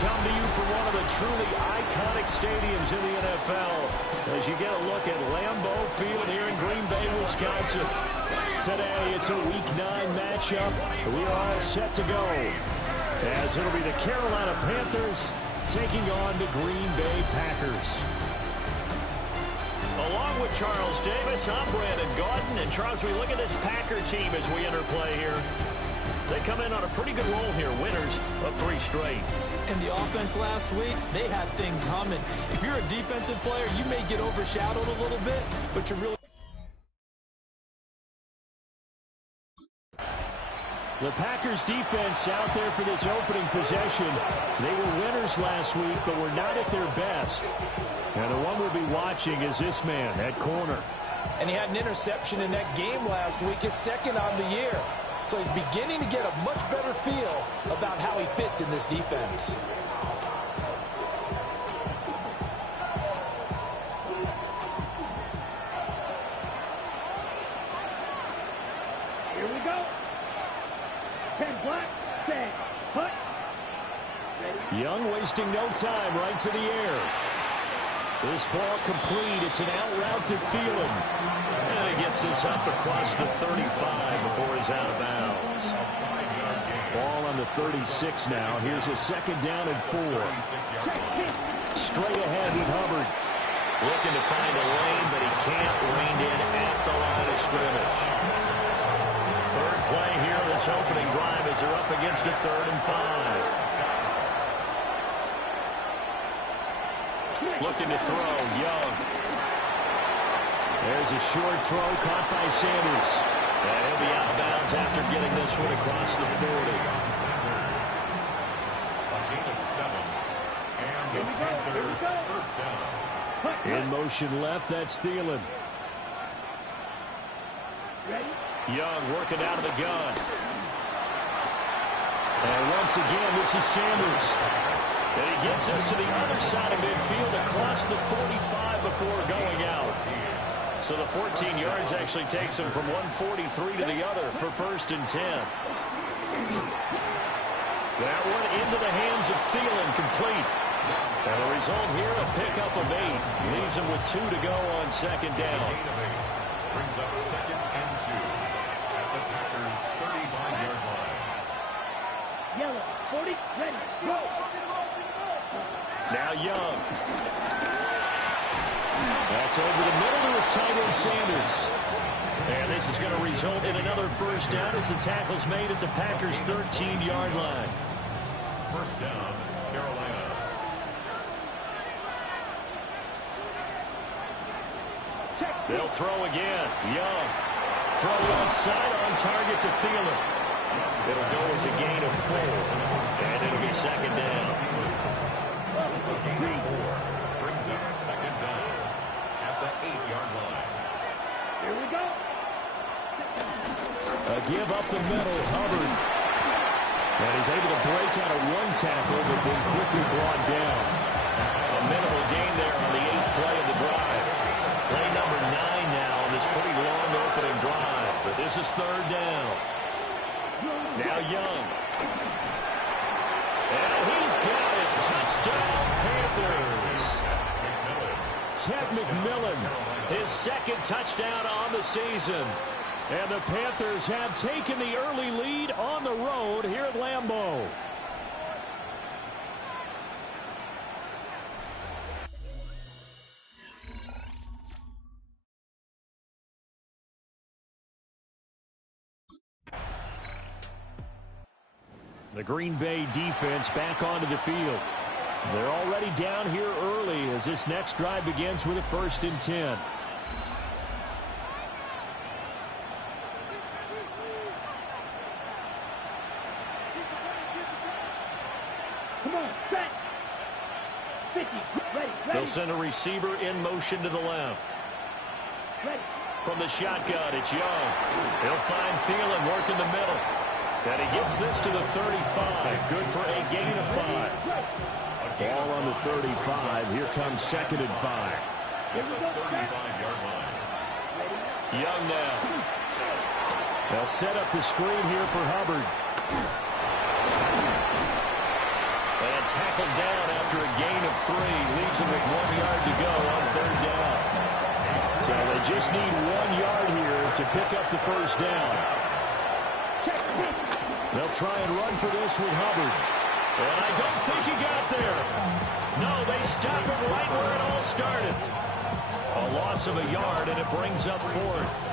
come to you from one of the truly iconic stadiums in the NFL as you get a look at Lambeau Field here in Green Bay, Wisconsin. Today, it's a Week 9 matchup. We are all set to go as it'll be the Carolina Panthers taking on the Green Bay Packers. Along with Charles Davis, I'm Brandon Gaudin. And, Charles, we look at this Packer team as we enter play here. They come in on a pretty good roll here, winners of 3 straight. And the offense last week, they had things humming. If you're a defensive player, you may get overshadowed a little bit, but you're really... The Packers defense out there for this opening possession. They were winners last week, but were not at their best. And the one we'll be watching is this man at corner. And he had an interception in that game last week, his second on the year. So he's beginning to get a much better feel about how he fits in this defense. Here we go. 10 black, 10, hut. Young wasting no time, right to the air. This ball complete. It's an out route to Thielen. And he gets this up across the 35 before he's out of bounds. Ball on the 36 now. Here's a second down and 4. Straight ahead with Hubbard. Looking to find a lane, but he can't rein in at the line of scrimmage. Third play here, this opening drive as they're up against a 3rd and 5. Looking to throw, Young. There's a short throw caught by Sanders. And he'll be out of bounds after getting this one across the 40. In motion left, that's Thielen. Young working out of the gun. And once again, this is Sanders. And he gets us to the other side of midfield across the 45 before going out. So the 14 yards actually takes him from 143 to the other for 1st and 10. That one into the hands of Thielen, complete. And the result here, a pickup of 8. Leaves him with 2 to go on 2nd down. Brings up 2nd and 2 at the Packers' 35-yard line. Yellow, 40, ready, go. Now Young. That's over the middle to his tight end Sanders. And this is going to result in another 1st down as the tackle's made at the Packers' 13-yard line. 1st down, Carolina. They'll throw again. Young. Throw outside on target to Thielen. It'll go as a gain of 4. And it'll be 2nd down. Brings up 2nd down at the 8-yard line. Here we go. A give up the middle, Hubbard. And he's able to break out of one tackle, but then quickly brought down. A minimal gain there on the 8th play of the drive. Play number 9 now on this pretty long opening drive. But this is 3rd down. Now Young. And he's got it. Touchdown, Panthers. Ted McMillan. His 2nd touchdown on the season. And the Panthers have taken the early lead on the road here at Lambeau. The Green Bay defense back onto the field. They're already down here early as this next drive begins with a 1st and 10. Come on, set. 50, ready. They'll send a receiver in motion to the left. Ready. From the shotgun, it's Young. He'll find Thielen working the middle. And he gets this to the 35. Good for a gain of 5. Ball on the 35. Here comes 2nd and 5. Here we go, set. 35-yard line. Young now. They'll set up the screen here for Hubbard. And tackled down after a gain of 3. Leaves him with 1 yard to go on 3rd down. So they just need 1 yard here to pick up the 1st down. They'll try and run for this with Hubbard. And I don't think he got there. No, they stop him right where it all started. A loss of a yard, and it brings up 4th.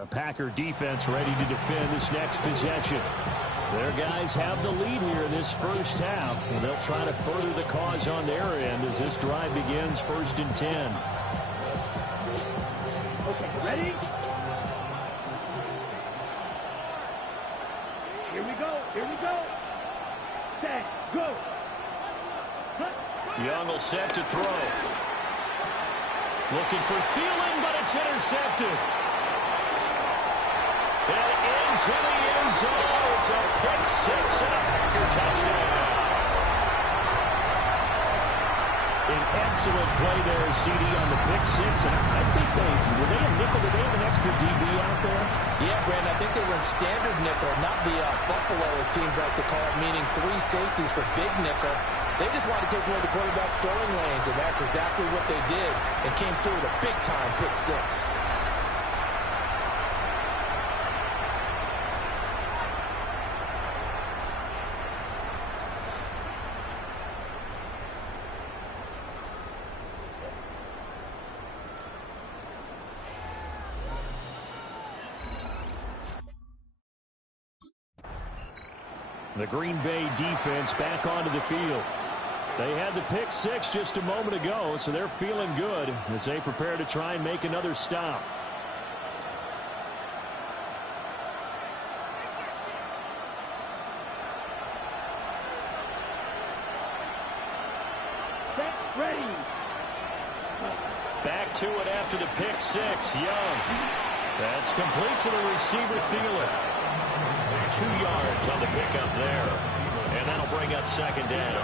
A Packer defense ready to defend this next possession. Their guys have the lead here in this first half, and they'll try to further the cause on their end as this drive begins 1st and 10. Okay, ready? Here we go. Here we go. Set, go. Young will set to throw. Looking for Thielen, but it's intercepted. And into the end zone. It's a pick six and a Packer touchdown. An excellent play there, CD, on the pick six. And I think were they a nickel? Did they have an extra DB out there? Yeah, Brandon, I think they were in standard nickel, not the Buffalo, as teams like to call it, meaning 3 safeties for big nickel. They just wanted to take away the quarterback's throwing lanes, and that's exactly what they did, and came through with a big-time pick six. The Green Bay defense back onto the field. They had the pick six just a moment ago, so they're feeling good as they prepare to try and make another stop. Set, ready. Back to it after the pick six. Young. That's complete to the receiver, Thielen. 2 yards on the pickup there. And that'll bring up second down.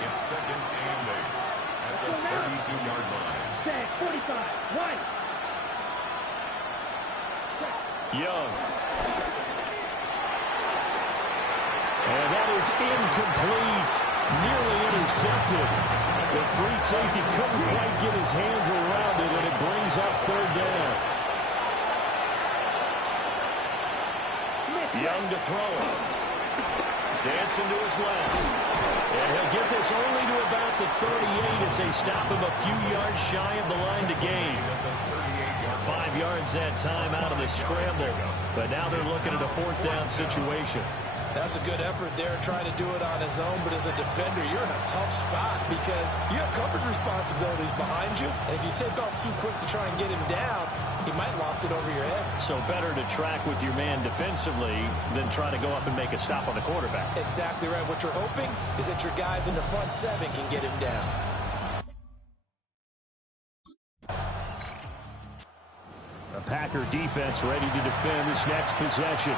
It's 2nd and 8 at the 32-yard line. Set, 45. Right. Young. And that is incomplete. Nearly intercepted. The free safety couldn't quite get his hands around it, and it brings up 3rd down. Young to throw it. Dancing to his left. And he'll get this only to about the 38 as they stop him a few yards shy of the line to gain. 5 yards that time out of the scramble. But now they're looking at a 4th down situation. That was a good effort there, trying to do it on his own, but as a defender, you're in a tough spot because you have coverage responsibilities behind you, and if you take off too quick to try and get him down, he might loft it over your head. So better to track with your man defensively than try to go up and make a stop on the quarterback. Exactly right. What you're hoping is that your guys in the front 7 can get him down. A Packer defense ready to defend this next possession.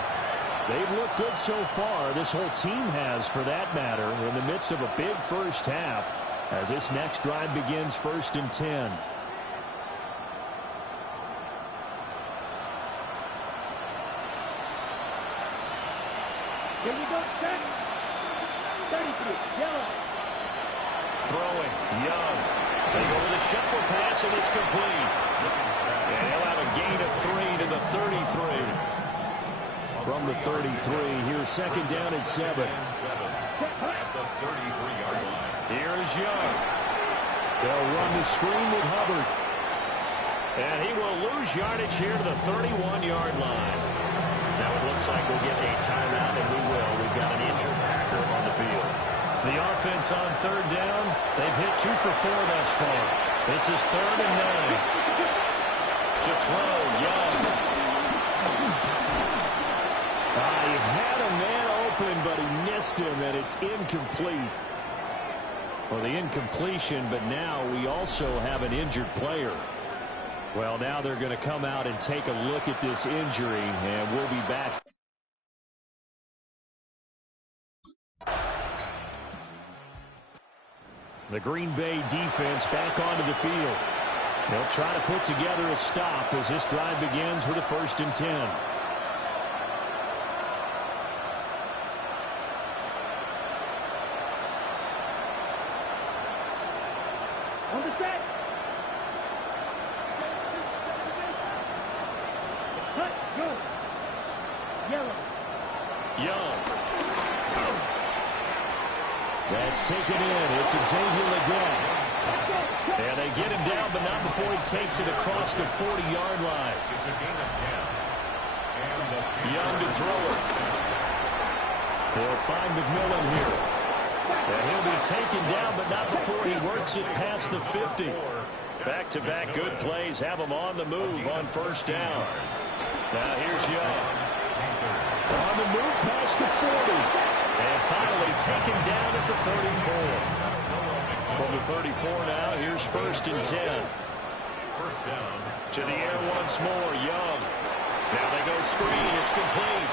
They've looked good so far. This whole team has, for that matter, in the midst of a big first half as this next drive begins 1st and 10. Here we go. Set. 33. Yellow. Throwing. Young. They go with a shuffle pass, and it's complete. And he'll have a gain of 3 to the 33. From the 33, here's 2nd down and 7. At the 33-yard line. Here's Young. They'll run the screen with Hubbard. And he will lose yardage here to the 31-yard line. Now it looks like we'll get a timeout, and we will. We've got an injured Packer on the field. The offense on 3rd down. They've hit 2 for 4 thus far. This is 3rd and 9. To throw, Young. He had a man open, but he missed him, and it's incomplete. Well, the incompletion, but now we also have an injured player. Well, now they're going to come out and take a look at this injury, and we'll be back. The Green Bay defense back onto the field. They'll try to put together a stop as this drive begins with a 1st and 10. On the set. Cut. Go. Yellow. Young. That's taken in. It's Xavier again. And they get him down, but not before he takes it across the 40-yard line. It's a gain of 10. And the Young to throw it. He'll find McMillan here. And he'll be taken down, but not before he works it past the 50. Back-to-back good plays have him on the move on first down. Now here's Young. On the move past the 40. And finally taken down at the 34. From the 34 now, here's first and 10. first down. To the air once more, Young. Now they go screen, it's complete.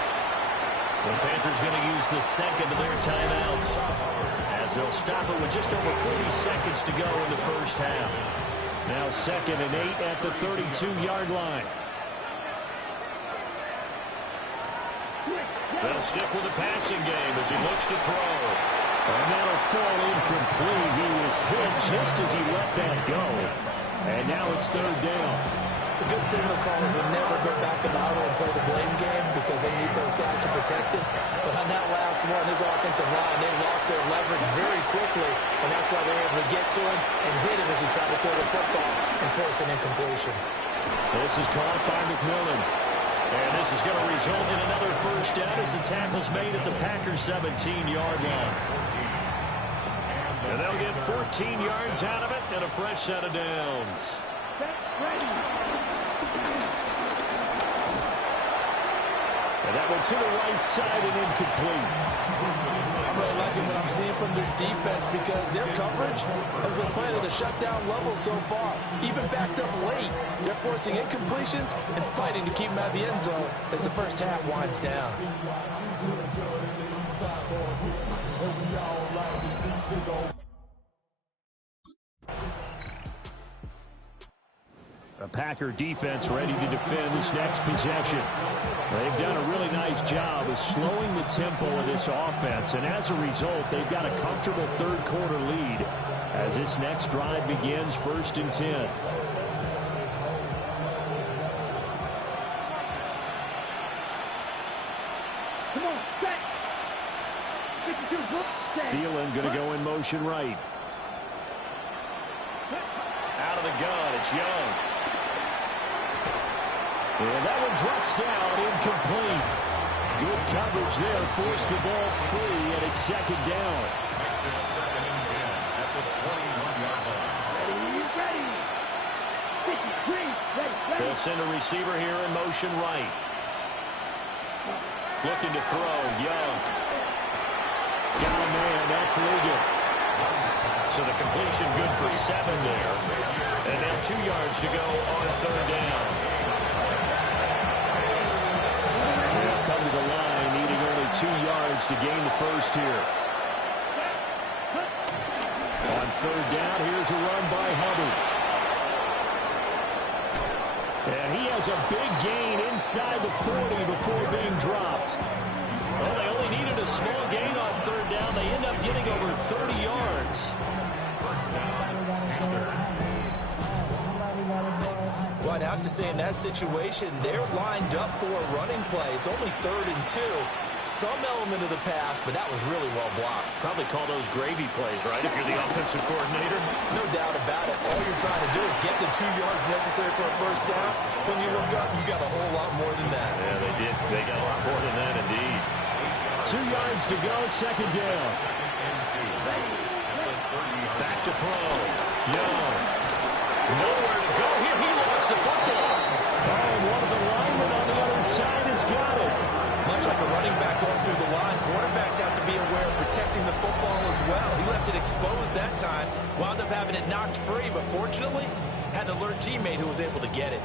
The Panthers going to use the second of their timeouts, as they'll stop it with just over 40 seconds to go in the first half. Now 2nd and 8 at the 32-yard line. They'll stick with the passing game as he looks to throw. And that'll fall incomplete. He was hit just as he let that go. And now it's 3rd down. The good signal callers will never go back in the huddle and play the blame game because they need those guys to protect it. But on that last one, his offensive line, they lost their leverage very quickly, and that's why they were able to get to him and hit him as he tried to throw the football and force an incompletion. This is caught by McMillan. And this is going to result in another first down as the tackle's made at the Packers' 17-yard line. And they'll get 14 yards out of it and a fresh set of downs. And that one to the right side and incomplete. I'm really liking what I'm seeing from this defense because their coverage has been playing at a shutdown level so far. Even backed up late, they're forcing incompletions and fighting to keep them out of the end zone as the first half winds down. The Packer defense ready to defend this next possession. They've done a really nice job of slowing the tempo of this offense, and as a result, they've got a comfortable third-quarter lead as this next drive begins 1st and 10. Come on, set. Thielen going to go in motion right. Out of the gun, it's Young. And that one drops down, incomplete. Good coverage there, forced the ball free, and it's 2nd down. Makes it 2nd and 10 at the 21-yard line. Ready. 53, ready. They'll send a receiver here in motion right. Looking to throw, Young. Got a man, that's Ligon. So the completion good for 7 there. And now 2 yards to go on 3rd down. They'll come to the line, needing only 2 yards to gain the first here. On 3rd down, here's a run by Hubbard. And he has a big gain inside the 40 before being dropped. Well, they only needed a small gain on 3rd down. They end up getting over 30 yards. First down and 3rd. Well, I'd have to say in that situation, they're lined up for a running play. It's only 3rd and 2. Some element of the pass, but that was really well blocked. Probably call those gravy plays, right, if you're the offensive coordinator? No doubt about it. All you're trying to do is get the 2 yards necessary for a first down. When you look up, you've got a whole lot more than that. Yeah, they did. They got a lot more than that, indeed. 2 yards to go, 2nd down. 2nd and 2 at the 30-yard Back to throw. Young. Nowhere to go here. He lost the football. Oh, one of the linemen on the other side has got it. Much like a running back going through the line, quarterbacks have to be aware of protecting the football as well. He left it exposed that time, wound up having it knocked free, but fortunately, had an alert teammate who was able to get it.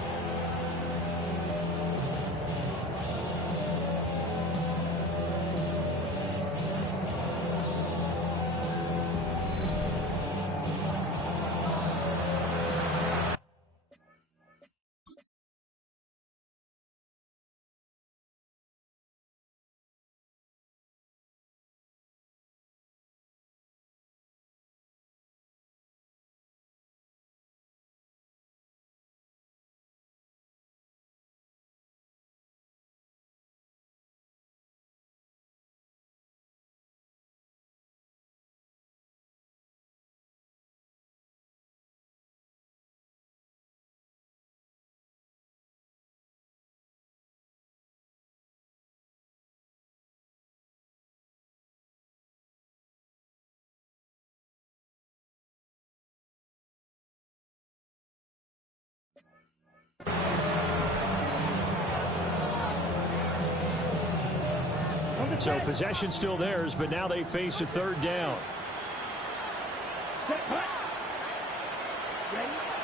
So possession still theirs, but now they face a third down.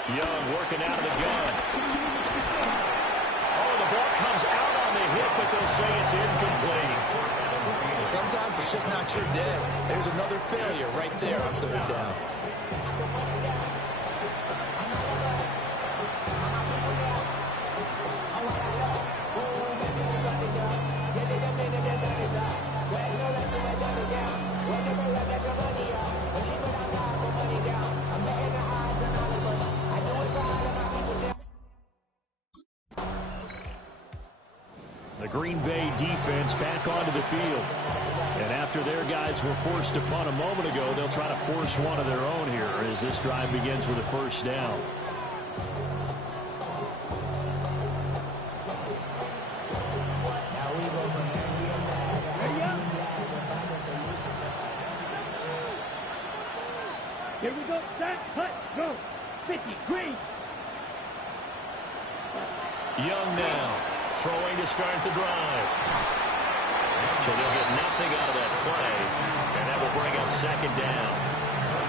Young working out of the gun. Oh, the ball comes out on the hit, but they'll say it's incomplete. Sometimes it's just not your day. There's another failure right there on third down. The Green Bay defense back onto the field. And after their guys were forced to punt a moment ago, they'll try to force one of their own here as this drive begins with a first down. Here we go. Set, cut, go. 50, green. Young now, throwing to start the drive. So they'll get nothing out of that play, and that will bring up second down.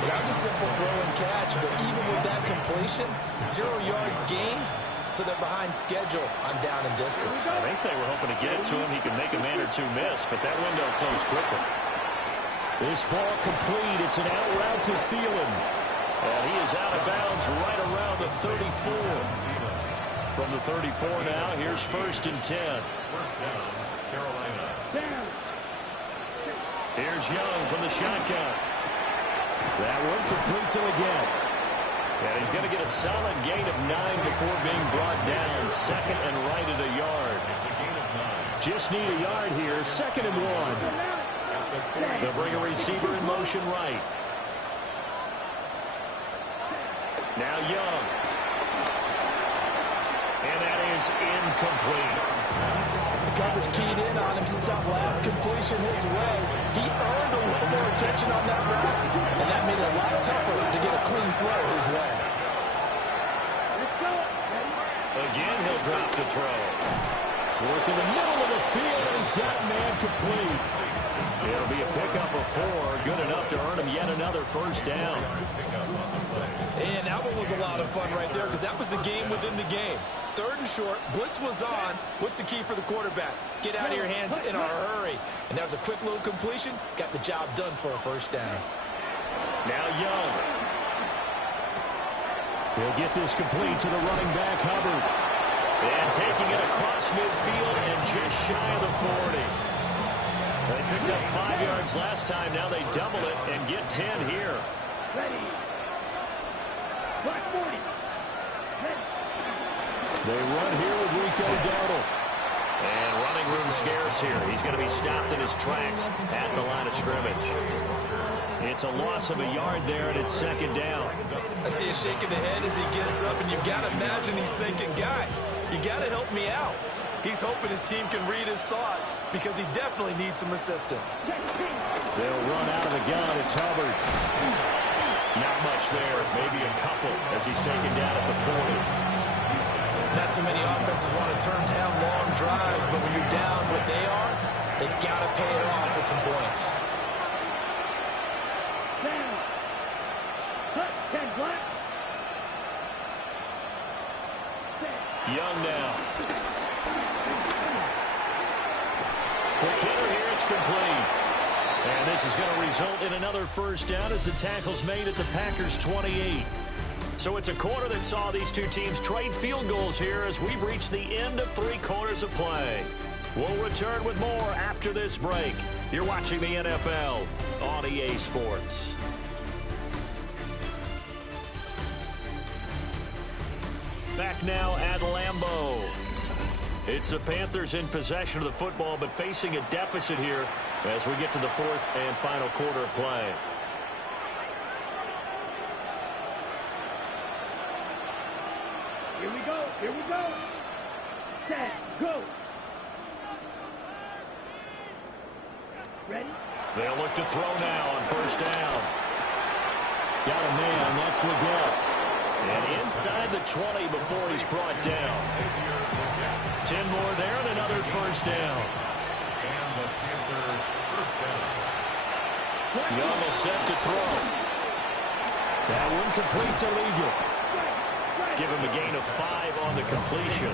Well, that was a simple throw and catch, but even with that completion, 0 yards gained, so they're behind schedule on down and distance. I think they were hoping to get it to him. He can make a man or two miss, but that window closed quickly. This ball complete. It's an out route to Thielen. And he is out of bounds right around the 34. From the 34 now, here's 1st and 10. First down, Carolina. Down. Here's Young from the shotgun. That one complete to again. And he's going to get a solid gain of 9 before being brought down. Second and right at a yard. It's a gain of 9. Just need a yard here. 2nd and 1. They'll bring a receiver in motion right. Now Young. And that is incomplete. The coverage keyed in on him since that last completion his way. He earned a little more attention on that route, and that made it a lot tougher to get a clean throw his way. Again, he'll drop to throw. Work in the middle of the field, and he's got man complete. It'll be a pickup of 4, good enough to earn him yet another first down. And that one was a lot of fun right there because that was the game within the game. 3rd and short, blitz was on. What's the key for the quarterback? Get out of your hands in a hurry. And that was a quick little completion. Got the job done for a first down. Now Young. He'll get this complete to the running back, Hubbard. And taking it across midfield and just shy of the 40. They picked up 5 yards last time. Now they double it and get 10 here. Ready. 40. Ready. They run here with Rico Dowdle. And running room scarce here. He's going to be stopped in his tracks at the line of scrimmage. It's a loss of a yard there, and it's 2nd down. I see a shake of the head as he gets up, and you've got to imagine he's thinking, guys, you got to help me out. He's hoping his team can read his thoughts because he definitely needs some assistance. They'll run out of the gun. It's Hubbard. Not much there. Maybe a couple as he's taken down at the 40. Not too many offenses want to turn down long drives, but when you're down what they are, they've got to pay it off with some points. Down. Cut. 10 black. Young now. The kicker here, it's complete. And this is going to result in another first down as the tackle's made at the Packers' 28. So it's a quarter that saw these two teams trade field goals here as we've reached the end of 3 quarters of play. We'll return with more after this break. You're watching the NFL on EA Sports. Back now at Lambeau. It's the Panthers in possession of the football, but facing a deficit here as we get to the 4th and final quarter of play. Here we go. Here we go. Set. Go. Ready? They'll look to throw now on first down. Got a man. That's Leggett. And inside the 20 before he's brought down. 10 more there and another first down. the Panthers first down. Young will set to throw. That one completes illegal. Give him a gain of 5 on the completion,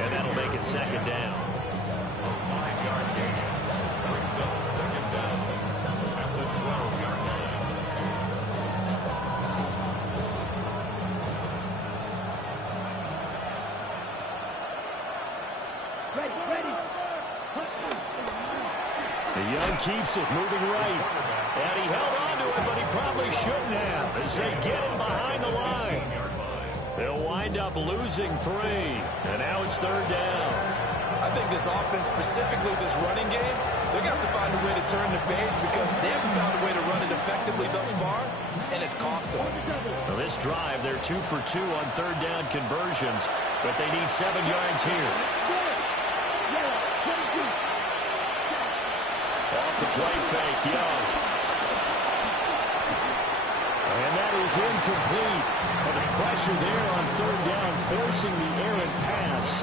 and that'll make it second down. A 5-yard gain brings up second down at the 12-yard line. Ready. The Young keeps it, moving right. And he held on to it, but he probably shouldn't have as they get him behind the line. They'll wind up losing 3, and now it's third down. I think this offense, specifically this running game, they're going to have to find a way to turn the page because they haven't found a way to run it effectively thus far, and it's cost them. Well, this drive, they're 2 for 2 on third down conversions, but they need 7 yards here. Off the play fake, Young. And that is incomplete. But the pressure there on third down, forcing the errant pass.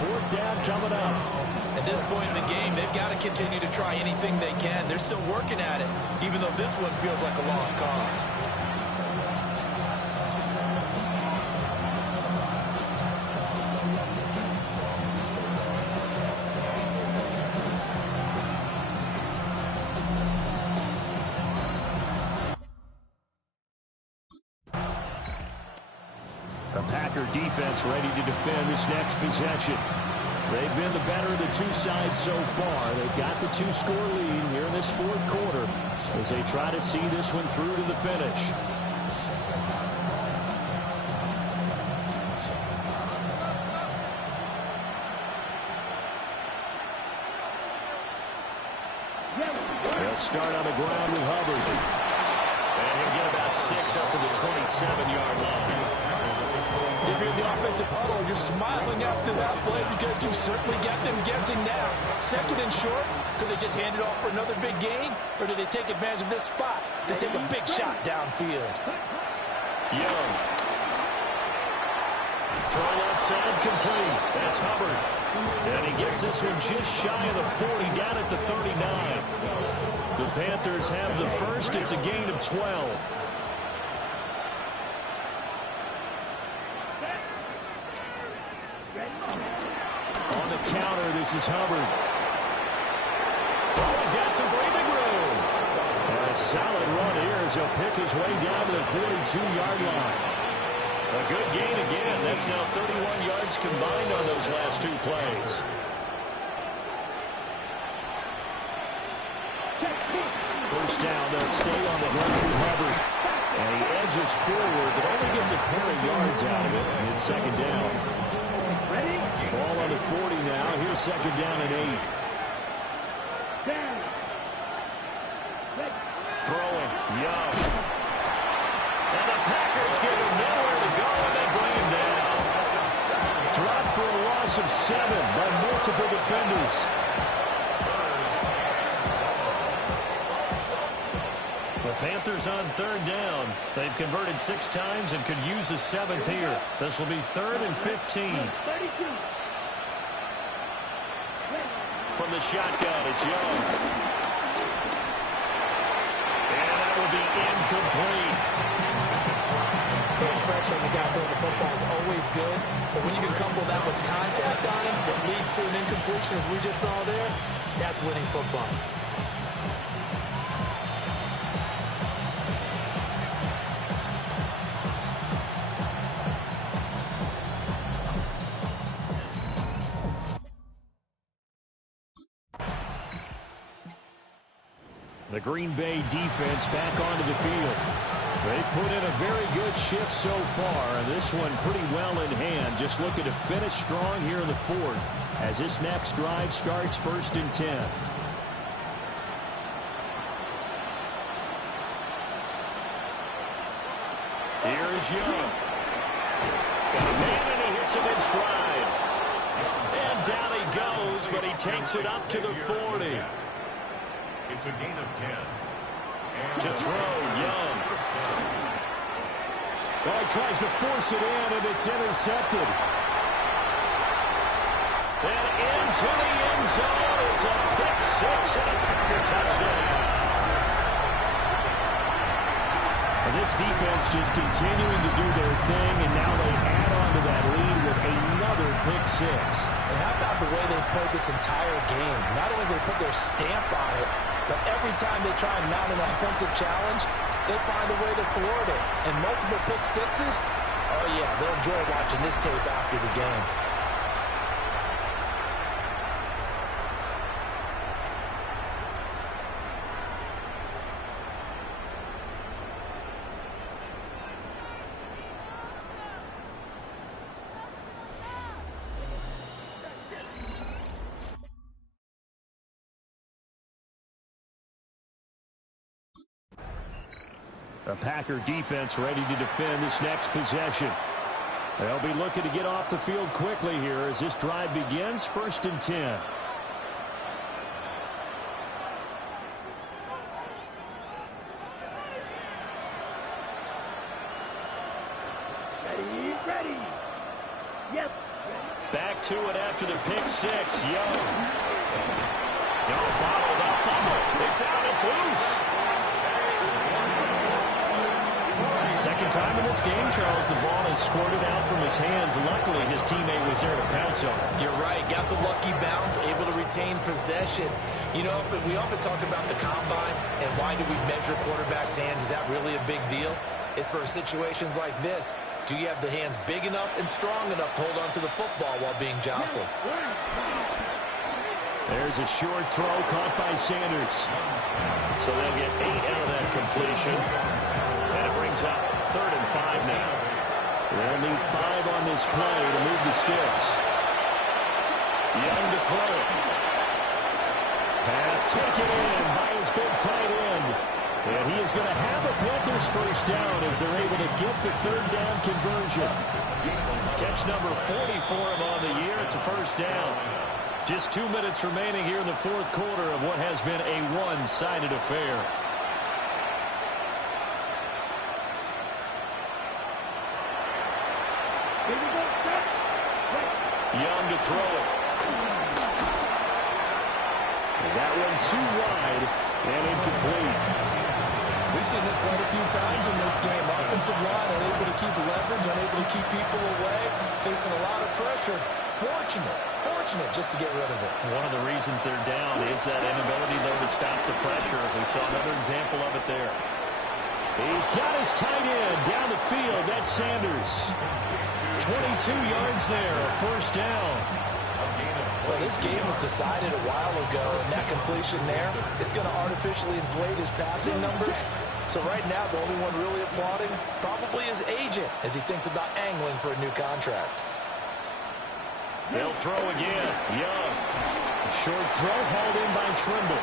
Fourth down coming up. At this point in the game, they've got to continue to try anything they can. They're still working at it, even though this one feels like a lost cause. The Packer defense ready to defend this next possession. They've been the better of the two sides so far. They've got the 2-score lead here in this fourth quarter as they try to see this one through to the finish. They'll start on the ground with Hubbard. And he'll get about 6 up to the 27-yard line. If you're in the offensive huddle, you're smiling after that play because you've certainly got them guessing now. Second and short, could they just hand it off for another big gain? Or did they take advantage of this spot to take a big shot downfield? Young. Throw left side complete. That's Hubbard. And he gets this one just shy of the 40, down at the 39. The Panthers have the first. It's a gain of 12. On the counter, this is Hubbard. Oh, he's got some breathing room. And a solid run here as he'll pick his way down to the 42-yard line. A good gain again. That's now 31 yards combined on those last 2 plays. First down, they'll stay on the ground with Hubbard. And he edges forward, but only gets a pair of yards out of it. And it's second down. Ball on the 40 now. Here's second down and 8. Throwing. Young. And the Packers give him nowhere to go, and they bring him down. Dropped for a loss of 7 by multiple defenders. The Panthers on third down. They've converted 6 times and could use a 7th here. This will be 3rd and 15. From the shotgun, it's Young. And that will be incomplete. Putting pressure on the guy throwing the football is always good, but when you can couple that with contact on him that leads to an incompletion, as we just saw there, that's winning football. The Green Bay defense back onto the field. They put in a very good shift so far, and this one pretty well in hand. Just looking to finish strong here in the fourth as this next drive starts 1st and 10. Here is Young. And he hits him in stride. And down he goes, but he takes it up to the 40. It's a gain of 10. To throw, Young. Well, he tries to force it in, and it's intercepted. And into the end zone. It's a pick six and a Packer touchdown. This defense just continuing to do their thing, and now they add on to that lead with another pick six. And how about the way they played this entire game? Not only did they put their stamp on it, but every time they try and mount an offensive challenge, they find a way to thwart it. And multiple pick sixes, oh yeah, they'll enjoy watching this tape after the game. The Packer defense ready to defend this next possession. They'll be looking to get off the field quickly here as this drive begins. 1st and 10. Ready. Yes. Back to it after the pick six. Young bottled up, fumble. It's out, it's loose. Second time in this game, Charles, the ball is squirted out from his hands. Luckily, his teammate was there to pounce on it. You're right. Got the lucky bounce, able to retain possession. You know, we often talk about the combine and why do we measure quarterbacks' hands. Is that really a big deal? It's for situations like this. Do you have the hands big enough and strong enough to hold on to the football while being jostled? There's a short throw caught by Sanders. So they'll get 8 out of that completion. And it brings up 3rd and 5 now. They'll need 5 on this play to move the sticks. Young to throw it. Pass taken in by his big tight end. And he is going to have a Panthers first down as they're able to get the 3rd down conversion. Catch number 40 for him on the year. It's a first down. Just 2 minutes remaining here in the 4th quarter of what has been a one-sided affair. Young to throw it. And that one too wide and incomplete. We've seen this quite a few times in this game. Offensive line unable to keep leverage, unable to keep people away, facing a lot of pressure. Fortunate just to get rid of it. One of the reasons they're down is that inability, though, to stop the pressure. We saw another example of it there. He's got his tight end down the field. That's Sanders. 22 yards there, a first down. Well, this game was decided a while ago, and that completion there is going to artificially inflate his passing numbers. So right now, the only one really applauding probably his agent as he thinks about angling for a new contract. They'll throw again. Young. A short throw hauled in by Trimble.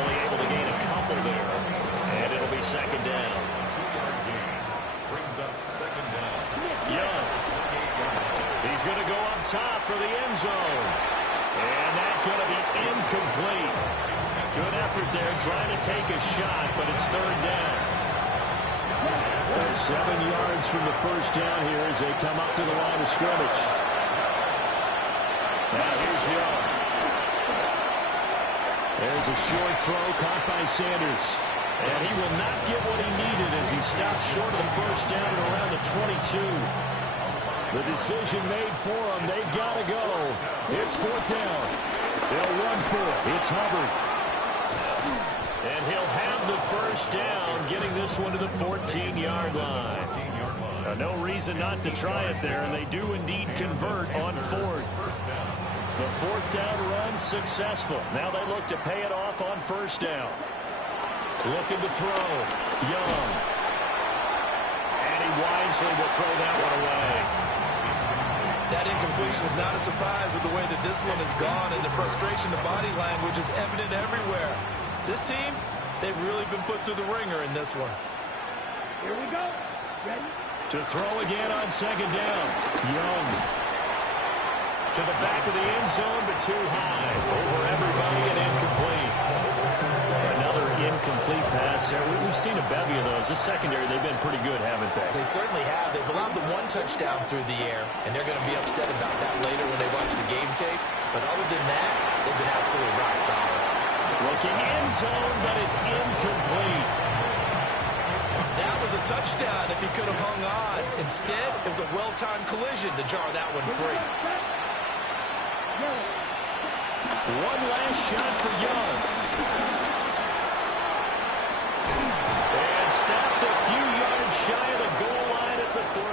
Only able to gain a couple there. And it'll be 2nd down. Brings up 2nd down. Young. He's going to go up top for the end zone. And that's going to be incomplete. Good effort there trying to take a shot, but it's 3rd down. 7 yards from the first down here as they come up to the line of scrimmage. Now here's Young. There's a short throw caught by Sanders. And he will not get what he needed as he stops short of the first down at around the 22. The decision made for him. They've got to go. It's 4th down. They'll run for it. It's Hubbard. And he'll have the first down, getting this one to the 14-yard line. No reason not to try it there, and they do indeed convert on 4th. The 4th down run successful. Now they look to pay it off on 1st down. Looking to throw. Young. And he wisely will throw that one away. That incompletion is not a surprise with the way that this one has gone, and the frustration of body language is evident everywhere. This team, they've really been put through the ringer in this one. Here we go. Ready? To throw again on 2nd down. Young. To the back of the end zone, but too high. Over everybody and incomplete. Another incomplete pass there. We've seen a bevy of those. This secondary, they've been pretty good, haven't they? They certainly have. They've allowed the 1 touchdown through the air, and they're going to be upset about that later when they watch the game tape. But than that, they've been absolutely rock solid. Looking end zone, but it's incomplete. That was a touchdown if he could have hung on. Instead, it was a well-timed collision to jar that one free. One last shot for Young. And stopped a few yards shy of the goal line at the 3.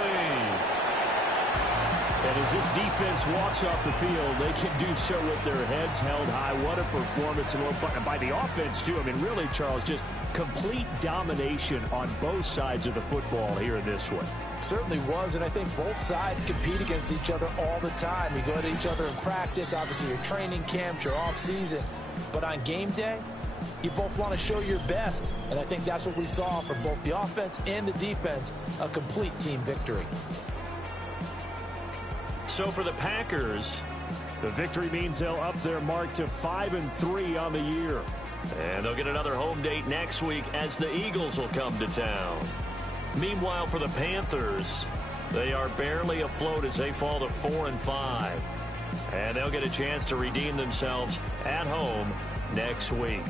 And as this defense walks off the field, they can do so with their heads held high. What a performance. And by the offense, too. I mean, really, Charles, just complete domination on both sides of the football here in this one. Certainly was, and I think both sides compete against each other all the time. You go to each other in practice, obviously your training camps, your off-season. But on game day, you both want to show your best. And I think that's what we saw from both the offense and the defense, a complete team victory. So for the Packers, the victory means they'll up their mark to 5-3 on the year. And they'll get another home date next week as the Eagles will come to town. Meanwhile, for the Panthers, they are barely afloat as they fall to 4-5. And they'll get a chance to redeem themselves at home next week.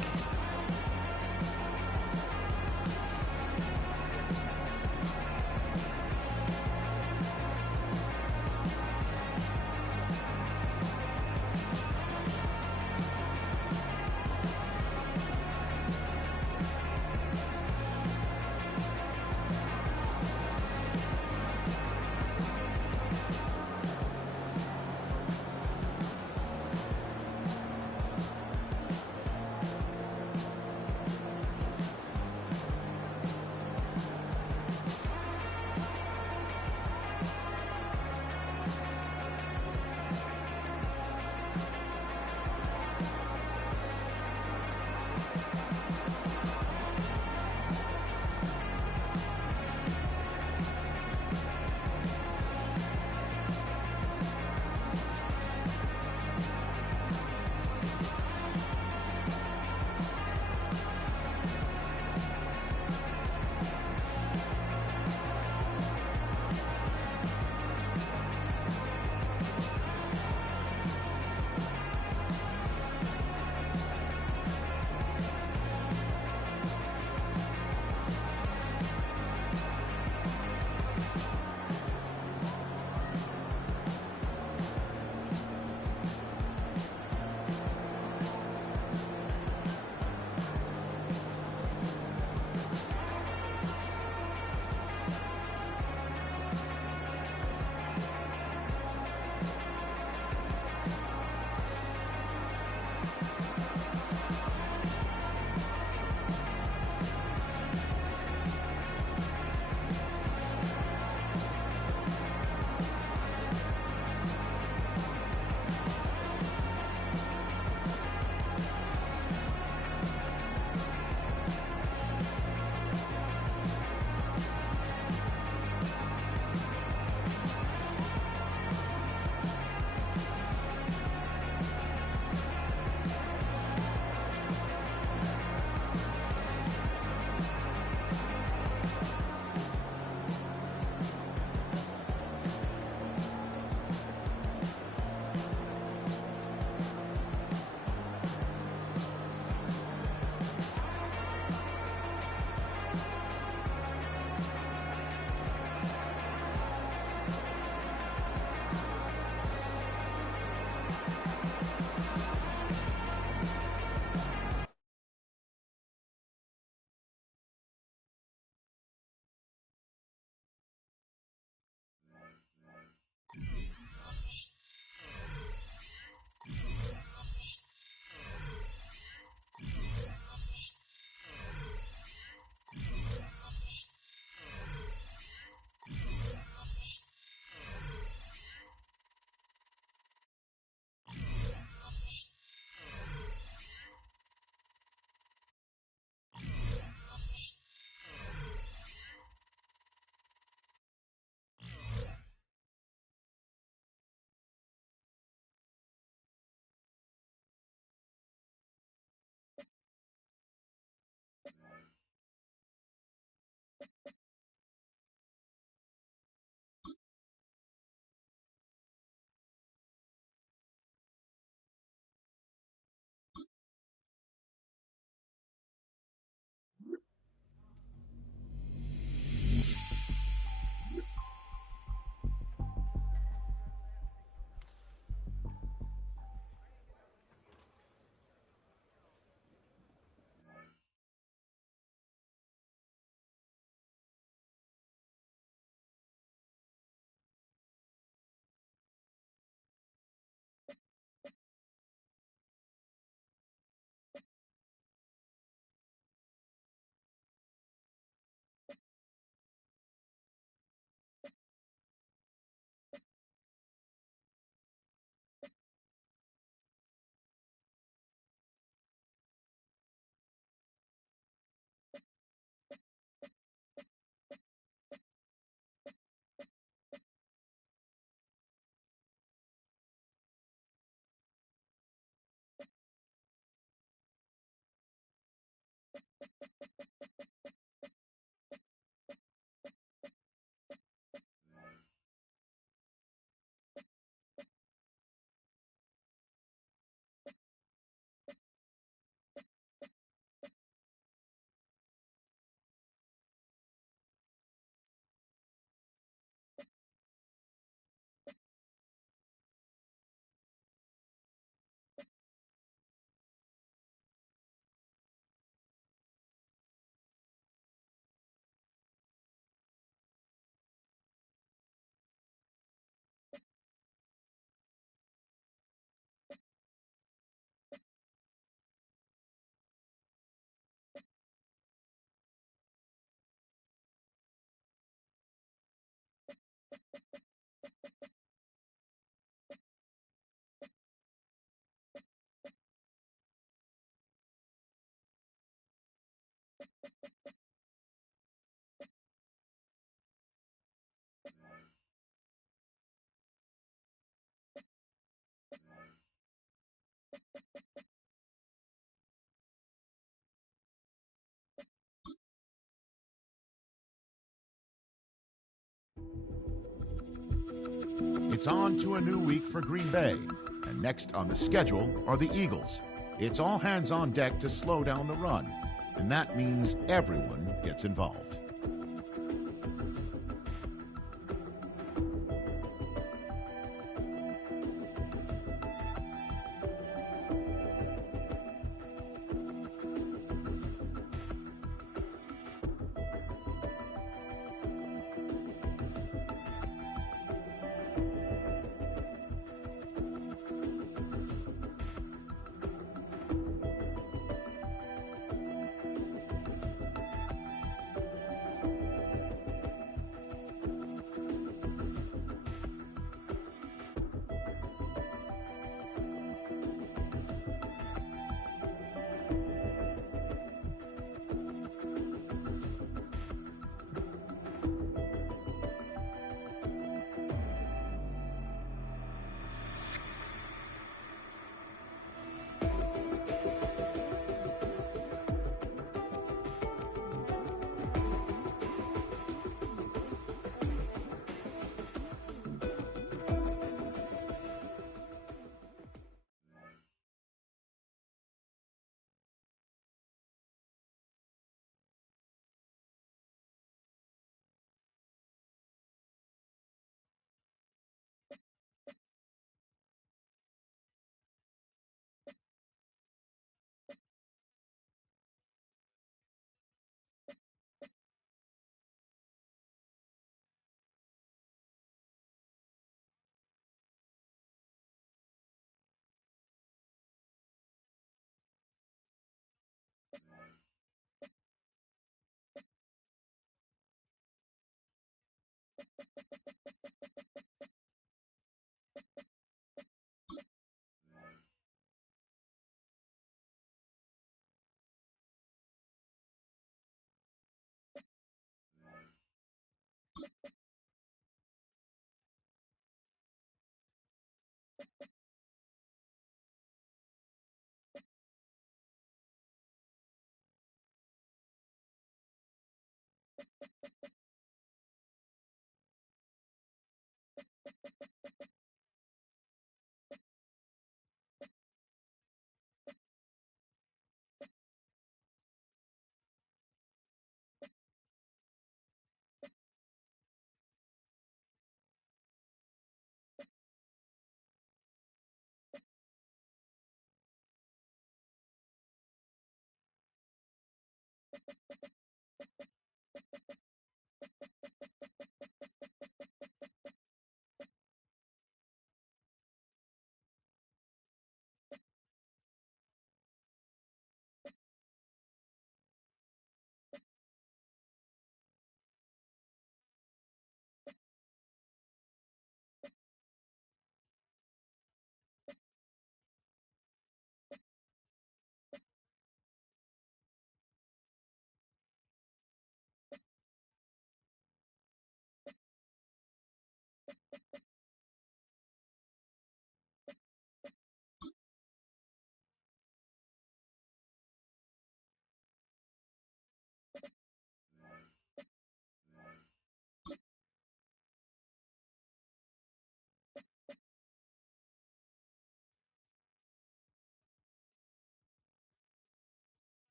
It's on to a new week for Green Bay, and next on the schedule are the Eagles. It's all hands on deck to slow down the run, and that means everyone gets involved.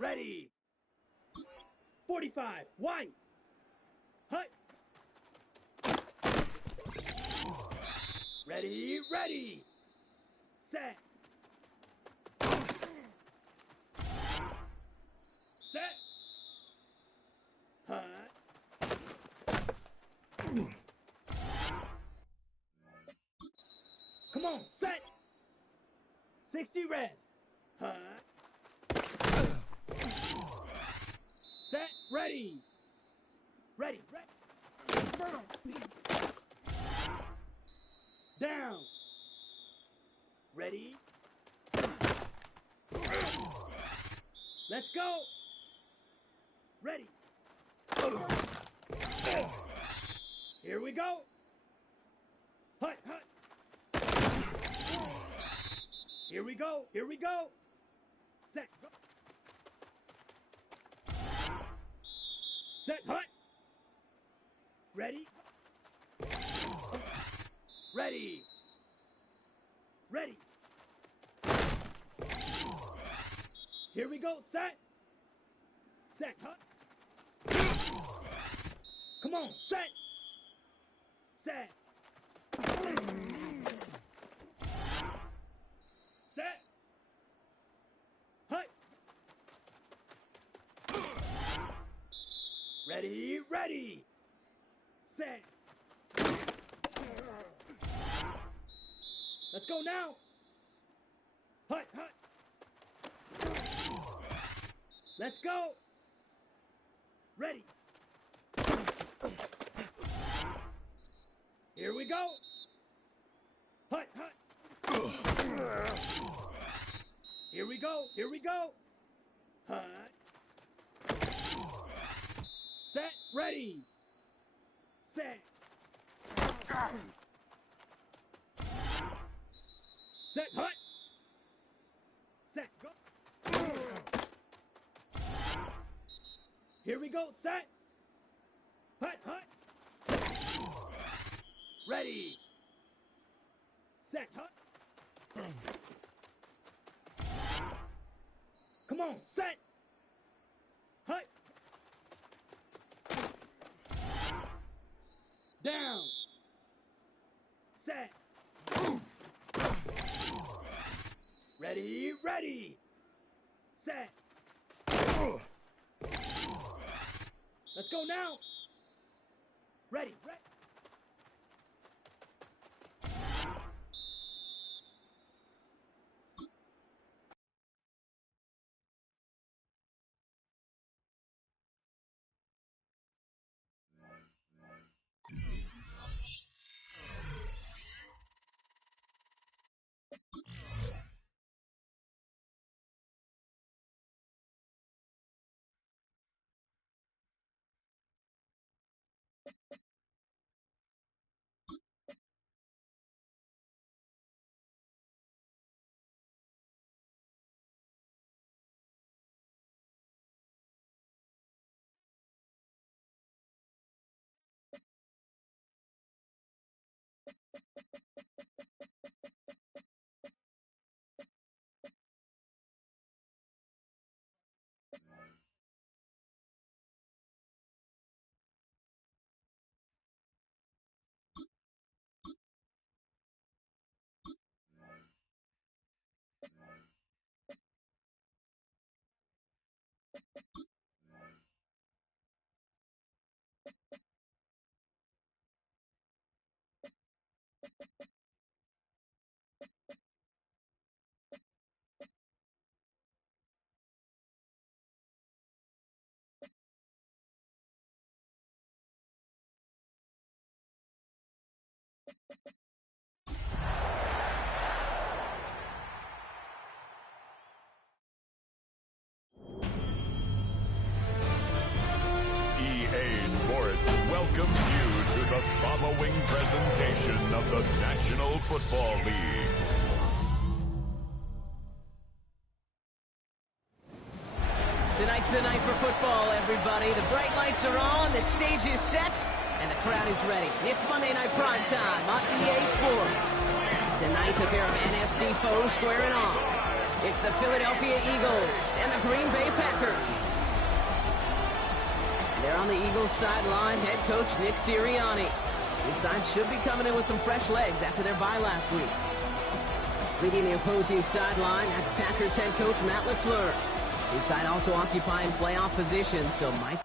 Ready. 45. White. Hut. Ready. Ready. Set. Set. Hut. Come on. Set. 60 red. Hut. Set. Ready. Ready. Ready. Down. Ready. Let's go. Ready. Here we go. Hut, hut. Here we go. Here we go. Set. Go. Set. Hut. Ready. Ready. Ready. Here we go. Set. Set. Hut. Come on. Set. Set. Set. Hut. Ready. Ready. Set. Let's go now. Hut, hut. Let's go. Ready. Here we go. Hut, hut. Here we go. Here we go. Hut. Set. Ready. Set. Set. Hut. Set. Go. Here we go. Set. Hut. Hut. Ready. Set. Hut. Come on. Set. Hut. Down. Set. Ready. Ready. Set. Let's go now. Ready. Ready. welcomes you to the following presentation of the National Football League. Tonight's the night for football, everybody. The bright lights are on, the stage is set, and the crowd is ready. It's Monday Night Prime Time on EA Sports. Tonight, a pair of NFC foes squaring off. It's the Philadelphia Eagles and the Green Bay Packers. They're on the Eagles sideline, head coach Nick Sirianni. This side should be coming in with some fresh legs after their bye last week. Leading the opposing sideline, that's Packers head coach Matt LaFleur. His side also occupying playoff position, so Mike...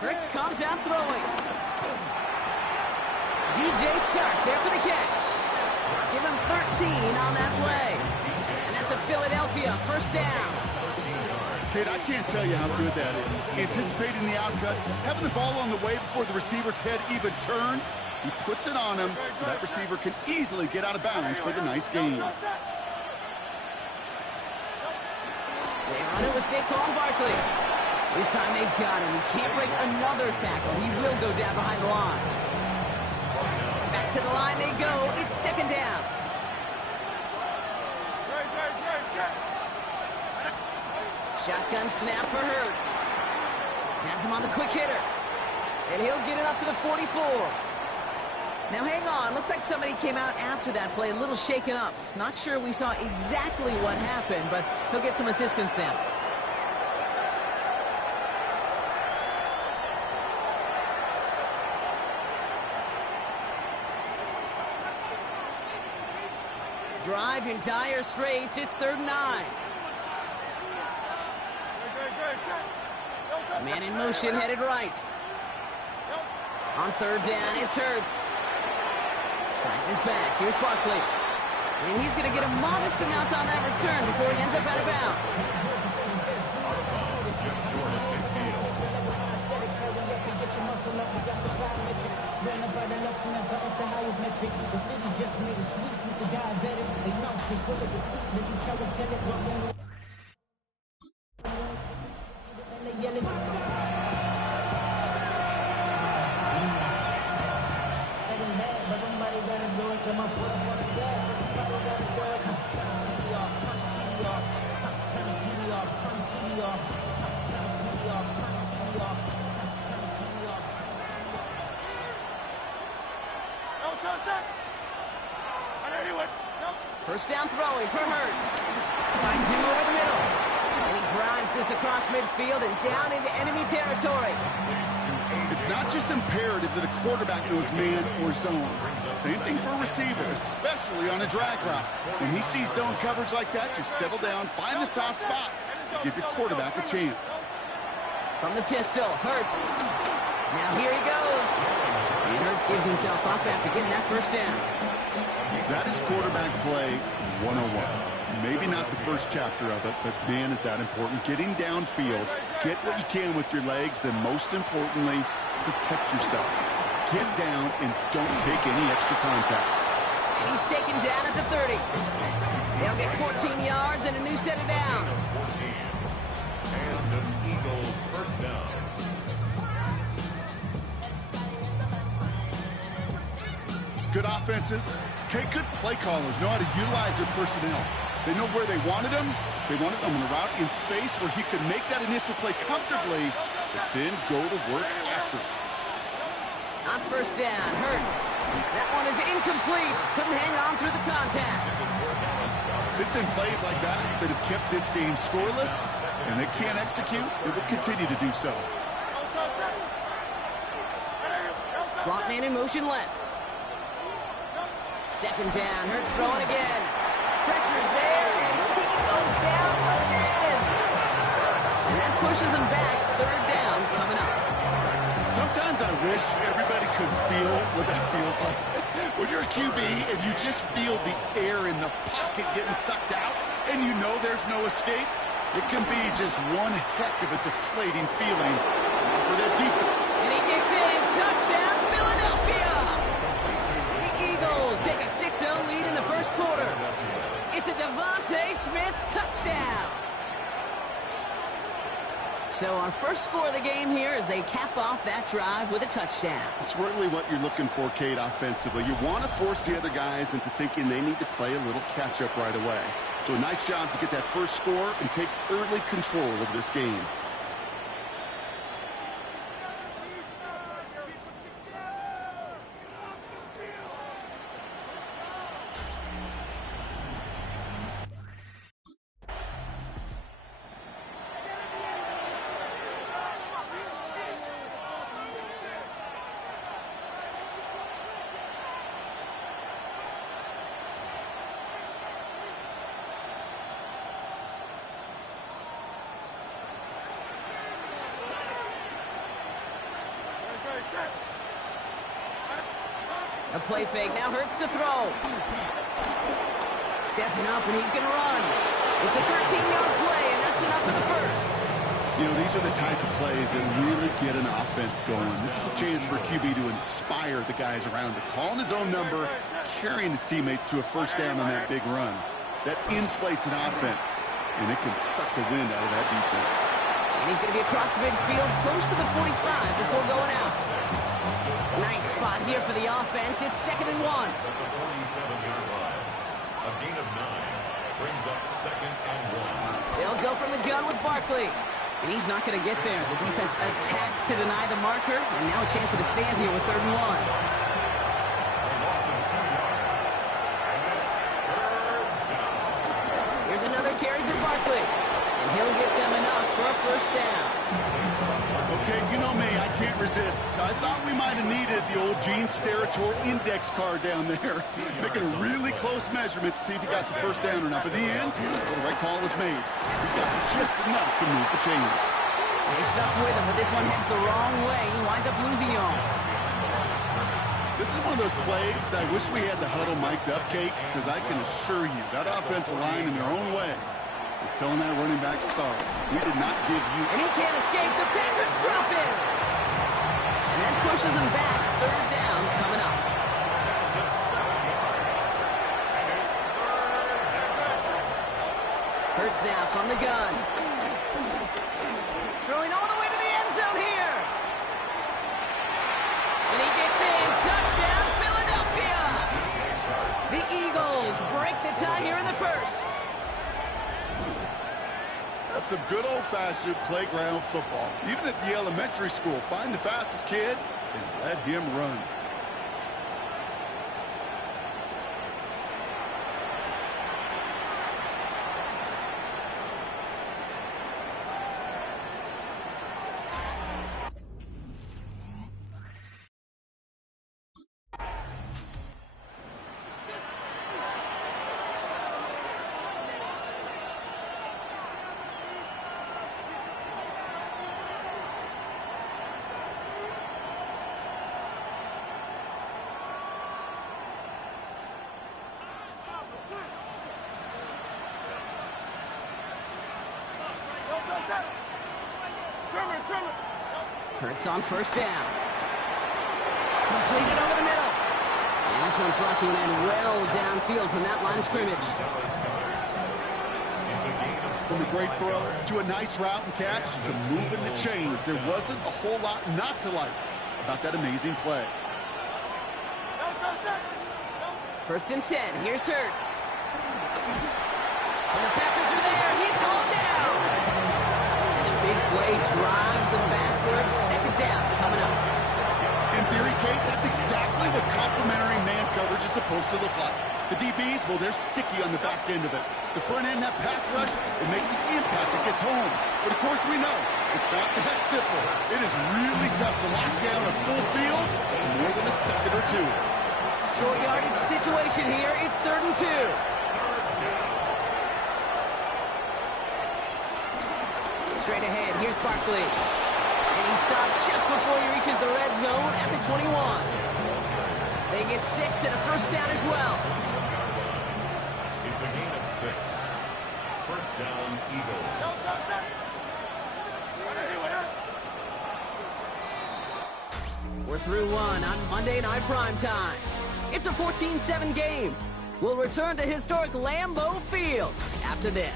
Hurts comes out throwing. DJ Chark there for the catch. Give him 13 on that play. And that's a Philadelphia first down. Kid, I can't tell you how good that is. Anticipating the outcut, having the ball on the way before the receiver's head even turns. He puts it on him so that receiver can easily get out of bounds for the nice gain. They run it with Saquon Barkley. This time they've got him. He can't break another tackle. He will go down behind the line. Back to the line they go. It's second down. Shotgun snap for Hurts. Has him on the quick hitter. And he'll get it up to the 44. Now hang on. Looks like somebody came out after that play a little shaken up. Not sure we saw exactly what happened, but he'll get some assistance now. Drive in dire straits. It's 3rd and 9. Man in motion, headed right. On 3rd down, it's Hurts. Finds his back. Here's Barkley. And he's going to get a modest amount on that return before he ends up out of bounds. First down throwing for Hurts. Finds him over the middle. And he drives this across midfield and down into enemy territory. It's not just imperative that a quarterback knows man or zone. Same thing for a receiver, especially on a drag route. When he sees zone coverage like that, just settle down, find the soft spot, and give your quarterback a chance. From the pistol, Hurts. Now here he goes. And Hurts gives himself up after getting that first down. That is quarterback play 101. Maybe not the first chapter of it, but man, is that important. Getting downfield, get what you can with your legs, then most importantly, protect yourself. Get down and don't take any extra contact. And he's taken down at the 30. They'll get 14 yards and a new set of downs. And an Eagle first down. Good offenses. Okay, good play callers know how to utilize their personnel. They know where they wanted them. They wanted them on a route in space where he could make that initial play comfortably, but then go to work after it. On first down, Hurts. That one is incomplete. Couldn't hang on through the contact. It's been plays like that that have kept this game scoreless, and they can't execute. They will continue to do so. Slot man in motion left. Second down, Hurts throwing again. Pressure's there, and he goes down again. And that pushes him back. 3rd down coming up. Sometimes I wish everybody could feel what that feels like. When you're a QB and you just feel the air in the pocket getting sucked out, and you know there's no escape, it can be just one heck of a deflating feeling for that defense. And he gets in. Touchdown, Philadelphia! The Eagles take a 6 6-0 lead in the first quarter. It's a Devontae Smith touchdown. So our first score of the game here as they cap off that drive with a touchdown. It's really what you're looking for, Kate, offensively. You want to force the other guys into thinking they need to play a little catch-up right away. So a nice job to get that first score and take early control of this game. A play fake, now Hurts to throw. Stepping up, and he's going to run. It's a 13-yard play, and that's enough for the first. You know, these are the type of plays that really get an offense going. This is a chance for QB to inspire the guys around him. Calling his own number, carrying his teammates to a first down on that big run. That inflates an offense, and it can suck the wind out of that defense. And he's going to be across midfield, close to the 45 before going out. Nice spot here for the offense. It's 2nd and 1. At the 47-yard line. A gain of 9 brings up 2nd and 1. They'll go from the gun with Barkley. And he's not going to get there. The defense attacked to deny the marker, and now a chance to stand here with 3rd and 1. A loss of 2 yards. And it's 3rd down. Here's another carry for Barkley. And he'll get them enough for a first down. Okay, you know me, I can't resist. I thought we might have needed the old Gene Steratore index card down there. Making a really close measurement to see if he got the first down or not. But in the end, the right call was made. He got just enough to move the chains. They stuck with him, but this one heads the wrong way. He winds up losing yards. This is one of those plays that I wish we had the huddle mic'd up, Kate, because I can assure you that offensive line in their own way is telling that running back, sorry, we did not give you... And he can't escape. The Packers drop him. And that pushes him back. 3rd down coming up. Hurts now from the gun. Throwing all the way to the end zone here. And he gets in. Touchdown, Philadelphia. The Eagles break the tie here in the first. That's some good old-fashioned playground football. Even at the elementary school, find the fastest kid and let him run. Hurts on first down. Completed over the middle. And this one's brought to an end well downfield from that line of scrimmage. From a great throw to a nice route and catch to moving the chains. There wasn't a whole lot not to like about that amazing play. 1st and 10. Here's Hurts. And the Packers are there. He's hauled down. And the big play drives them backwards. 2nd down coming up. In theory, Kate, that's exactly what complementary man coverage is supposed to look like. The DBs, well, they're sticky on the back end of it. The front end, that pass rush, it makes an impact. It gets home. But, of course, we know it's not that simple. It is really tough to lock down a full field in more than a second or two. Short yardage situation here. It's 3rd and 2. Straight ahead. Here's Barkley. And he stopped just before he reaches the red zone at the 21. They get 6 and a first down as well. It's a gain of 6. First down, Eagles. We're through one on Monday Night Primetime. It's a 14-7 game. We'll return to historic Lambeau Field after this.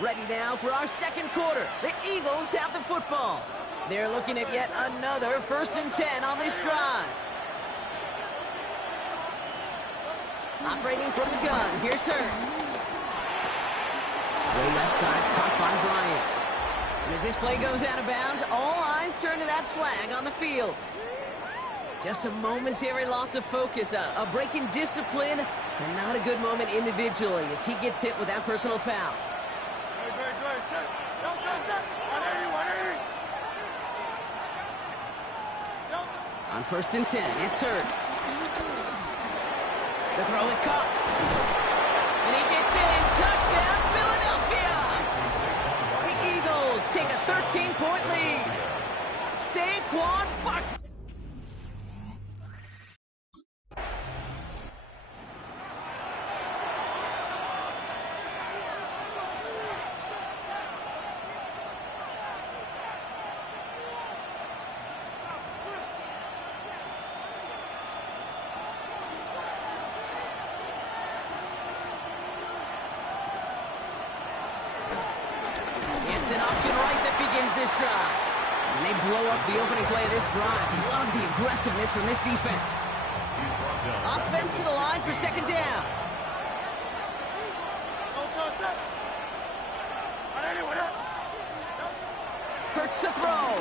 Ready now for our second quarter. The Eagles have the football. They're looking at yet another 1st and 10 on this drive. Operating from the gun, here's Hurts. Way left side, caught by Bryant. And as this play goes out of bounds, all eyes turn to that flag on the field. Just a momentary loss of focus, a break in discipline, and not a good moment individually as he gets hit with that personal foul. On 1st and 10, it's Hurts. The throw is caught. And he gets in. Touchdown, Philadelphia! The Eagles take a 13-point lead. Saquon Barkley. It's an option right that begins this drive. And they blow up the opening play of this drive. Love the aggressiveness from this defense. Offense to the line for 2nd down. Hurts to throw.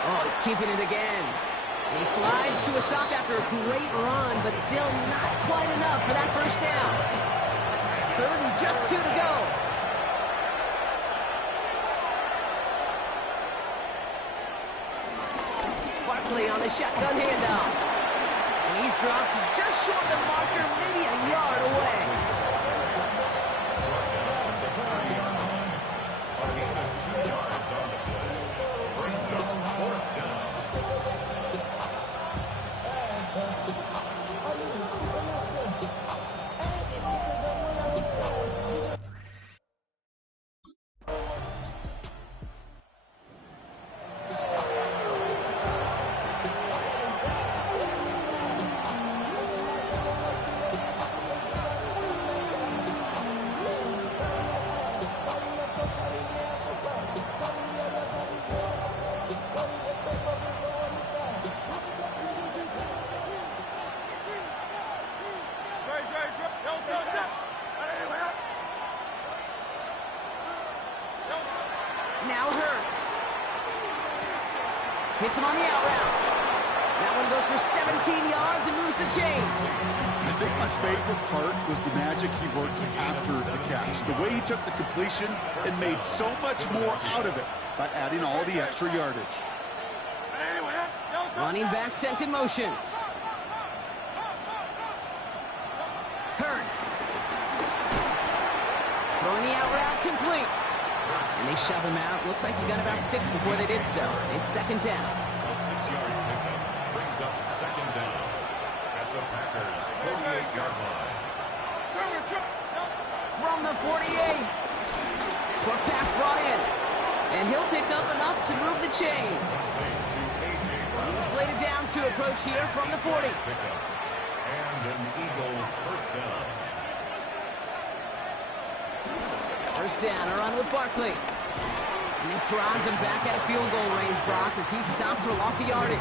Oh, he's keeping it again. And he slides to a stop after a great run, but still not quite enough for that 1st down. 3rd and just 2 to go. On the shotgun handoff. And he's dropped just short of the marker, maybe a yard away. Now Hurts. Hits him on the out route. That one goes for 17 yards and moves the chains. I think my favorite part was the magic he worked after the catch. The way he took the completion and made so much more out of it by adding all the extra yardage. Running back sent in motion. Hurts. Throwing the out route complete. And they shove him out. Looks like he got about 6 before they did so. It's 2nd down. A 6-yard pickup brings up 2nd down at the Packers' 48-yard line. From the 48. Short pass brought in. And he'll pick up enough to move the chains. New slated downs to approach here from the 40. And an Eagle 1st down. 1st down, a run with Barkley. And this drives him back at a field goal range, Brock, as he's stopped for loss of yardage.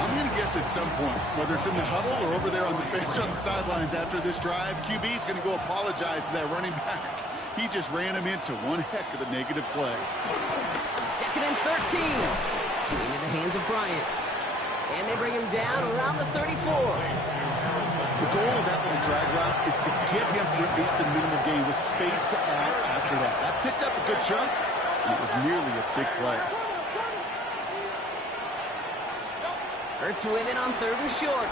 I'm going to guess at some point, whether it's in the huddle or over there on the bench on the sidelines after this drive, QB is going to go apologize to that running back. He just ran him into one heck of a negative play. 2nd and 13. Into the hands of Bryant. And they bring him down around the 34. The goal of that little drag route is to get him for at least a minimal gain with space to add after that. That picked up a good chunk, and it was nearly a big play. Hurts with it on 3rd and short.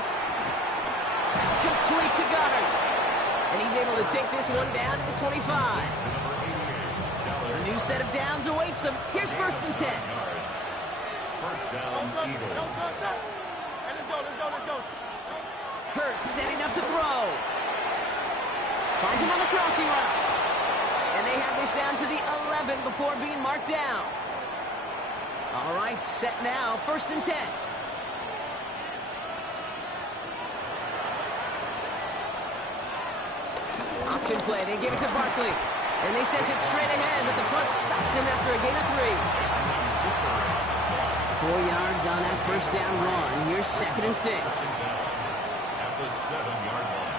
That's complete to Goddard. And he's able to take this one down to the 25. A new set of downs awaits him. Here's 1st and 10. 1st down, Eagle. Hurts setting up to throw. Finds him on the crossing route. And they have this down to the 11 before being marked down. All right, set now, 1st and 10. Option play, they give it to Barkley. And they sent it straight ahead, but the front stops him after a gain of 3. 4 yards on that 1st down run. Here's 2nd and 6. At the 7-yard line.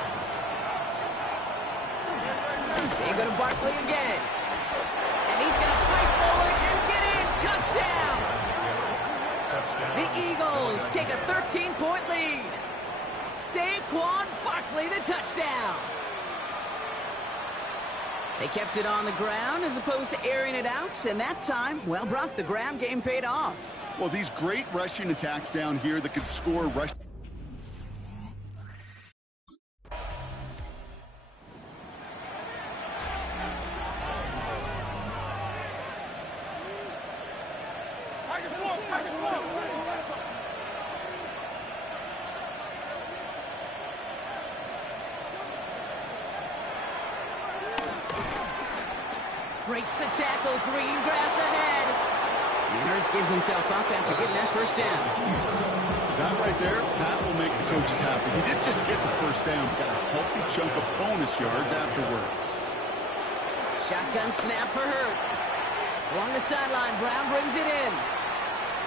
They go to Barkley again. And he's going to fight forward and get in. Touchdown! The Eagles take a 13-point lead. Saquon Barkley, the touchdown. They kept it on the ground as opposed to airing it out, and that time, well, Brock, the ground game paid off. Well, these great rushing attacks down here that could score rush. Breaks the tackle, green grass ahead. Hurts gives himself up after getting that 1st down. That right there, that will make the coaches happy. He didn't just get the 1st down, he got a healthy chunk of bonus yards afterwards. Shotgun snap for Hurts. Along the sideline, Brown brings it in.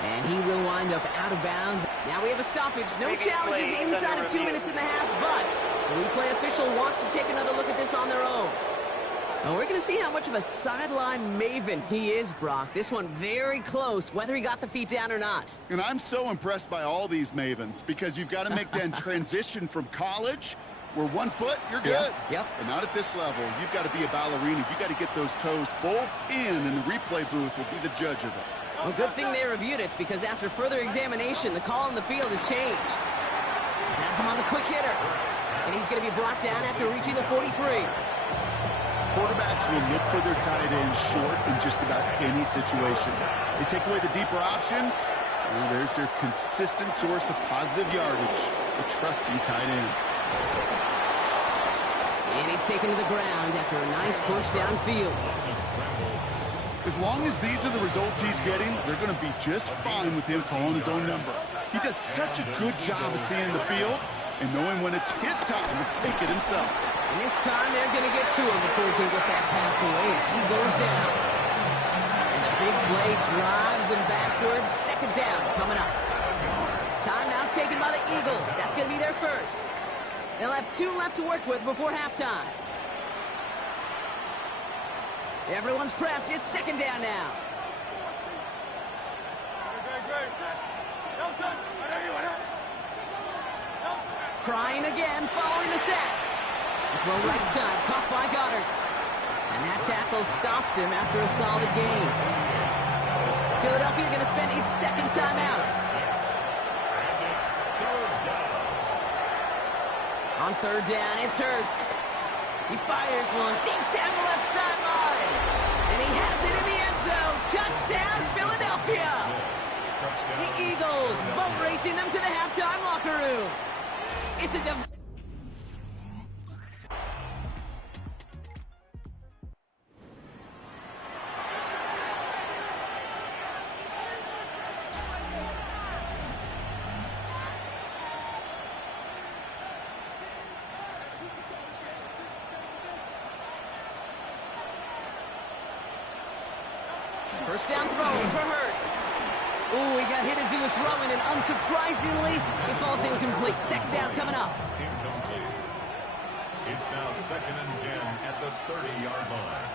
And he will wind up out of bounds. Now we have a stoppage. No challenges inside of 2 minutes and a half, but the replay official wants to take another look at this on their own. Well, we're going to see how much of a sideline maven he is, Brock. This one very close, whether he got the feet down or not. And I'm so impressed by all these mavens because you've got to make that transition from college where 1 foot, you're good. Yep. But not at this level. You've got to be a ballerina. You've got to get those toes both in, and the replay booth will be the judge of it. Well, good thing they reviewed it because after further examination, the call on the field has changed. That's him on the quick hitter. And he's going to be brought down after reaching the 43. Quarterbacks will look for their tight ends short in just about any situation. They take away the deeper options, and there's their consistent source of positive yardage, the trusting tight end. And he's taken to the ground after a nice push downfield. As long as these are the results he's getting, they're going to be just fine with him calling his own number. He does such a good job of seeing the field and knowing when it's his time to take it himself. And this time they're going to get to him before he can get that pass away as he goes down. And the big play drives them backwards. 2nd down coming up. Timeout taken by the Eagles. That's going to be their first. They'll have 2 left to work with before halftime. Everyone's prepped. It's 2nd down now. Trying again, following the set. Throw right side, caught by Goddard. And that tackle stops him after a solid gain. Philadelphia going to spend its 2nd timeout. On 3rd down, it's Hurts. He fires one deep down the left sideline. And he has it in the end zone. Touchdown, Philadelphia. The Eagles boat racing them to the halftime locker room. It's a first down throw for Hurts. Ooh, he got hit as he was throwing, and unsurprisingly, it falls incomplete. 2nd down coming up. Incomplete. It's now 2nd and 10 at the 30-yard line.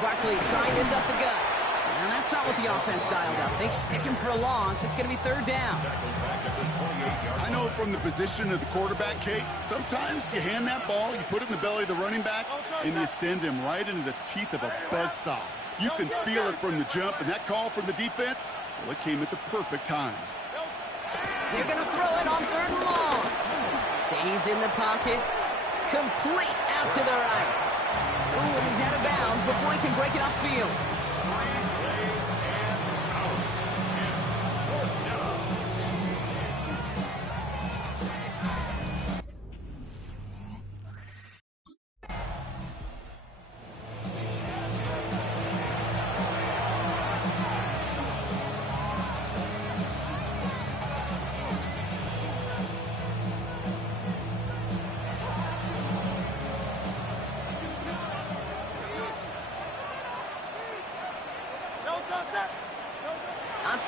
Barkley trying this up the gut. And that's not what the offense dialed up. They stick him for a loss. It's going to be 3rd down. I know from the position of the quarterback, Kate, sometimes you hand that ball, you put it in the belly of the running back, and you send him right into the teeth of a buzzsaw. You can feel it from the jump, and that call from the defense, well, it came at the perfect time. They're going to throw it on 3rd and long. Stays in the pocket. Complete out to the right. Ooh, and he's out of bounds before he can break it upfield.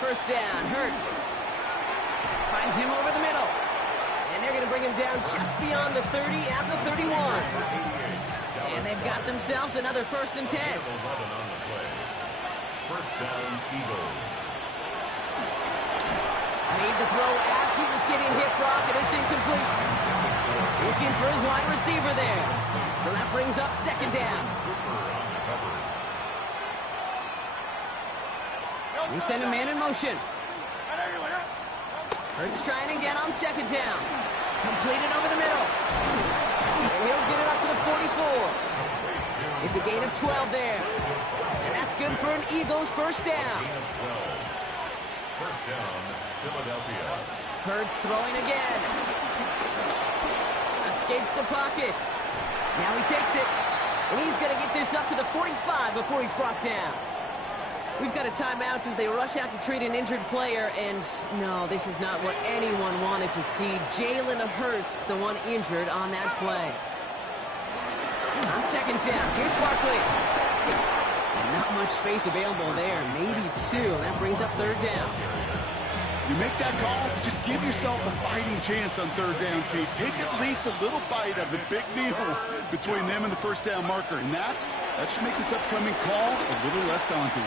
first down. Hurts finds him over the middle. And they're going to bring him down just beyond the 30 at the 31. And they've got themselves another 1st and 10. First down, Eagles. Made the throw as he was getting hit, Brock, and it's incomplete. Looking for his wide receiver there. So that brings up 2nd down. They send a man in motion. Hurts trying again on 2nd down. Completed over the middle. And he'll get it up to the 44. It's a gain of 12 there. And that's good for an Eagles 1st down. First down, Philadelphia. Hurts throwing again. Escapes the pocket. Now he takes it. And he's going to get this up to the 45 before he's brought down. We've got a timeout as they rush out to treat an injured player. And no, this is not what anyone wanted to see. Jalen Hurts, the one injured on that play. On 2nd down, here's Barkley. And not much space available there. Maybe 2. That brings up 3rd down. You make that call to just give yourself a fighting chance on 3rd down, Kate. Take at least a little bite of the big meal between them and the 1st down marker. And that should make this upcoming call a little less daunting.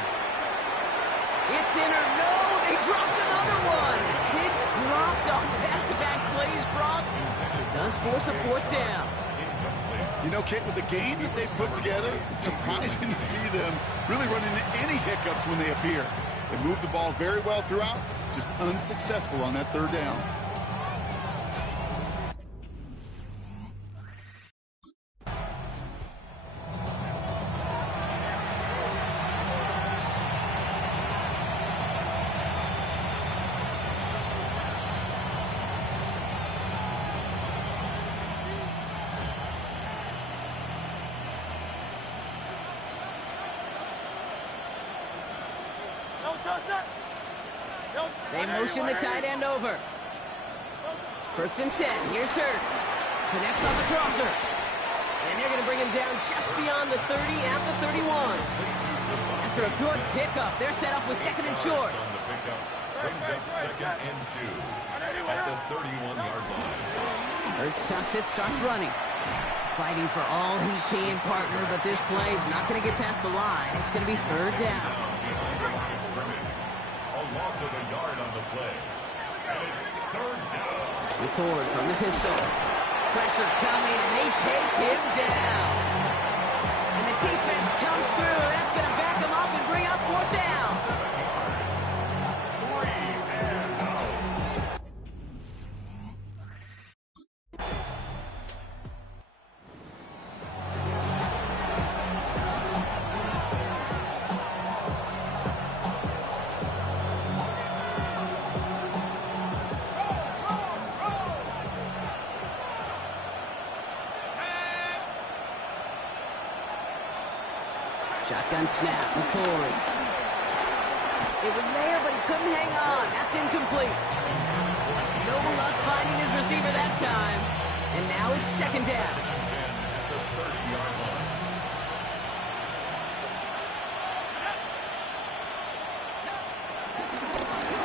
It's in or no, they dropped another one. Kicks dropped on back-to-back plays, Brock. It does force a 4th down. You know, Kate, with the game that they've put together, it's surprising to see them really run into any hiccups when they appear. They moved the ball very well throughout, just unsuccessful on that 3rd down. They motion the tight end over. 1st and 10. Here's Hurts. Connects on the crosser. And they're going to bring him down just beyond the 30 at the 31. After a good pickup, they're set up with 2nd and short. Brings up 2nd and 2 at the 31-yard line. Hurts tucks it, starts running. Fighting for all he can, partner, but this play is not going to get past the line. It's going to be 3rd down. Loss of a yard on the play. And it's 3rd down. McCord from the pistol. Pressure coming, and they take him down. And the defense comes through. That's going to back him up and bring up 4th down. 3 and out. Shotgun snap, McCord. It was there, but he couldn't hang on. That's incomplete. No luck finding his receiver that time. And now it's 2nd down.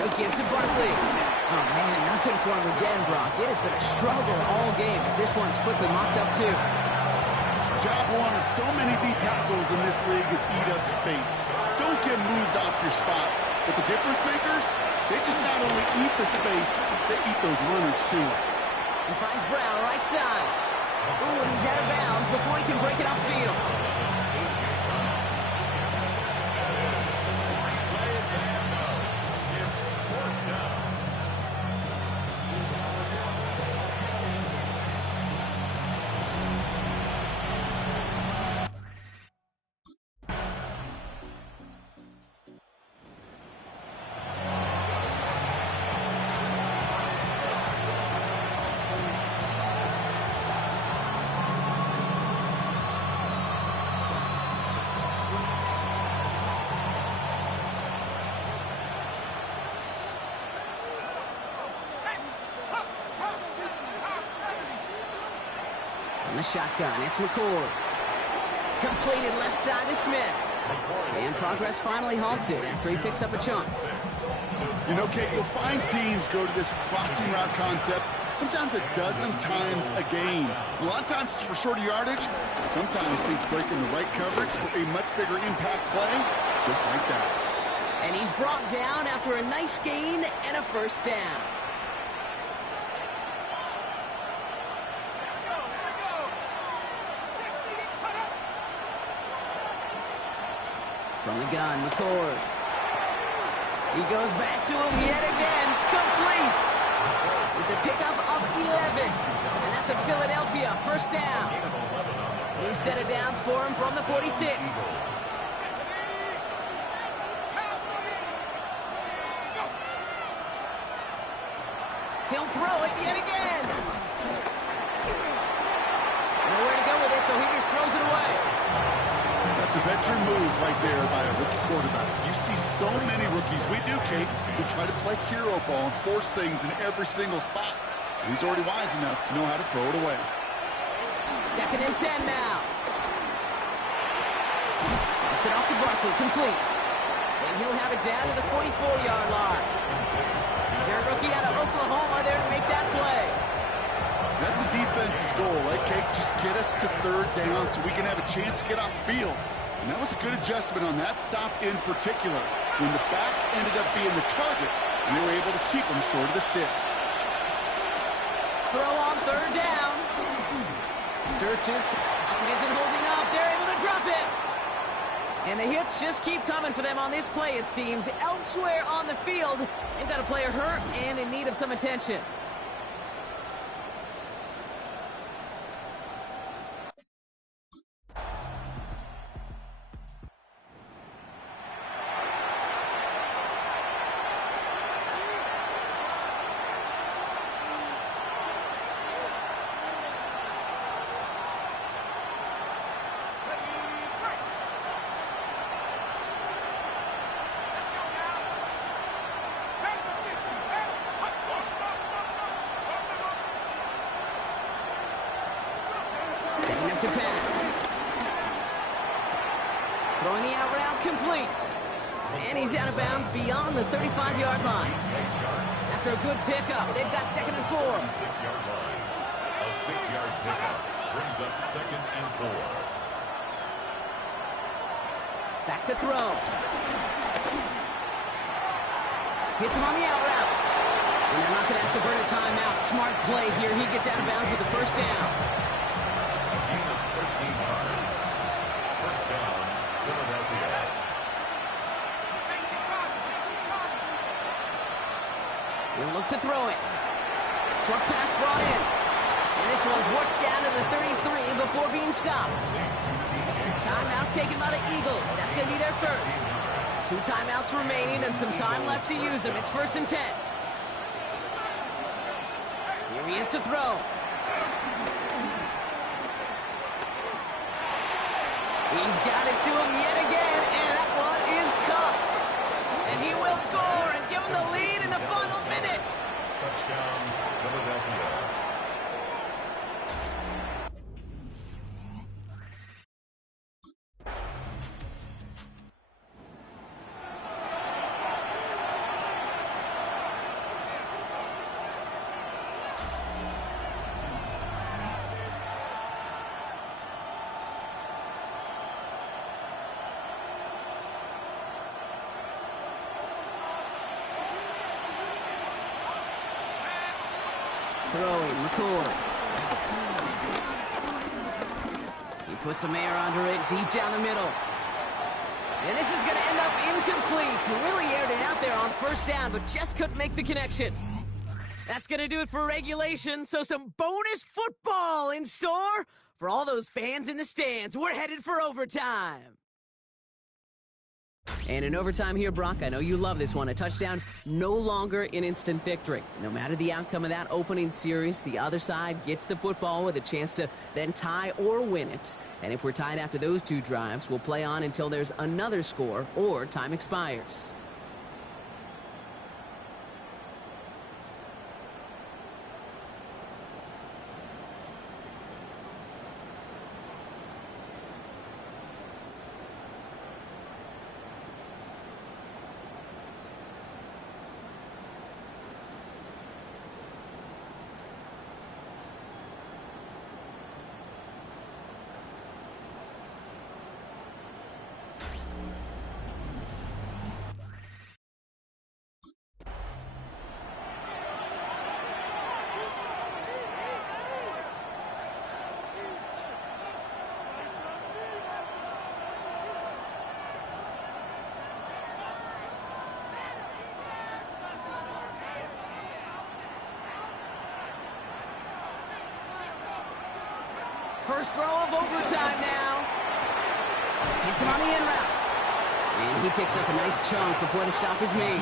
He gives to Barkley. Oh, man, nothing for him again, Brock. It has been a struggle all game as this one's quickly mopped up, too. Job one of so many D tackles in this league is eat up space. Don't get moved off your spot. But the difference makers, they just not only eat the space, they eat those runners too. He finds Brown right side. Ooh, and he's out of bounds before he can break it upfield. The shotgun, it's McCord. Completed left side to Smith. And progress finally halted after he picks up a chunk. You know, Kate, you'll find teams go to this crossing route concept sometimes a dozen times a game. A lot of times it's for shorter yardage. Sometimes teams break in the right coverage for a much bigger impact play, just like that. And he's brought down after a nice gain and a first down. From the gun, McCord. He goes back to him yet again. Complete. It's a pickup of 11. And that's a Philadelphia first down. New set of downs for him from the 46. He'll throw it yet again. Nowhere to go with it, so he just throws it away. That's a veteran move right there by a rookie quarterback. You see so many rookies, we do, Kate, who try to play hero ball and force things in every single spot. And he's already wise enough to know how to throw it away. 2nd and 10 now. Drops it off to Barkley, complete. And he'll have it down to the 44-yard line. Their rookie out of Oklahoma there to make that play. That's a defense's goal, right, Kate? Just get us to 3rd down so we can have a chance to get off the field. And that was a good adjustment on that stop in particular, when the back ended up being the target, and they were able to keep him short of the sticks. Throw on 3rd down. Searches. It isn't holding up. They're able to drop it. And the hits just keep coming for them on this play, it seems. Elsewhere on the field, they've got a player hurt and in need of some attention. Setting up to pass. Throwing the out route complete. And he's out of bounds beyond the 35-yard line. After a good pickup, they've got 2nd and 4. 6-yard line. A 6-yard pickup brings up 2nd and 4. Back to throw. Hits him on the out route. And they're not going to have to burn a timeout. Smart play here. He gets out of bounds with the first down. Gain of 13 yards. First down, Philadelphia. We'll look to throw it. Short pass brought in. And this one's worked down to the 33 before being stopped. Timeout taken by the Eagles. That's going to be their first. 2 timeouts remaining and some time left to use them. It's 1st and 10. Here he is to throw. He's got it to him yet again, and that one is caught. And he will score and give him the lead in the final minute. Touchdown, Philadelphia. Throwing, McCord. He puts some air under it, deep down the middle. And this is going to end up incomplete. He really aired it out there on first down, but just couldn't make the connection. That's going to do it for regulation, so some bonus football in store for all those fans in the stands. We're headed for overtime. And in overtime here, Brock, I know you love this one. A touchdown, no longer an instant victory. No matter the outcome of that opening series, the other side gets the football with a chance to then tie or win it. And if we're tied after those 2 drives, we'll play on until there's another score or time expires. First throw of overtime now. Hits him on the in route. And he picks up a nice chunk before the stop is made.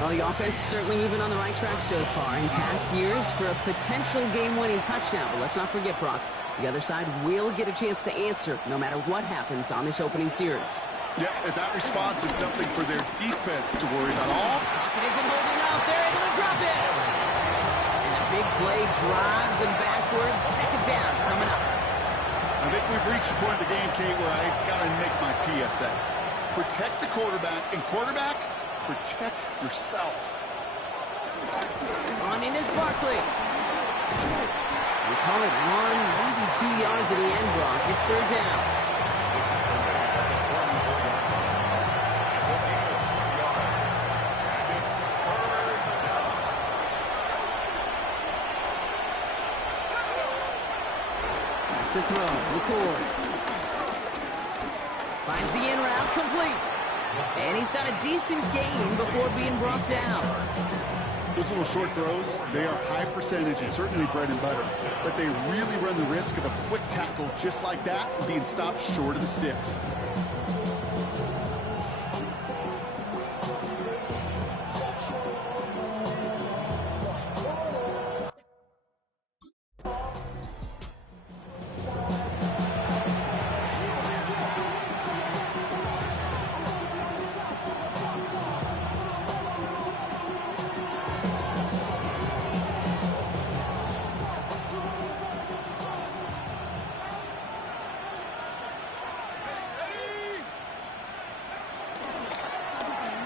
Well, the offense is certainly moving on the right track so far in past years for a potential game-winning touchdown. But let's not forget, Brock, the other side will get a chance to answer no matter what happens on this opening series. Yeah, that response is something for their defense to worry about. All Pocket isn't holding up. They're able to drop it. And the big play drives them backwards. Second down coming up. I think we've reached the point of the game, Kate, where I got to make my PSA. Protect the quarterback, and quarterback, protect yourself. On in is Barkley. We call it 1, maybe 2 yards at the end, Brock. It's third down. To throw, McCoy. Finds the in route, complete. And he's got a decent gain before being brought down. Those little short throws, they are high percentage and certainly bread and butter. But they really run the risk of a quick tackle just like that being stopped short of the sticks.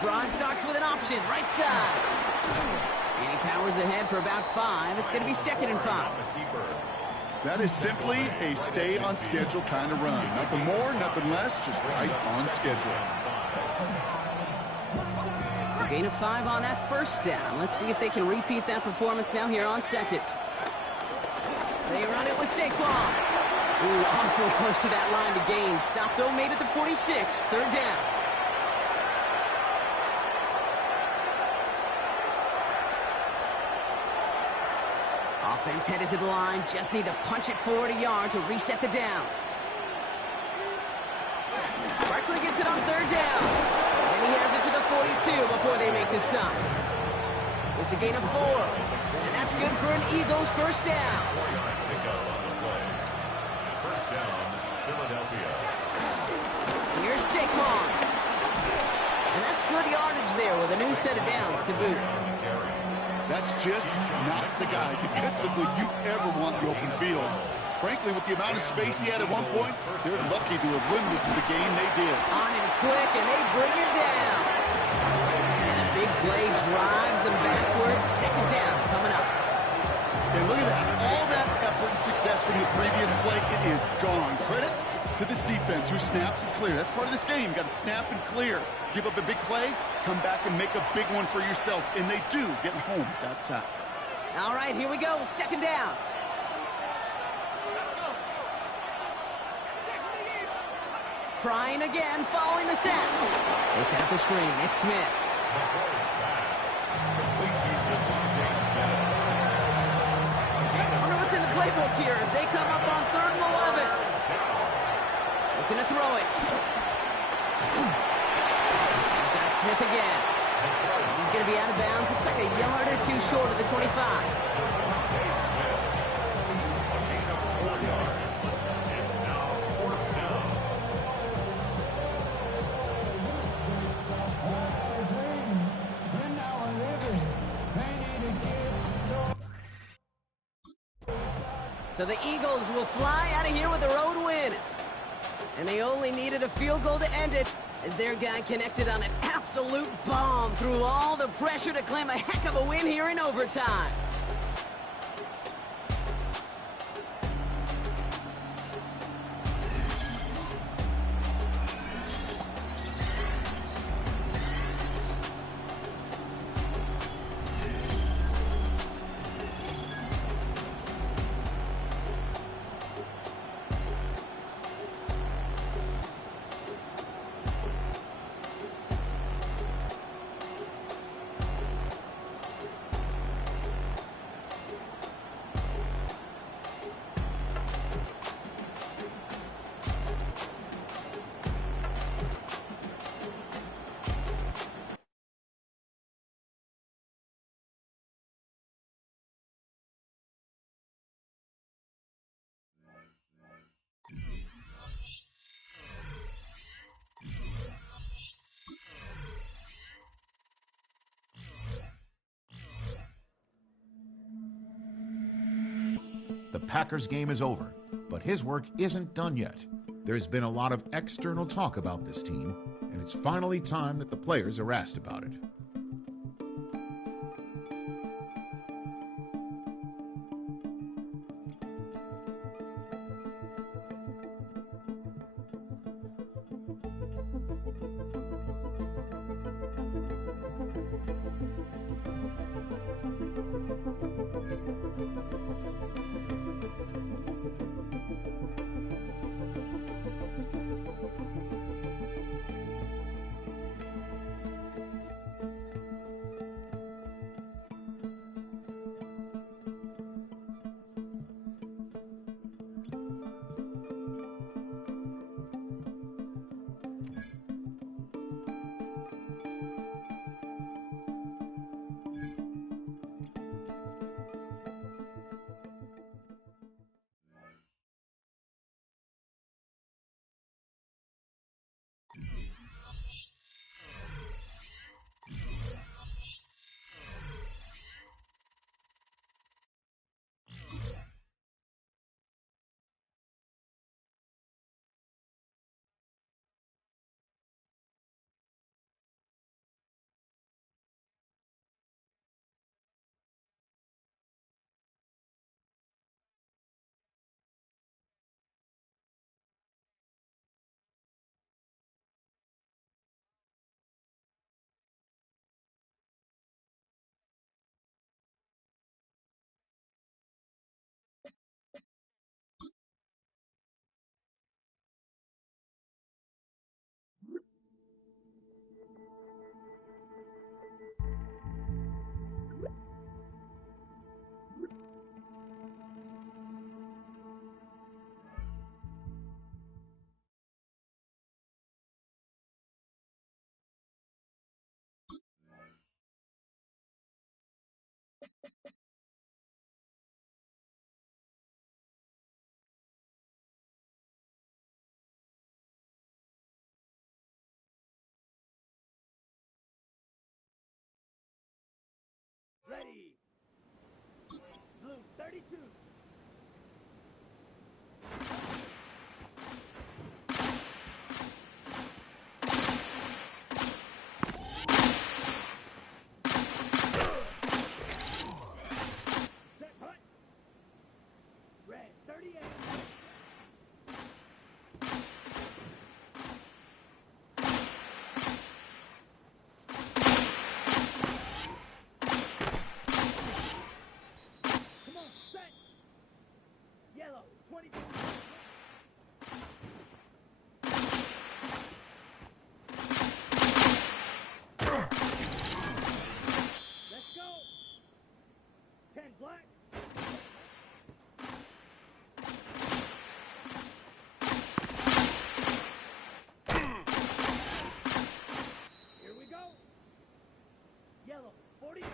Drive starts with an option, right side. And he powers ahead for about 5. It's going to be 2nd and 5. That is simply a stay on schedule kind of run. Nothing more, nothing less, just right on schedule. So gain of 5 on that first down. Let's see if they can repeat that performance now here on second. They run it with Saquon. Ooh, awful close to that line to gain. Stop though, made at the 46. Third down. Offense headed to the line. Just need to punch it forward a yard to reset the downs. Barkley gets it on third down. And he has it to the 42 before they make the stop. It's a gain of 4. And that's good for an Eagles first down. First down, Philadelphia. Here's Saquon. And that's good yardage there with a new set of downs to boot. That's just not the guy defensively you ever want the open field. Frankly, with the amount of space he had at one point, they're lucky to have limited to the game they did. On him quick, and they bring it down. And a big play drives them backwards. Second down coming up. And look at that. All that effort and success from the previous play, it is gone. Credit to this defense who snaps and clear. That's part of this game. You got to snap and clear. Give up a big play, come back and make a big one for yourself. And they do, getting home at that sack. All right, here we go. Second down. Trying again, following the set. They set up the screen. It's Smith. I wonder what's in the playbook here as they come up on 3rd and 11. Looking to throw it. He's got Smith again. He's going to be out of bounds. Looks like a yard or 2 short of the 25. So the Eagles will fly out of here with a road win. And they only needed a field goal to end it as their guy connected on an absolute bomb through all the pressure to claim a heck of a win here in overtime. The Packers game is over, but his work isn't done yet. There's been a lot of external talk about this team, and it's finally time that the players are asked about it. Ready. Blue 32. Set hut. Red 38. Come on, set. Yellow 22. Let's go. 10 black. Here we go. Yellow 40.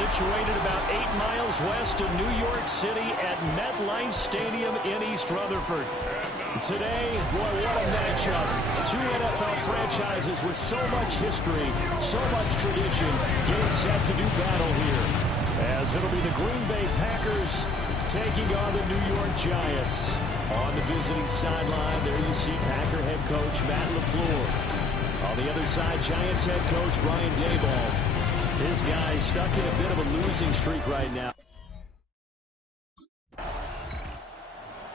Situated about 8 miles west of New York City at MetLife Stadium in East Rutherford. Today, boy, what a matchup. Two NFL franchises with so much history, so much tradition, getting set to do battle here. As it'll be the Green Bay Packers taking on the New York Giants. On the visiting sideline, there you see Packer head coach Matt LaFleur. On the other side, Giants head coach Brian Daboll. His guy's stuck in a bit of a losing streak right now.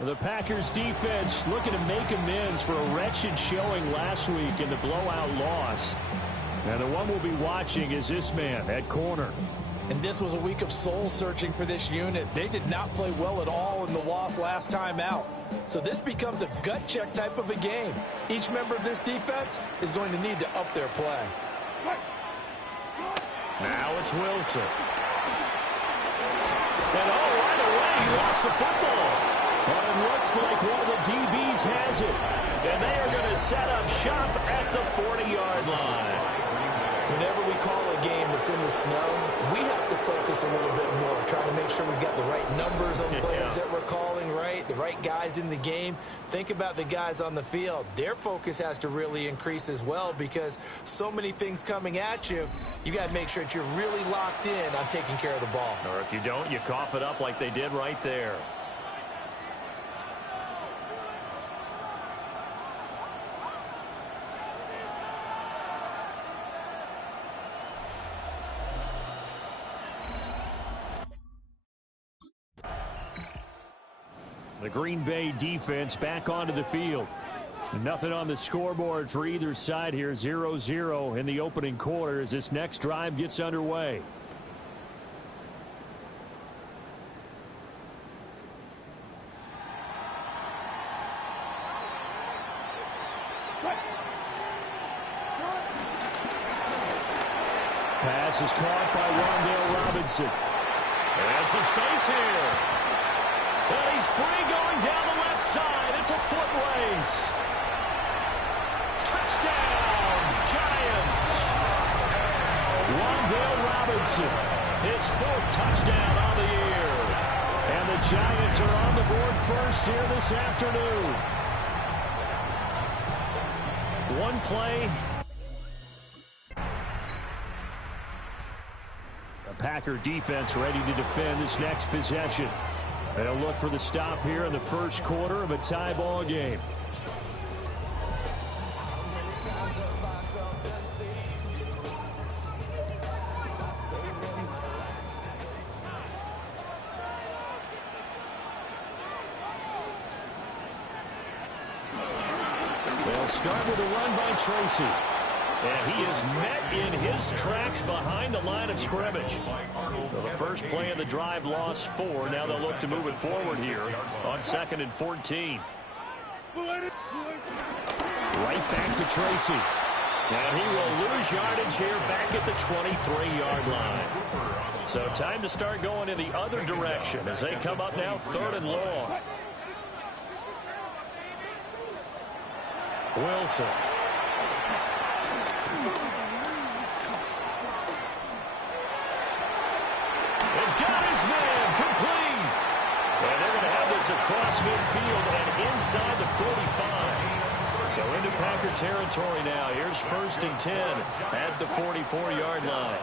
The Packers defense looking to make amends for a wretched showing last week in the blowout loss. And the one we'll be watching is this man at corner. And this was a week of soul searching for this unit. They did not play well at all in the loss last time out. So this becomes a gut check type of a game. Each member of this defense is going to need to up their play. Now it's Wilson. And right away he lost the football. But it looks like one of the DBs has it. And they are going to set up shop at the 40-yard line. Whenever we call a game that's in the snow, we have to focus a little bit more, trying to make sure we've got the right numbers on players that we're calling right, the right guys in the game. Think about the guys on the field. Their focus has to really increase as well because so many things coming at you, you got to make sure that you're really locked in on taking care of the ball. Or if you don't, you cough it up like they did right there. The Green Bay defense back onto the field. Nothing on the scoreboard for either side here. 0-0 in the opening quarter as this next drive gets underway. Pass is caught by Wan'Dale Robinson. There's some space here. And he's free going down the left side. It's a foot race. Touchdown, Giants. Wan'Dale Robinson, his fourth touchdown on the year. And the Giants are on the board first here this afternoon. One play. The Packer defense ready to defend this next possession. They'll look for the stop here in the first quarter of a tie ball game. They'll start with a run by Tracy. And he is met in his tracks behind the line of scrimmage. So the first play of the drive lost 4. Now they'll look to move it forward here on 2nd and 14. Right back to Tracy. And he will lose yardage here back at the 23-yard line. So time to start going in the other direction as they come up now 3rd and long. Wilson. And got his man complete. And they're going to have this across midfield and inside the 45. So into Packer territory now. Here's 1st and 10 at the 44-yard line.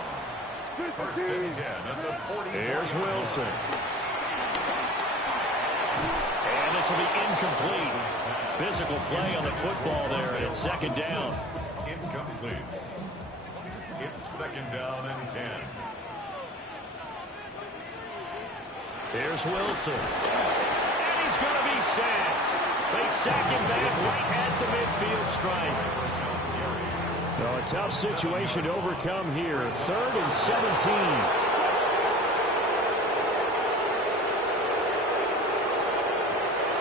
1st and 10 at the 40. Here's Wilson. And this will be incomplete. Physical play on the football there, and it's 2nd down. Incomplete. It's 2nd down and 10. Here's Wilson. And he's going to be sacked. They sack him back right at the midfield stripe. Well, a tough situation to overcome here. 3rd and 17.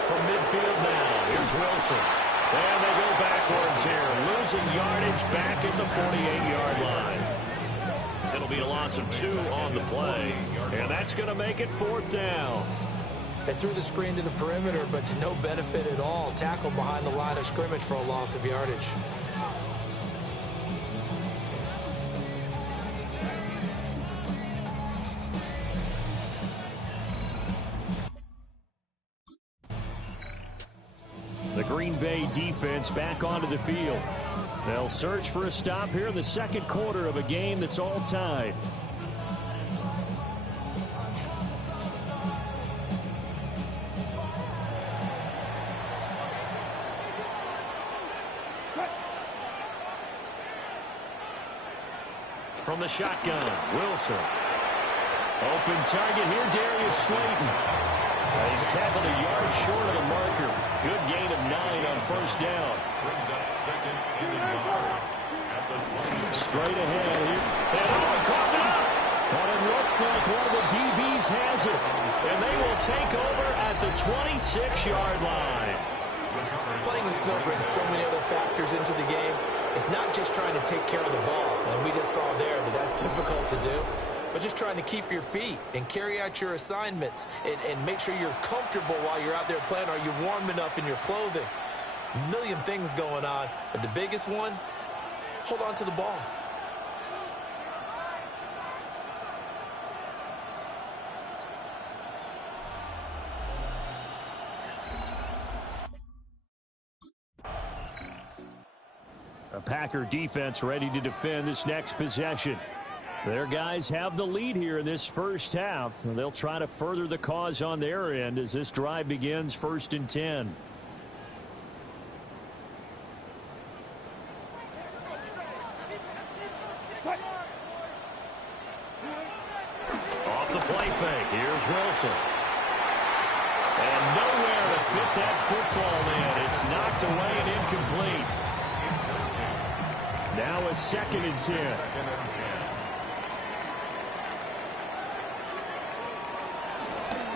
From midfield now, here's Wilson. And they go backwards here, losing yardage back at the 48-yard line. It'll be a loss of 2 on the play, and that's going to make it 4th down. They threw the screen to the perimeter, but to no benefit at all. Tackled behind the line of scrimmage for a loss of yardage. The Green Bay defense back onto the field. They'll search for a stop here in the 2nd quarter of a game that's all tied. From the shotgun, Wilson. Open target here, Darius Slayton. He's tackled a yard short of the marker. Good gain of 9 on 1st down. Brings up 2nd and a yard at the 20. Straight ahead here. And he caught it up. But it looks like one of the DBs has it. And they will take over at the 26-yard line. Playing the snow brings so many other factors into the game. It's not just trying to take care of the ball, and we just saw there that that's difficult to do, but just trying to keep your feet and carry out your assignments and make sure you're comfortable while you're out there playing. Are you warm enough in your clothing? A million things going on, but the biggest one, hold on to the ball. A Packer defense ready to defend this next possession. Their guys have the lead here in this 1st half. They'll try to further the cause on their end as this drive begins 1st and 10. Off the play fake. Here's Wilson. And nowhere to fit that football in. It's knocked away and incomplete. Now a 2nd and 10.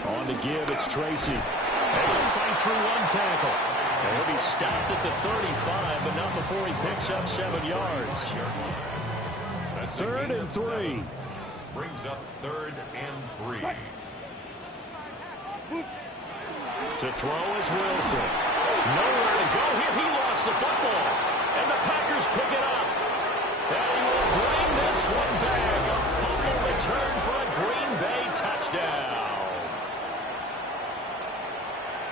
On the give, it's Tracy. And he'll fight through one tackle. And he'll be stopped at the 35, but not before he picks up 7 yards. 3rd and 3. Brings up 3rd and 3. To throw is Wilson. Nowhere to go here. He lost the football. And the Packers pick it up. And he will bring this one back. A fumble return for a Green Bay touchdown.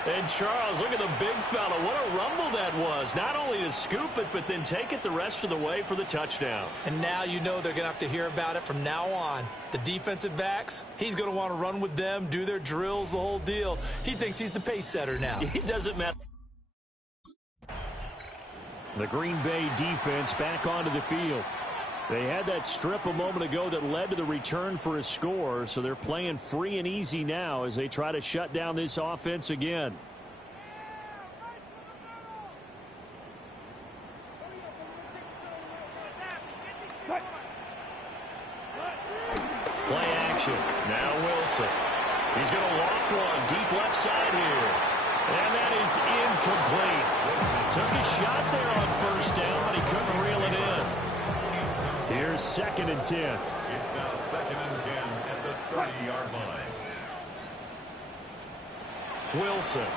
And Charles, look at the big fella. What a rumble that was. Not only to scoop it, but then take it the rest of the way for the touchdown. And now you know they're going to have to hear about it from now on. The defensive backs, he's going to want to run with them, do their drills, the whole deal. He thinks he's the pace setter now. It doesn't matter. The Green Bay defense back onto the field. They had that strip a moment ago that led to the return for a score, so they're playing free and easy now as they try to shut down this offense again. Play action. Now Wilson. He's going to loft one deep left side here. And that is incomplete. Took a shot there on first down, but he couldn't reel it in. Here's 2nd and 10. It's now 2nd and 10 at the 30-yard line. Wilson.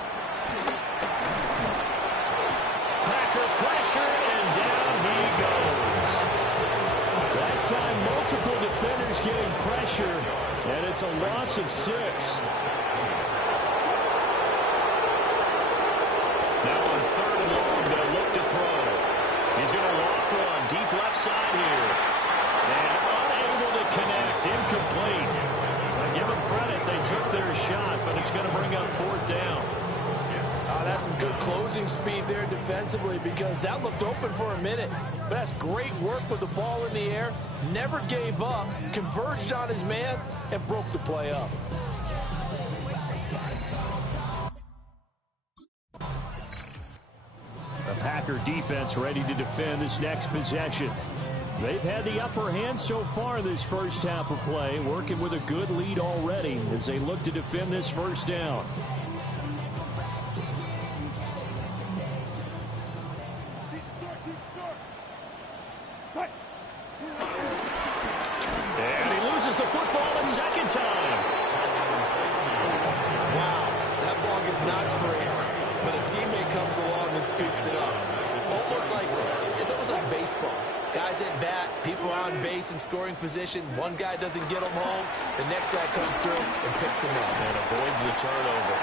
Packer pressure, and down he goes. That time, multiple defenders getting pressure, and it's a loss of 6. Now on 3rd and long, they'll look to throw. He's going to loft one deep left side here. And unable to connect, incomplete. I give them credit, they took their shot, but it's going to bring up 4th down. That's some good closing speed there defensively because that looked open for a minute. But that's great work with the ball in the air. Never gave up, converged on his man, and broke the play up. The Packer defense ready to defend this next possession. They've had the upper hand so far this first half of play, working with a good lead already as they look to defend this first down. And he loses the football a second time. Wow, that ball is not free, but a teammate comes along and scoops it up. It's almost like baseball. Guys at bat, people on base in scoring position. One guy doesn't get him home. The next guy comes through and picks him up. And avoids the turnover.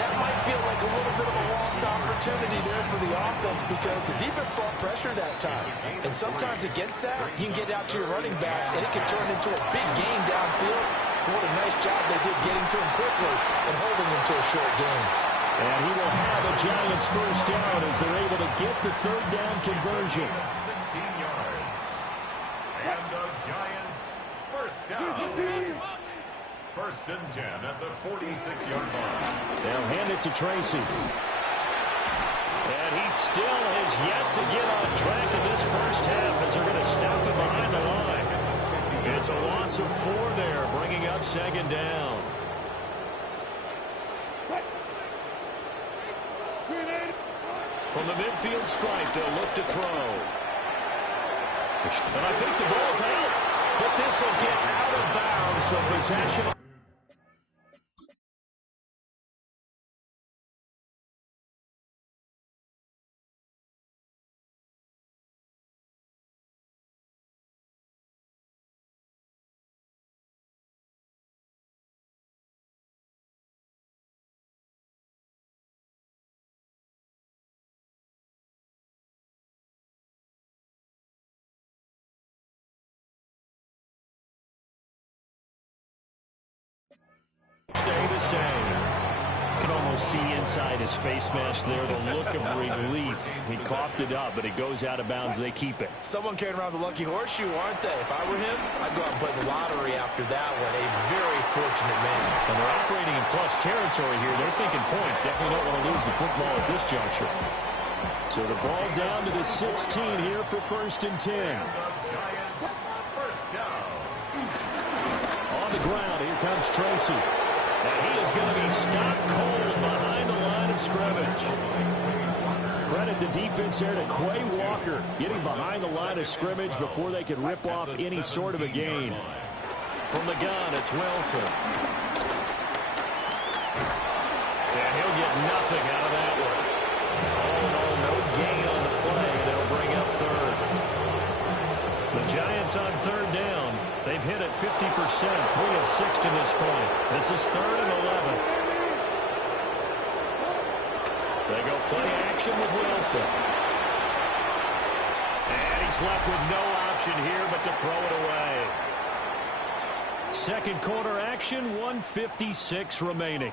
That might feel like a little bit of a lost opportunity there for the offense because the defense brought pressure that time. And sometimes against that, you can get out to your running back, and it can turn into a big game downfield. What a nice job they did getting to him quickly and holding him to a short game. And he will have a Giants first down as they're able to get the 3rd down conversion. 16 yards. And the Giants first down. 1st and 10 at the 46-yard line. They'll hand it to Tracy. And he still has yet to get on track in this first half as they're going to stop him behind the line. It's a loss of 4 there, bringing up 2nd down. From the midfield stripe, they'll look to throw. And I think the ball's out. But this will get out of bounds, so possession. Stay the same. You can almost see inside his face mask there the look of relief. He coughed it up, but it goes out of bounds. They keep it. Someone carrying around the lucky horseshoe, aren't they? If I were him, I'd go out and play the lottery after that one. A very fortunate man. And they're operating in plus territory here. They're thinking points. Definitely don't want to lose the football at this juncture. So the ball down to the 16 here for 1st and 10. First down. On the ground, here comes Tracy. And he is going to be stopped cold behind the line of scrimmage. Credit the defense there to Quay Walker, getting behind the line of scrimmage before they could rip off any sort of a gain. From the gun, it's Wilson. And he'll get nothing out of that one. All in all, no gain on the play. They'll bring up 3rd. The Giants on 3rd down. They've hit it 50%, 3 of 6 to this point. This is 3rd and 11. They go play action with Wilson. And he's left with no option here but to throw it away. 2nd quarter action, 1:56 remaining.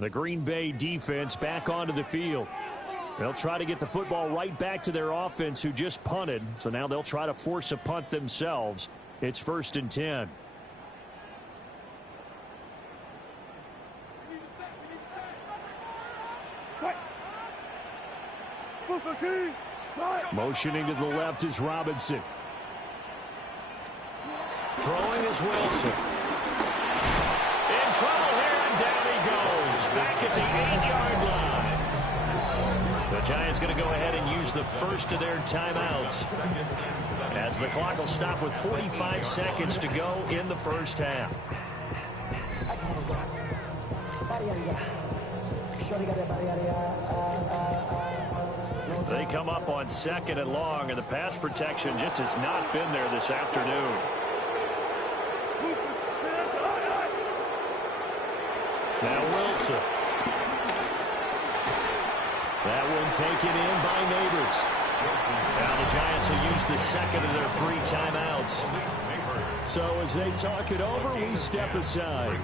The Green Bay defense back onto the field. They'll try to get the football right back to their offense who just punted. So now they'll try to force a punt themselves. It's 1st and 10. Motioning to the left is Robinson. Throwing is Wilson. In trouble here, and down he goes. Back at the 8-yard line. The Giants going to go ahead and use the first of their timeouts, as the clock will stop with 45 seconds to go in the first half. They come up on 2nd and long, and the pass protection just has not been there this afternoon. Now Wilson. That one taken in by Neighbors. Now the Giants will use the second of their 3 timeouts. So as they talk it over, we step aside.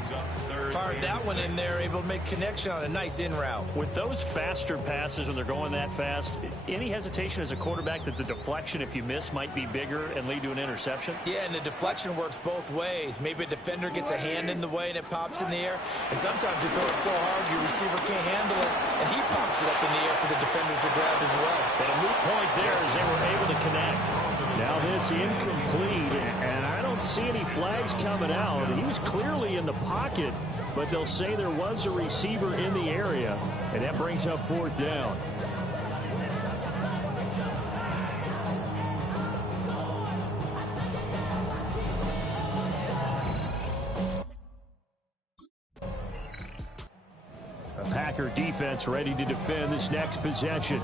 Fired that one in there, able to make connection on a nice in route. With those faster passes, when they're going that fast, any hesitation as a quarterback that the deflection, if you miss, might be bigger and lead to an interception? Yeah, and the deflection works both ways. Maybe a defender gets a hand in the way and it pops in the air. And sometimes you throw it so hard your receiver can't handle it, and he pops it up in the air for the defenders to grab as well. But a moot point there as they were able to connect. Now this incomplete, and I don't see any flags coming out. He was clearly in the pocket, but they'll say there was a receiver in the area, and that brings up 4th down. The Packer defense ready to defend this next possession.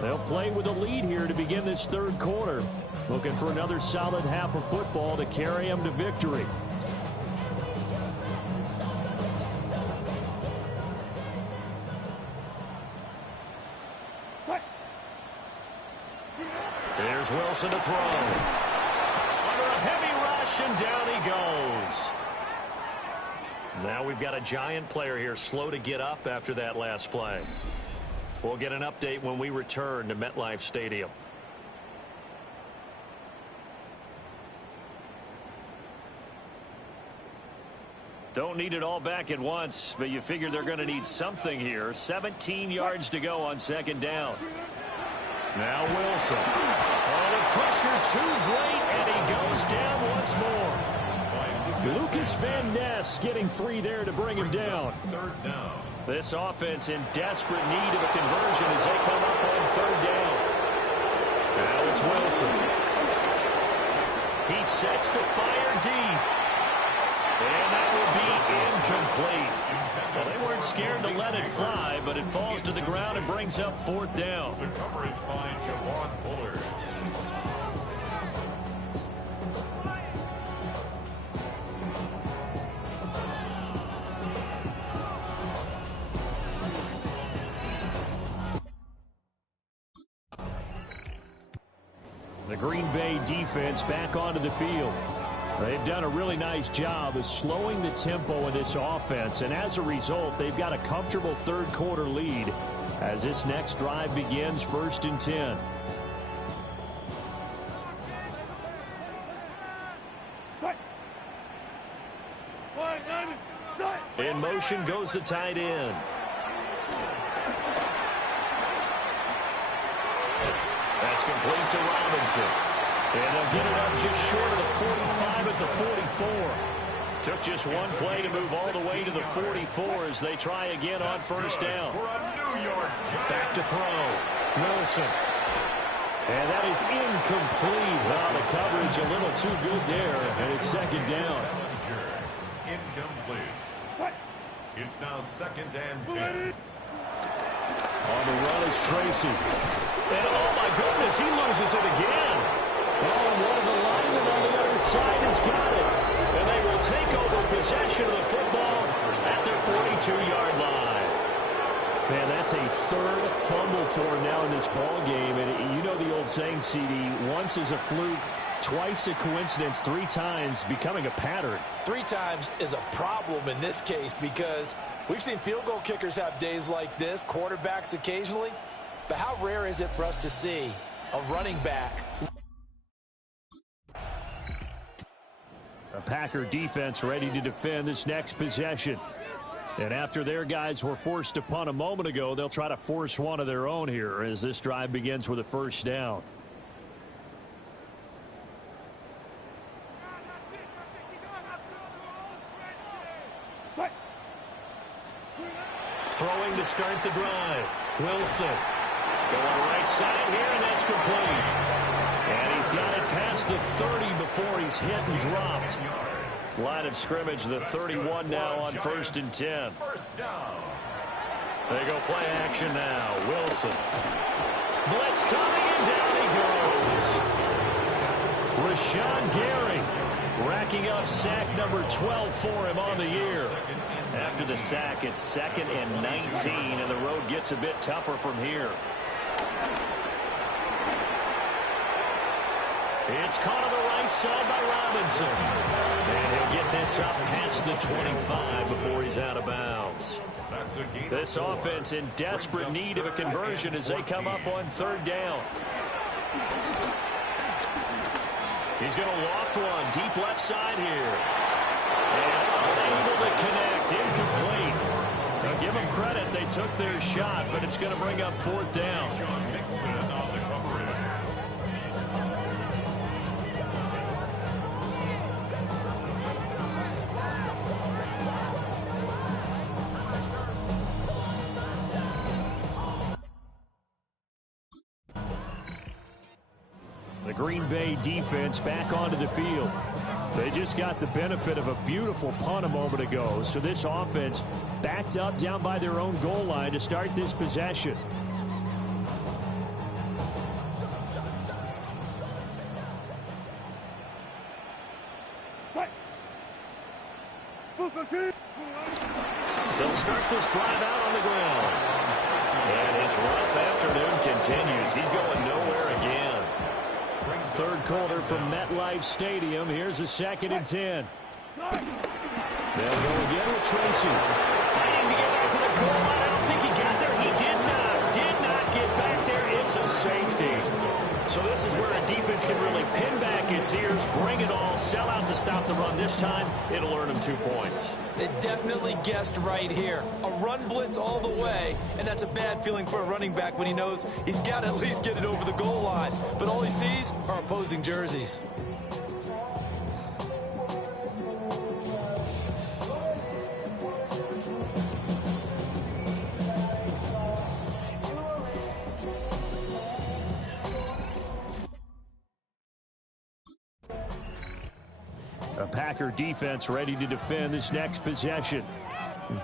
They'll play with a lead here to begin this 3rd quarter. Looking for another solid half of football to carry them to victory. There's Wilson to throw. Under a heavy rush, and down he goes. Now we've got a Giant player here slow to get up after that last play. We'll get an update when we return to MetLife Stadium. Don't need it all back at once, but you figure they're going to need something here. 17 yards to go on 2nd down. Now Wilson. Oh, the pressure too great, and he goes down once more. Lucas Van Ness getting 3 there to bring him down. 3rd down. This offense in desperate need of a conversion as they come up on 3rd down. Now it's Wilson. He sets to fire deep. And that will be incomplete. Well, they weren't scared to let it fly, but it falls to the ground and brings up 4th down. The coverage by Javon Bullard. The Green Bay defense back onto the field. They've done a really nice job of slowing the tempo of this offense, and as a result, they've got a comfortable 3rd quarter lead as this next drive begins 1st and 10. In motion goes the tight end. That's complete to Robinson. And they'll get it up just short of the 45 at the 44. Took just one play to move all the way to the 44 as they try again on 1st down. Back to throw. Wilson. And that is incomplete. Well, the coverage a little too good there, and it's 2nd down. Incomplete. It's now 2nd and 10. On the run is Tracy. And oh my goodness, he loses it again. Oh, and one of the linemen on the other side has got it. And they will take over possession of the football at their 42-yard line. Man, that's a 3rd fumble for him now in this ball game. And you know the old saying, CD, once is a fluke, twice a coincidence, 3 times becoming a pattern. 3 times is a problem in this case because we've seen field goal kickers have days like this, quarterbacks occasionally. But how rare is it for us to see a running back? The Packer defense ready to defend this next possession. And after their guys were forced to punt a moment ago, they'll try to force one of their own here as this drive begins with a first down. Throwing to start the drive. Wilson going right side here, and that's complete. And he's got it past the 30 before he's hit and dropped. Line of scrimmage, the 31 now on 1st and 10. They go play action now. Wilson. Blitz coming, and down he goes. Rashawn Gary racking up sack number 12 for him on the year. After the sack, it's 2nd and 19, and the road gets a bit tougher from here. It's caught on the right side by Robinson. And he'll get this up past the 25 before he's out of bounds. This offense in desperate need of a conversion as they come up on 3rd down. He's going to loft one deep left side here. And unable to connect. Incomplete. Now give them credit. They took their shot, but it's going to bring up 4th down. The Green Bay defense back onto the field. They just got the benefit of a beautiful punt a moment ago, so this offense backed up down by their own goal line to start this possession. They'll start this drive out on the ground. And his rough afternoon continues. He's going nowhere again. 3rd quarter from MetLife Stadium. Here's a 2nd and 10. They'll go again with Tracy. Fighting to get back to the goal line. I don't think he got there. He did not get back there. It's a safety. So this is where a defense can really pin back its ears, bring it all, sell out to stop the run. This time, it'll earn them 2 points. They definitely guessed right here. A run blitz all the way, and that's a bad feeling for a running back when he knows he's got to at least get it over the goal line. But all he sees are opposing jerseys. A Packer defense ready to defend this next possession.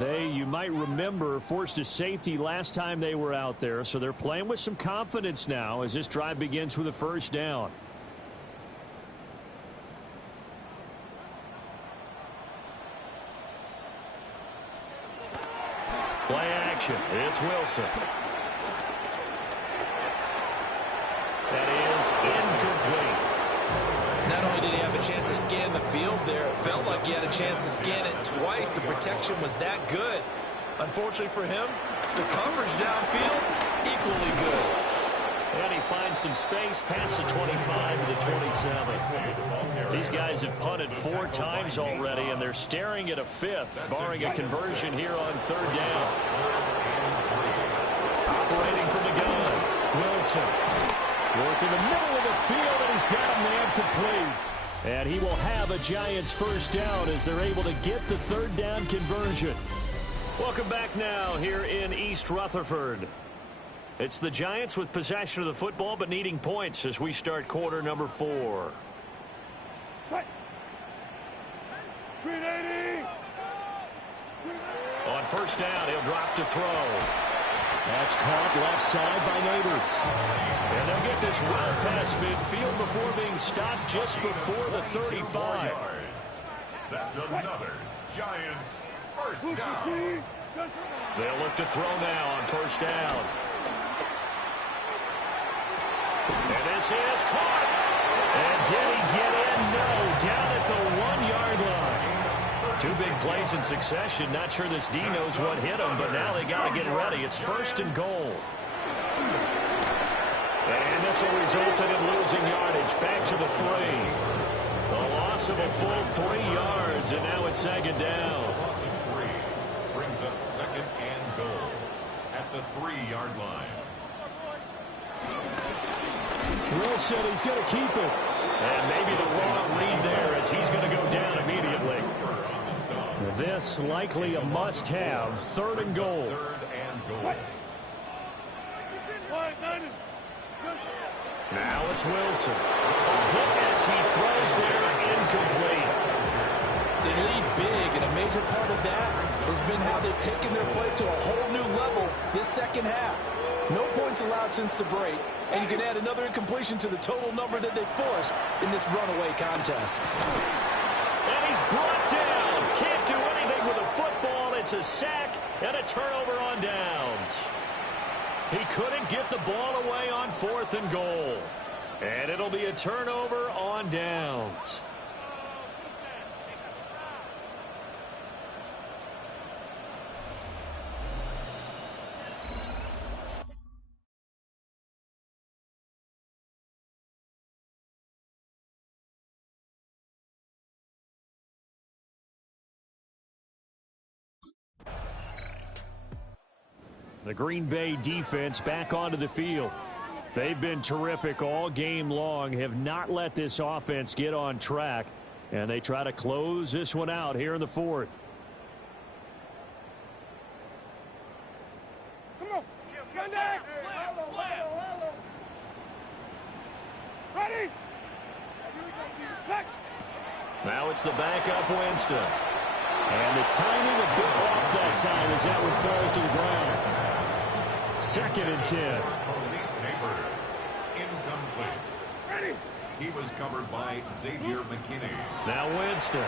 They, you might remember, forced a safety last time they were out there, so they're playing with some confidence now as this drive begins with a 1st down. Play action. It's Wilson. That is incomplete. Not only did he have a chance to scan the field there, it felt like he had a chance to scan it twice. The protection was that good. Unfortunately for him, the coverage downfield, equally good. And he finds some space past the 25 to the 27. These guys have punted 4 times already, and they're staring at a 5th, barring a conversion here on 3rd down. Operating from the gun, Wilson. Working the middle of the field, and he's got a man complete. And he will have a Giants 1st down as they're able to get the 3rd down conversion. Welcome back now here in East Rutherford. It's the Giants with possession of the football, but needing points as we start quarter number 4. 380. On 1st down, he'll drop to throw. That's caught left side by Neighbors. And they'll get this well past midfield before being stopped just before the 35. That's another Giants 1st down. They'll look to throw now on 1st down. And this is caught. And did he get in? No. Down at the 1-yard line. 2 big plays in succession. Not sure this D knows what hit him, but now they got to get ready. It's 1st and goal. And this will result in him losing yardage. Back to the 3. A loss of a full 3 yards, and now it's 2nd down. the 3-yard line. Wilson, he's going to keep it. And maybe the wrong read there as he's going to go down immediately. This likely a must-have. 3rd and goal. 3rd and goal. Now it's Wilson. Hit as he throws there, incomplete. They lead big, and a major part of that has been how they've taken their play to a whole new level this second half. No points allowed since the break, and you can add another incompletion to the total number that they forced in this runaway contest. And he's brought down. Can't do anything with a football. It's a sack and a turnover on downs. He couldn't get the ball away on 4th and goal. And it'll be a turnover on downs. The Green Bay defense back onto the field. They've been terrific all game long, have not let this offense get on track, and they try to close this one out here in the 4th. Come on. Ready? Now it's the backup Winston. And the timing a bit off that time as that one falls to the ground. 2nd and 10. Neighbors, incomplete. Ready? He was covered by Xavier McKinney. Now Winston.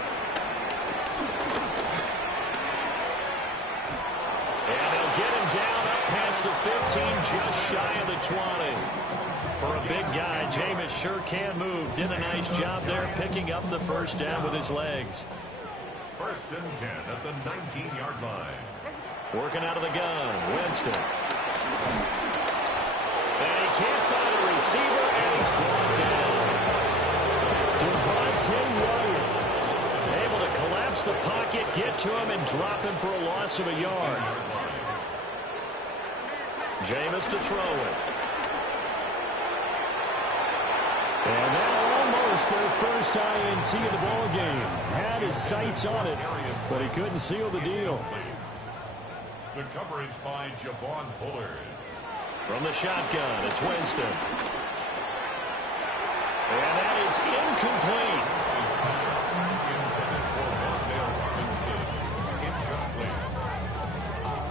And they'll get him down up past the 15, just shy of the 20. For a big guy, Jameis sure can move. Did a nice job there picking up the first down with his legs. 1st and 10 at the 19-yard line. Working out of the gun, Winston. And he can't find a receiver, and he's brought down. Devontae Wyatt. Able to collapse the pocket, get to him, and drop him for a loss of a yard. Jameis to throw it. And now almost their first INT of the ball game. Had his sights on it, but he couldn't seal the deal. The coverage by Javon Bullard. From the shotgun, it's Winston. And that is incomplete. Intended for Wandale Robinson. Incomplete.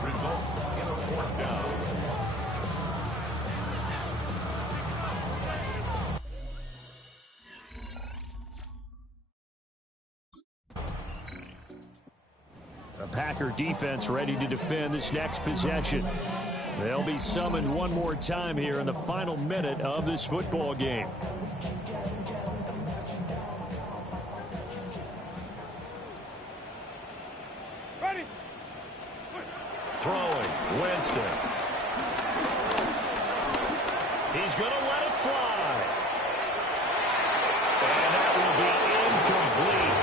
Results in a 4th down. The Packer defense ready to defend this next possession. They'll be summoned one more time here in the final minute of this football game. Ready? Throwing, Winston. He's going to let it fly. And that will be incomplete.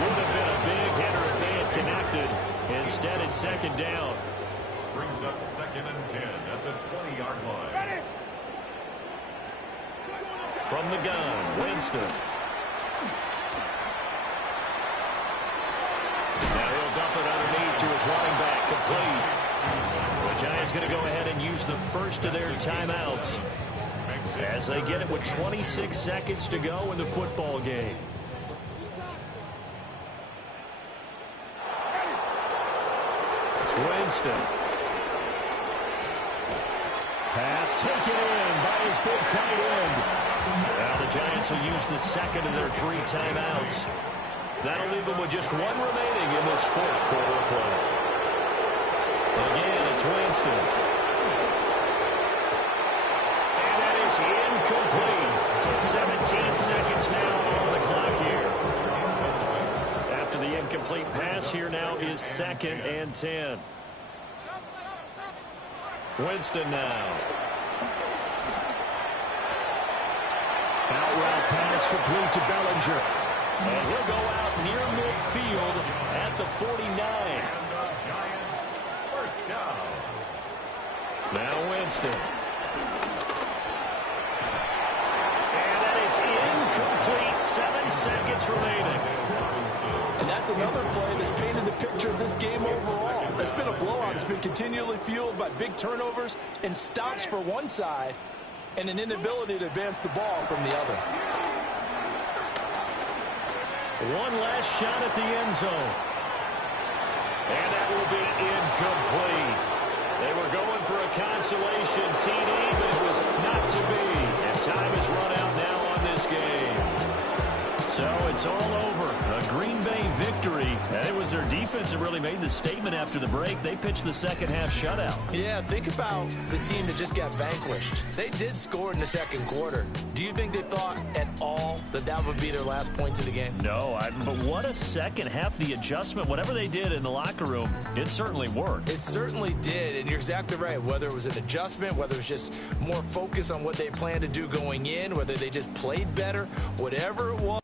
Would have been a big hitter if they had connected. Instead, it's 2nd down. Brings up 2nd and 10 at the 20-yard line. Ready? From the gun, Winston. Now he'll dump it underneath to his running back, complete. The Giants going to go ahead and use the first of their timeouts as they get it with 26 seconds to go in the football game. Winston. Pass taken in by his big tight end. Now the Giants will use the second of their 3 timeouts. That'll leave them with just 1 remaining in this 4th quarter of play. Again, it's Winston. And that is incomplete. So 17 seconds now on the clock here. After the incomplete pass, here now is 2nd and 10. Winston now. Out route pass complete to Bellinger. And he'll go out near midfield at the 49. And the Giants, 1st down. Now Winston. And that is incomplete. 7 seconds remaining. And that's another play that's painted the picture of this game overall. It's been a blowout. It's been continually fueled by big turnovers and stops for one side and an inability to advance the ball from the other. One last shot at the end zone. And that will be incomplete. They were going for a consolation TD, but it was not to be. And time has run out now on this game. So it's all over. A Green Bay victory. And it was their defense that really made the statement after the break. They pitched the second half shutout. Yeah, think about the team that just got vanquished. They did score in the second quarter. Do you think they thought at all that that would be their last points of the game? No, but what a second half. The adjustment, whatever they did in the locker room, it certainly worked. It certainly did, and you're exactly right. Whether it was an adjustment, whether it was just more focus on what they planned to do going in, whether they just played better, whatever it was.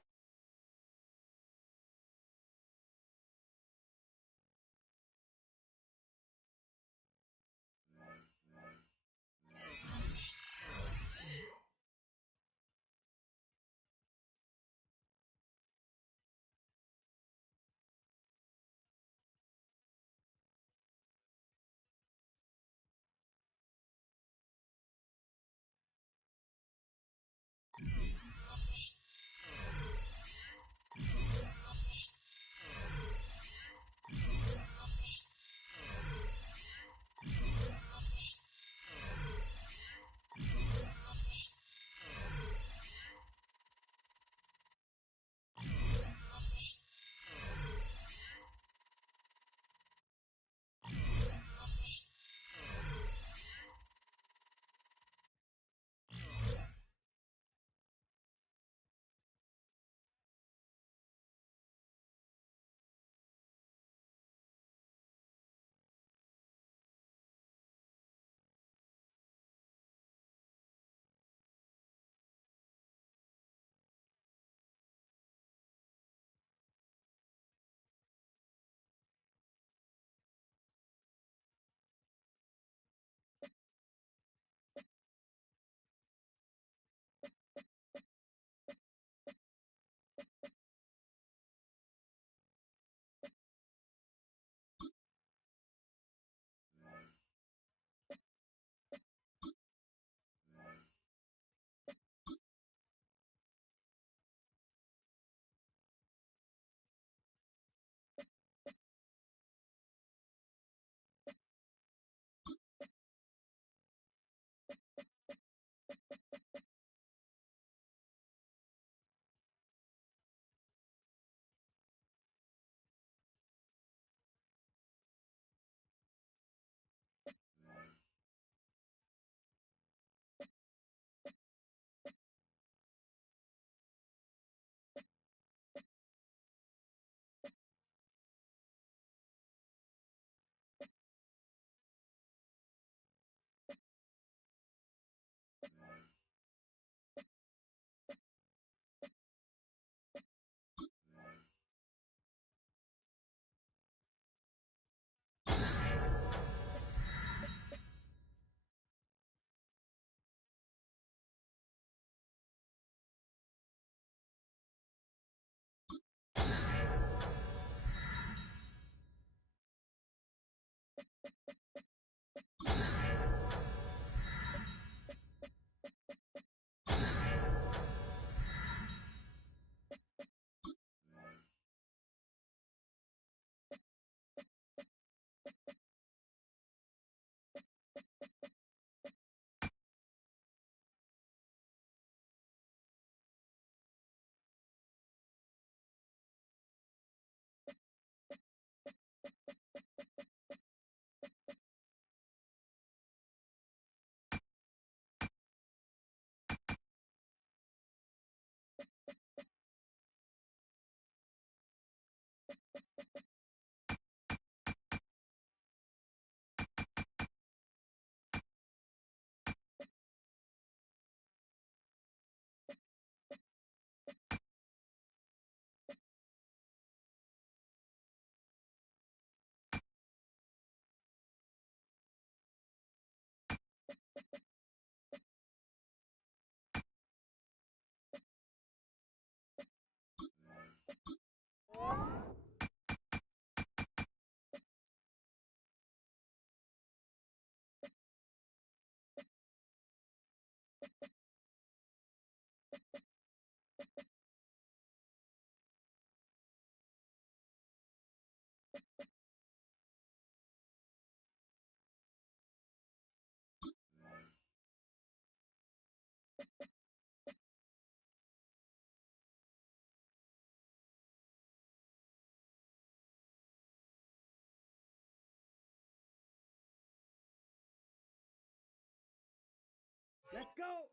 Let's go.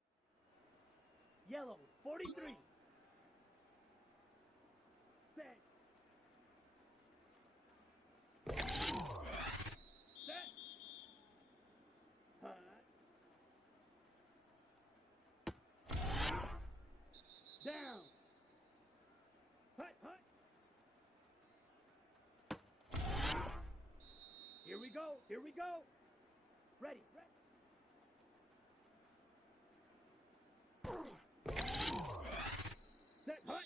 Yellow, 43. Set. Set. Hut. Down. Hut, hut. Here we go. Here we go. Ready. Ready. Set, hut.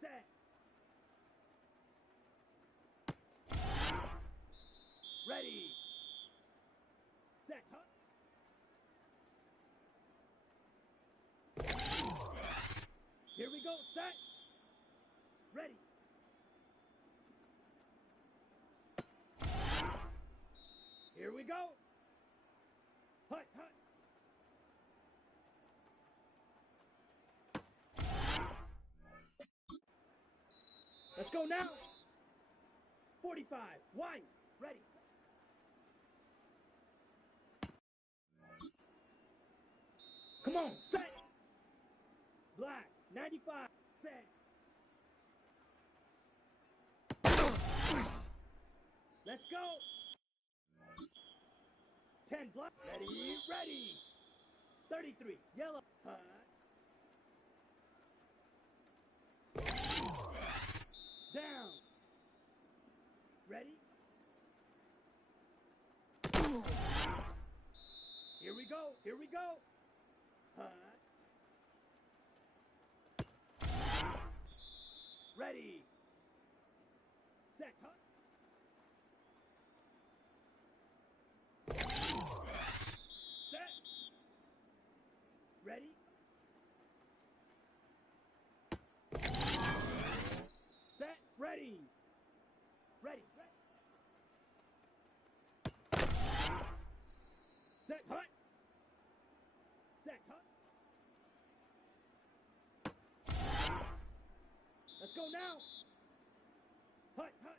Set. Ready. Set, hut. Here we go. Set. Ready. Here we go. Hut, hut. Let's go now. 45. Wide. Ready. Come on. Set. Black. 95. Set. Let's go. 10 black. Ready. Ready. 33. Yellow. Down. Ready? Here we go. Here we go. Ready. Set. Hut. Set. Ready. Set. Ready. Ready. Ready. Set. Hut. Set. Hut. Let's go now. Hut. Hut.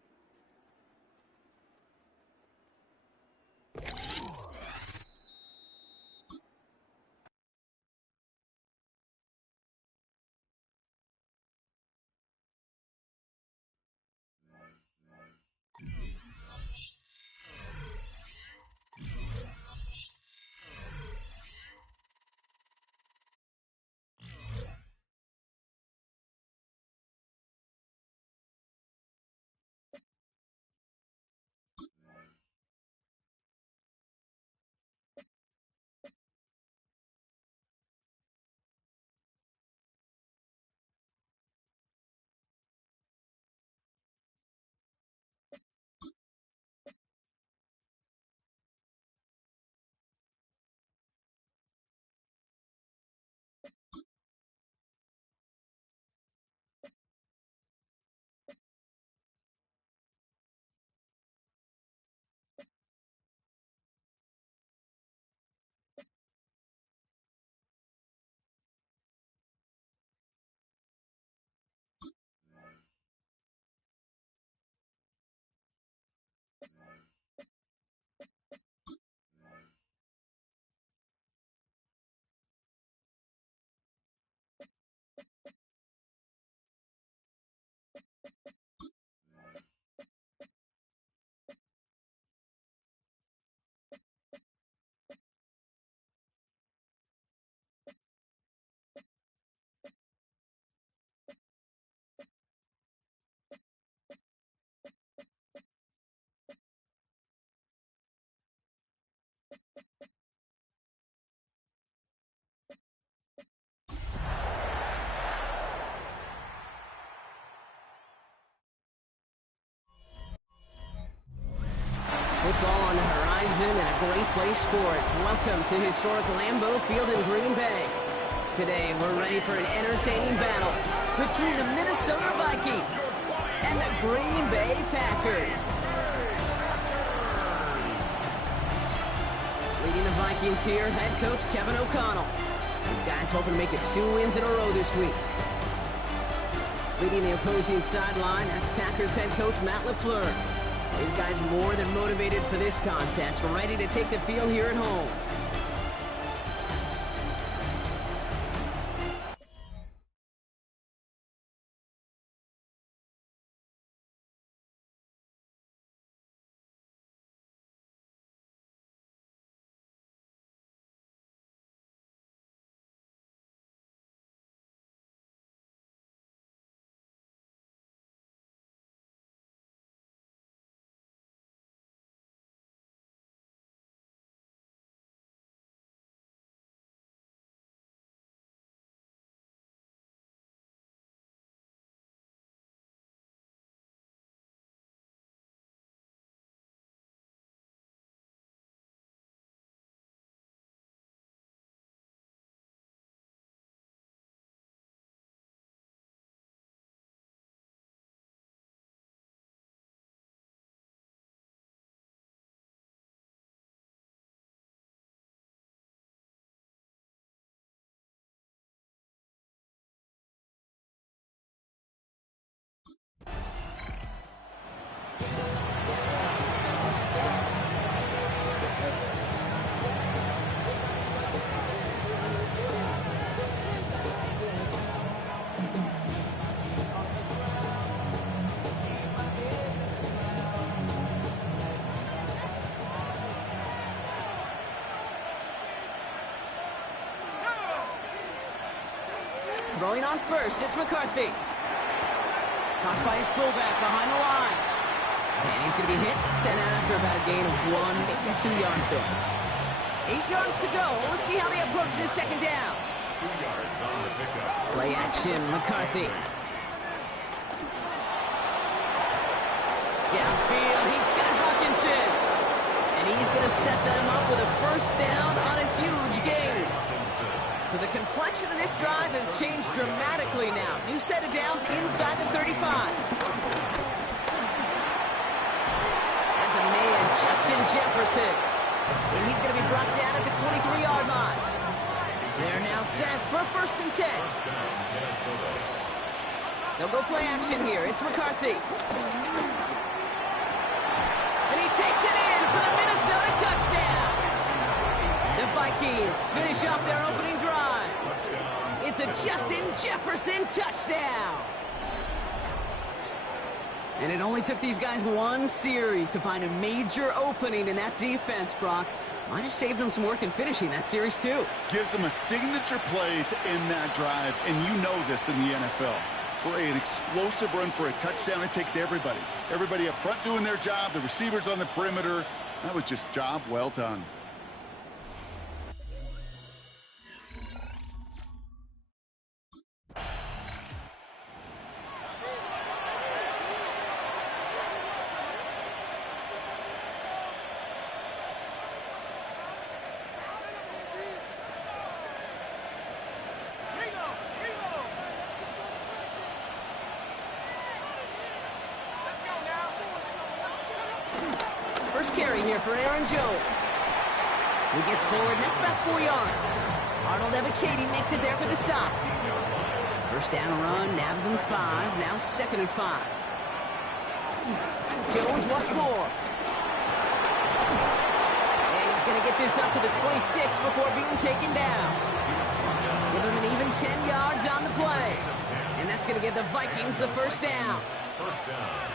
Football on the horizon and a great place for it. Welcome to historic Lambeau Field in Green Bay. Today, we're ready for an entertaining battle between the Minnesota Vikings and the Green Bay Packers. Leading the Vikings here, head coach Kevin O'Connell. These guys hoping to make it 2 wins in a row this week. Leading the opposing sideline, that's Packers head coach Matt LaFleur. These guys more than motivated for this contest. We're ready to take the field here at home. Throwing on first, it's McCarthy. Caught by his fullback behind the line. And he's going to be hit, sent out after about a gain of 1, 2 yards there. 8 yards to go. Let's see how they approach this second down. 2 yards on the pickup. Play action, McCarthy. Downfield, he's got Hawkinson. And he's going to set them up with a first down on a huge gain. So the complexion of this drive has changed dramatically now. New set of downs inside the 35. As a man, Justin Jefferson. And he's going to be brought down at the 23-yard line. They're now set for first and 10. They'll go play action here. It's McCarthy. And he takes it in for the Minnesota touchdown. The Vikings finish off their opening drive. It's a Justin Jefferson touchdown. And it only took these guys 1 series to find a major opening in that defense, Brock. Might have saved them some work in finishing that series, too. Gives them a signature play to end that drive, and you know this in the NFL. For an explosive run for a touchdown, it takes everybody. Everybody up front doing their job, the receivers on the perimeter. That was just job well done. First carry here for Aaron Jones. He gets forward, and that's about 4 yards. Arnold Ebiketie makes it there for the stop. First down run, nabs him 5. Now 2nd and 5. Jones wants more. And he's going to get this up to the 26 before being taken down. Give him an even 10 yards on the play. And that's going to give the Vikings the first down. First down.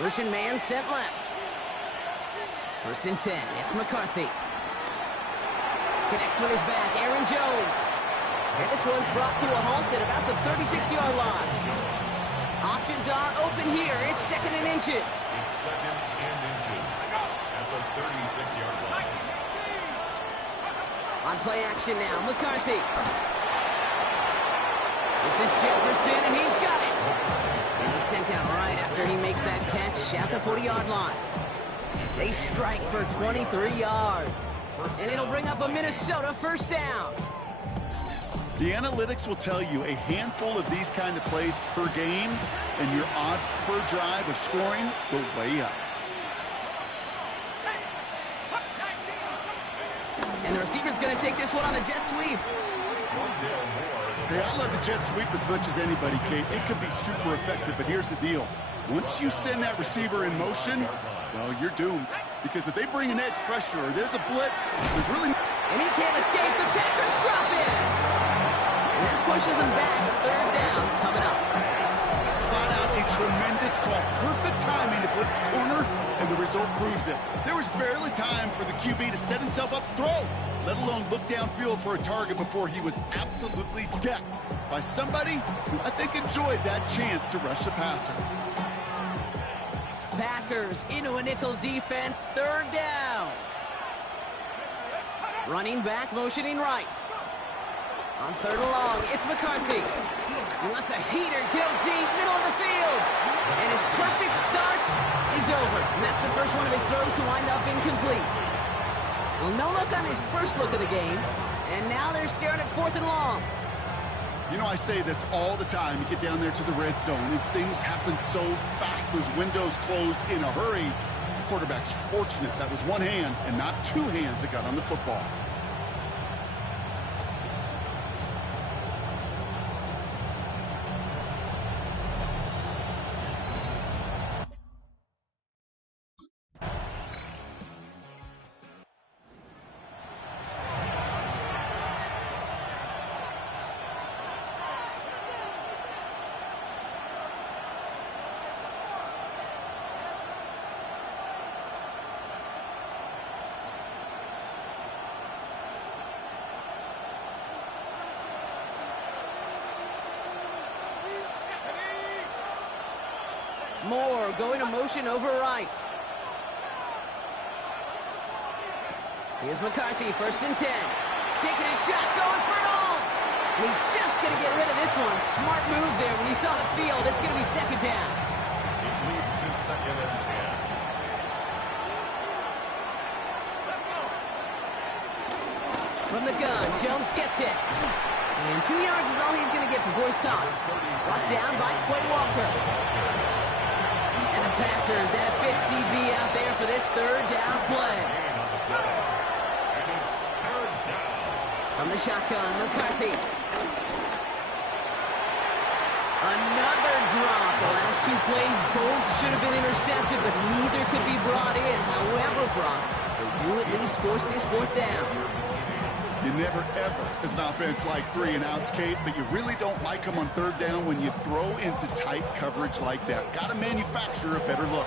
Motion man sent left. First and 10. It's McCarthy. Connects with his back. Aaron Jones. And this one's brought to a halt at about the 36-yard line. Options are open here. It's 2nd and inches. It's 2nd and inches at the 36-yard line. On play action now, McCarthy. This is Jefferson, and he's got it. And he's sent out right after he makes that catch at the 40-yard line. They strike for 23 yards. And it'll bring up a Minnesota first down. The analytics will tell you a handful of these kind of plays per game, and your odds per drive of scoring go way up. And the receiver's going to take this one on the jet sweep. Hey, I love the jet sweep as much as anybody, Kate. It can be super effective, but here's the deal. Once you send that receiver in motion, well, you're doomed. Because if they bring an edge pressure or there's a blitz, there's really... And he can't escape. The Packers drop it. And that pushes him back. Third down coming up. Flat out a tremendous call. Perfect timing to blitz corner, and the result proves it. There was barely time for the QB to set himself up to throw, let alone look downfield for a target before he was absolutely decked by somebody who I think enjoyed that chance to rush the passer. Packers into a nickel defense. Third down. Running back, motioning right. On third and long, it's McCarthy. He wants a heater, go deep, middle of the field. And his perfect start is over. And that's the first one of his throws to wind up incomplete. Well, no look on his first look of the game. And now they're staring at fourth and long. You know, I say this all the time. You get down there to the red zone, and things happen so fast. Those windows close in a hurry. The quarterback's fortunate that was one hand and not two hands that got on the football. Moore going to motion over right. Here's McCarthy, first and 10. Taking a shot, going for it all. And he's just going to get rid of this one. Smart move there when he saw the field. It's going to be second down. It leads to second and 10. From the gun, Jones gets it. And 2 yards is all he's going to get before he's caught. Brought down by Quay Walker. And the Packers at a 50 DB out there for this third down play. From the shotgun, McCarthy. Another drop. The last two plays both should have been intercepted, but neither could be brought in. However, Brock, they do at least force this fourth down. You never, ever, as an offense, like 3 and outs, Kate, but you really don't like them on third down when you throw into tight coverage like that. Got to manufacture a better look.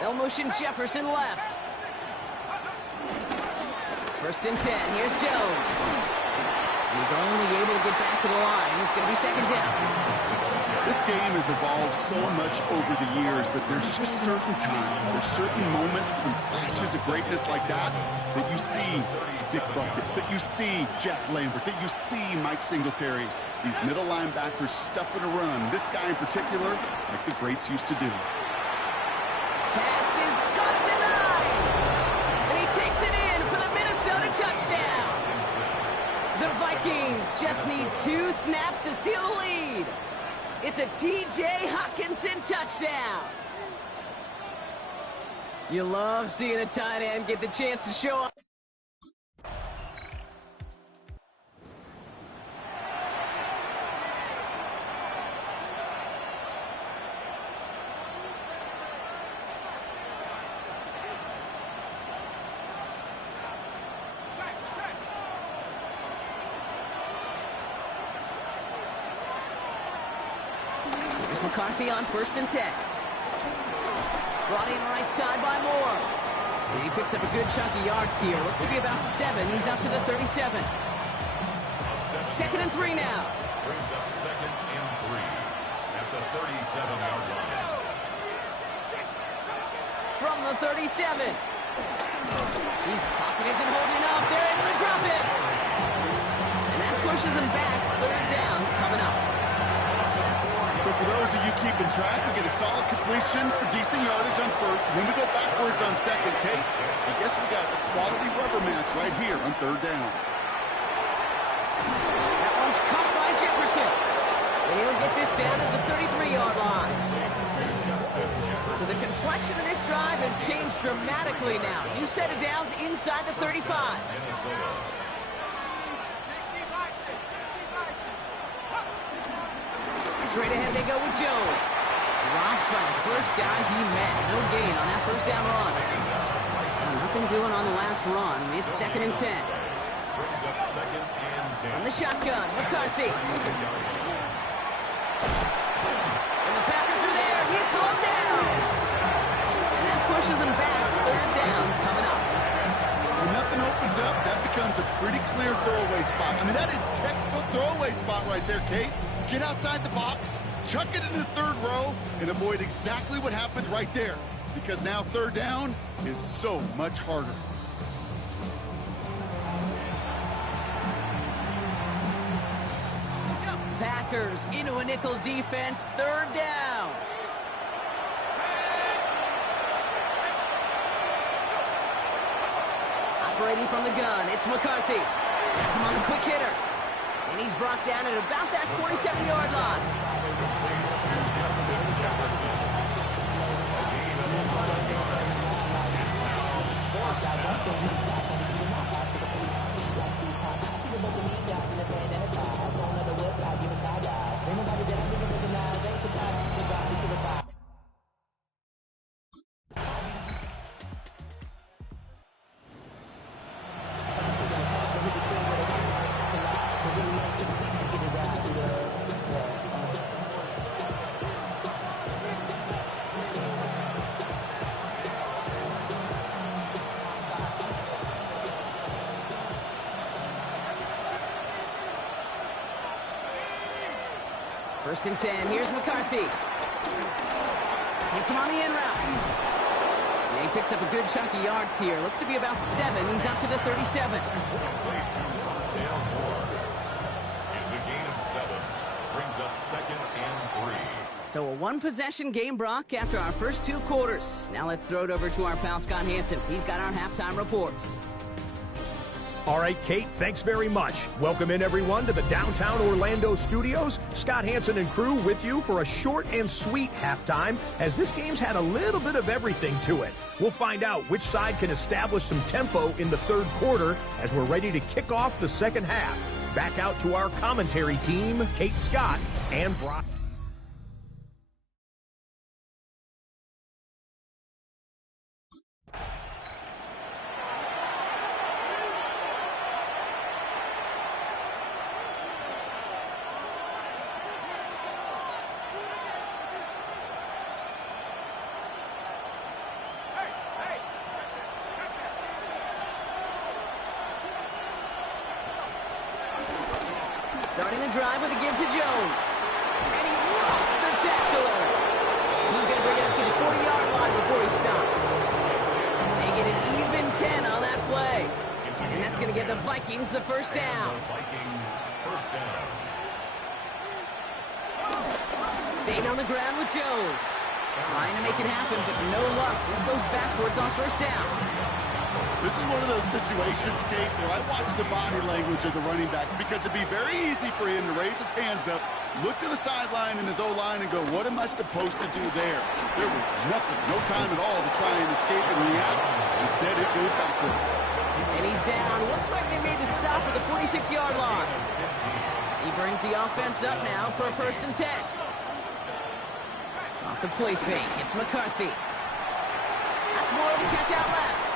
They'll motion Jefferson left. First and 10. Here's Jones. He's only able to get back to the line. It's going to be second down. This game has evolved so much over the years, but there's just certain times, there's certain moments, some flashes of greatness like that you see Dick Buckets, that you see Jack Lambert, that you see Mike Singletary. These middle linebackers stuffing a run. This guy in particular, like the greats used to do. Pass is caught at the 9. And he takes it in for the Minnesota touchdown. The Vikings just need 2 snaps to steal the lead. It's a T.J. Hockenson touchdown. You love seeing a tight end get the chance to show up. McCarthy on first and 10. Brought in right side by Moore. And he picks up a good chunk of yards here. Looks to be about 7. He's up to the 37. 2nd and 3 now. Brings up 2nd and 3 at the 37-yard line. From the 37. His pocket isn't holding up. They're able to drop it. And that pushes him back. 3rd down coming up. So for those of you keeping track, we get a solid completion for decent yardage on 1st, and then we go backwards on 2nd. Kate, I guess we got a quality rubber match right here on 3rd down. That one's caught by Jefferson. And he'll get this down to the 33-yard line. So the complexion of this drive has changed dramatically now. New set of downs inside the 35. Straight ahead they go with Jones. Drops by the first guy he met. No gain on that 1st down run. Nothing doing on the last run. It's 2nd and 10. On the shotgun, McCarthy. And the Packers are there. He's slowed down. And that pushes him back. 3rd down coming up. When nothing opens up, that becomes a pretty clear throwaway spot. I mean, that is textbook throwaway spot right there, Kate. Get outside the box, chuck it into the 3rd row, and avoid exactly what happened right there. Because now 3rd down is so much harder. Packers into a nickel defense. 3rd down. Operating from the gun, it's McCarthy. Has him on the quick hitter. And he's brought down at about that 27-yard line. First and 10. Here's McCarthy. Hits him on the in route. And he picks up a good chunk of yards here. Looks to be about 7. He's up to the 37. It's a gain of 7. Brings up 2nd and 3. So a 1-possession game, Brock, after our first 2 quarters. Now let's throw it over to our pal Scott Hansen. He's got our halftime report. All right, Kate, thanks very much. Welcome in, everyone, to the downtown Orlando studios. Scott Hansen and crew with you for a short and sweet halftime, as this game's had a little bit of everything to it. We'll find out which side can establish some tempo in the 3rd quarter as we're ready to kick off the 2nd half. Back out to our commentary team, Kate Scott and Brock. Starting the drive with a give to Jones. And he rocks the tackler. He's going to bring it up to the 40-yard line before he stops. They get an even 10 on that play. And that's going to get the Vikings the 1st down. Vikings 1st down. Staying on the ground with Jones. Trying to make it happen, but no luck. This goes backwards on 1st down. This is one of those situations, Kate, where I watch the body language of the running back, because it'd be very easy for him to raise his hands up, look to the sideline and his O-line and go, what am I supposed to do there? There was nothing, no time at all to try and escape and react. Instead, it goes backwards. And he's down. Looks like they made the stop at the 46-yard line. He brings the offense up now for a 1st and 10. Off the play fake, it's McCarthy. That's more of the catch out left.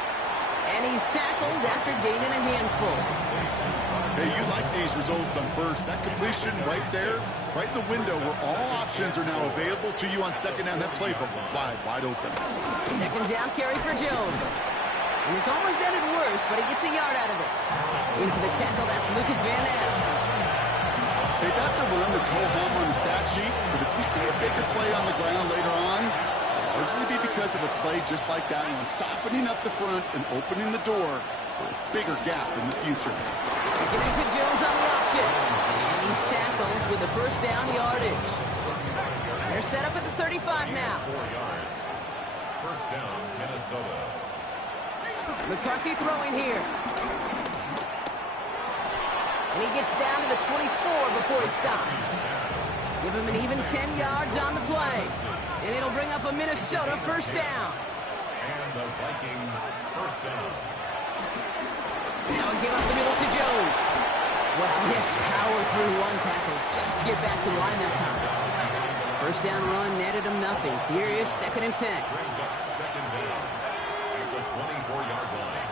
And he he's tackled after gaining a handful. Hey, you like these results on first. That completion right there, right in the window where all options are now available to you on second down. That playbook wide open. Second down carry for Jones. And it's almost ended worse, but he gets a yard out of it. In for the tackle, that's Lucas Van Ness. Okay, that's a run that's ho-hum on the stat sheet, but if you see a bigger play on the ground later on, it'll largely be because of a play just like that one, softening up the front and opening the door for a bigger gap in the future. Giving it to Jones on the option. And he's tackled with the first down yardage. They're set up at the 35 now. 4 yards. First down, Minnesota. McCarthy throwing here. And he gets down to the 24 before he stops. Give him an even 10 yards on the play. And it'll bring up a Minnesota first down. And the Vikings first down. Now we give up the middle to Jones. Well, he had to power through one tackle just to get back to the line that time. First down run netted him nothing. Here is second and 10. Brings up second down at the 24-yard line.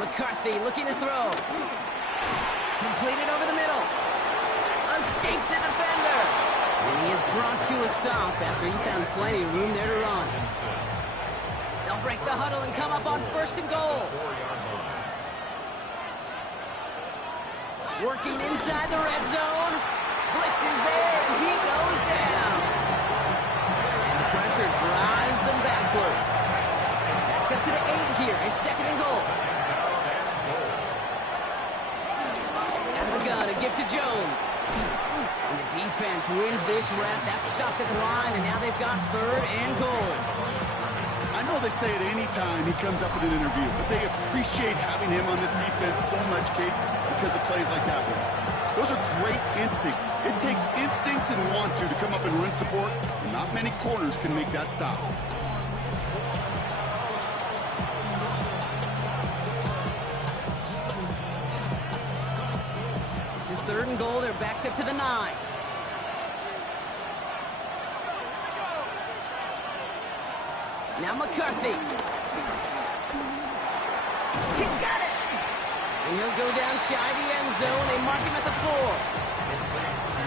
McCarthy looking to throw. Completed over the middle. Escapes a defender. And he is brought to a stop after he found plenty of room there to run. They'll break the huddle and come up on first and goal. 4-yard line. Working inside the red zone. Blitz is there, and he goes down. And the pressure drives them backwards. Backed up to the 8 here. It's second and goal. Out of the gun, a give to Jones. And the defense wins this rep. That's stopped at the line, and now they've got third and goal. I know they say it any time he comes up in an interview, but they appreciate having him on this defense so much, Kate, because of plays like that one. Those are great instincts. It takes instincts and want to come up and run support, and not many corners can make that stop. This is third and goal. They're backed up to the 9. Now McCarthy. He's got it! And he'll go down shy of the end zone. They mark him at the 4.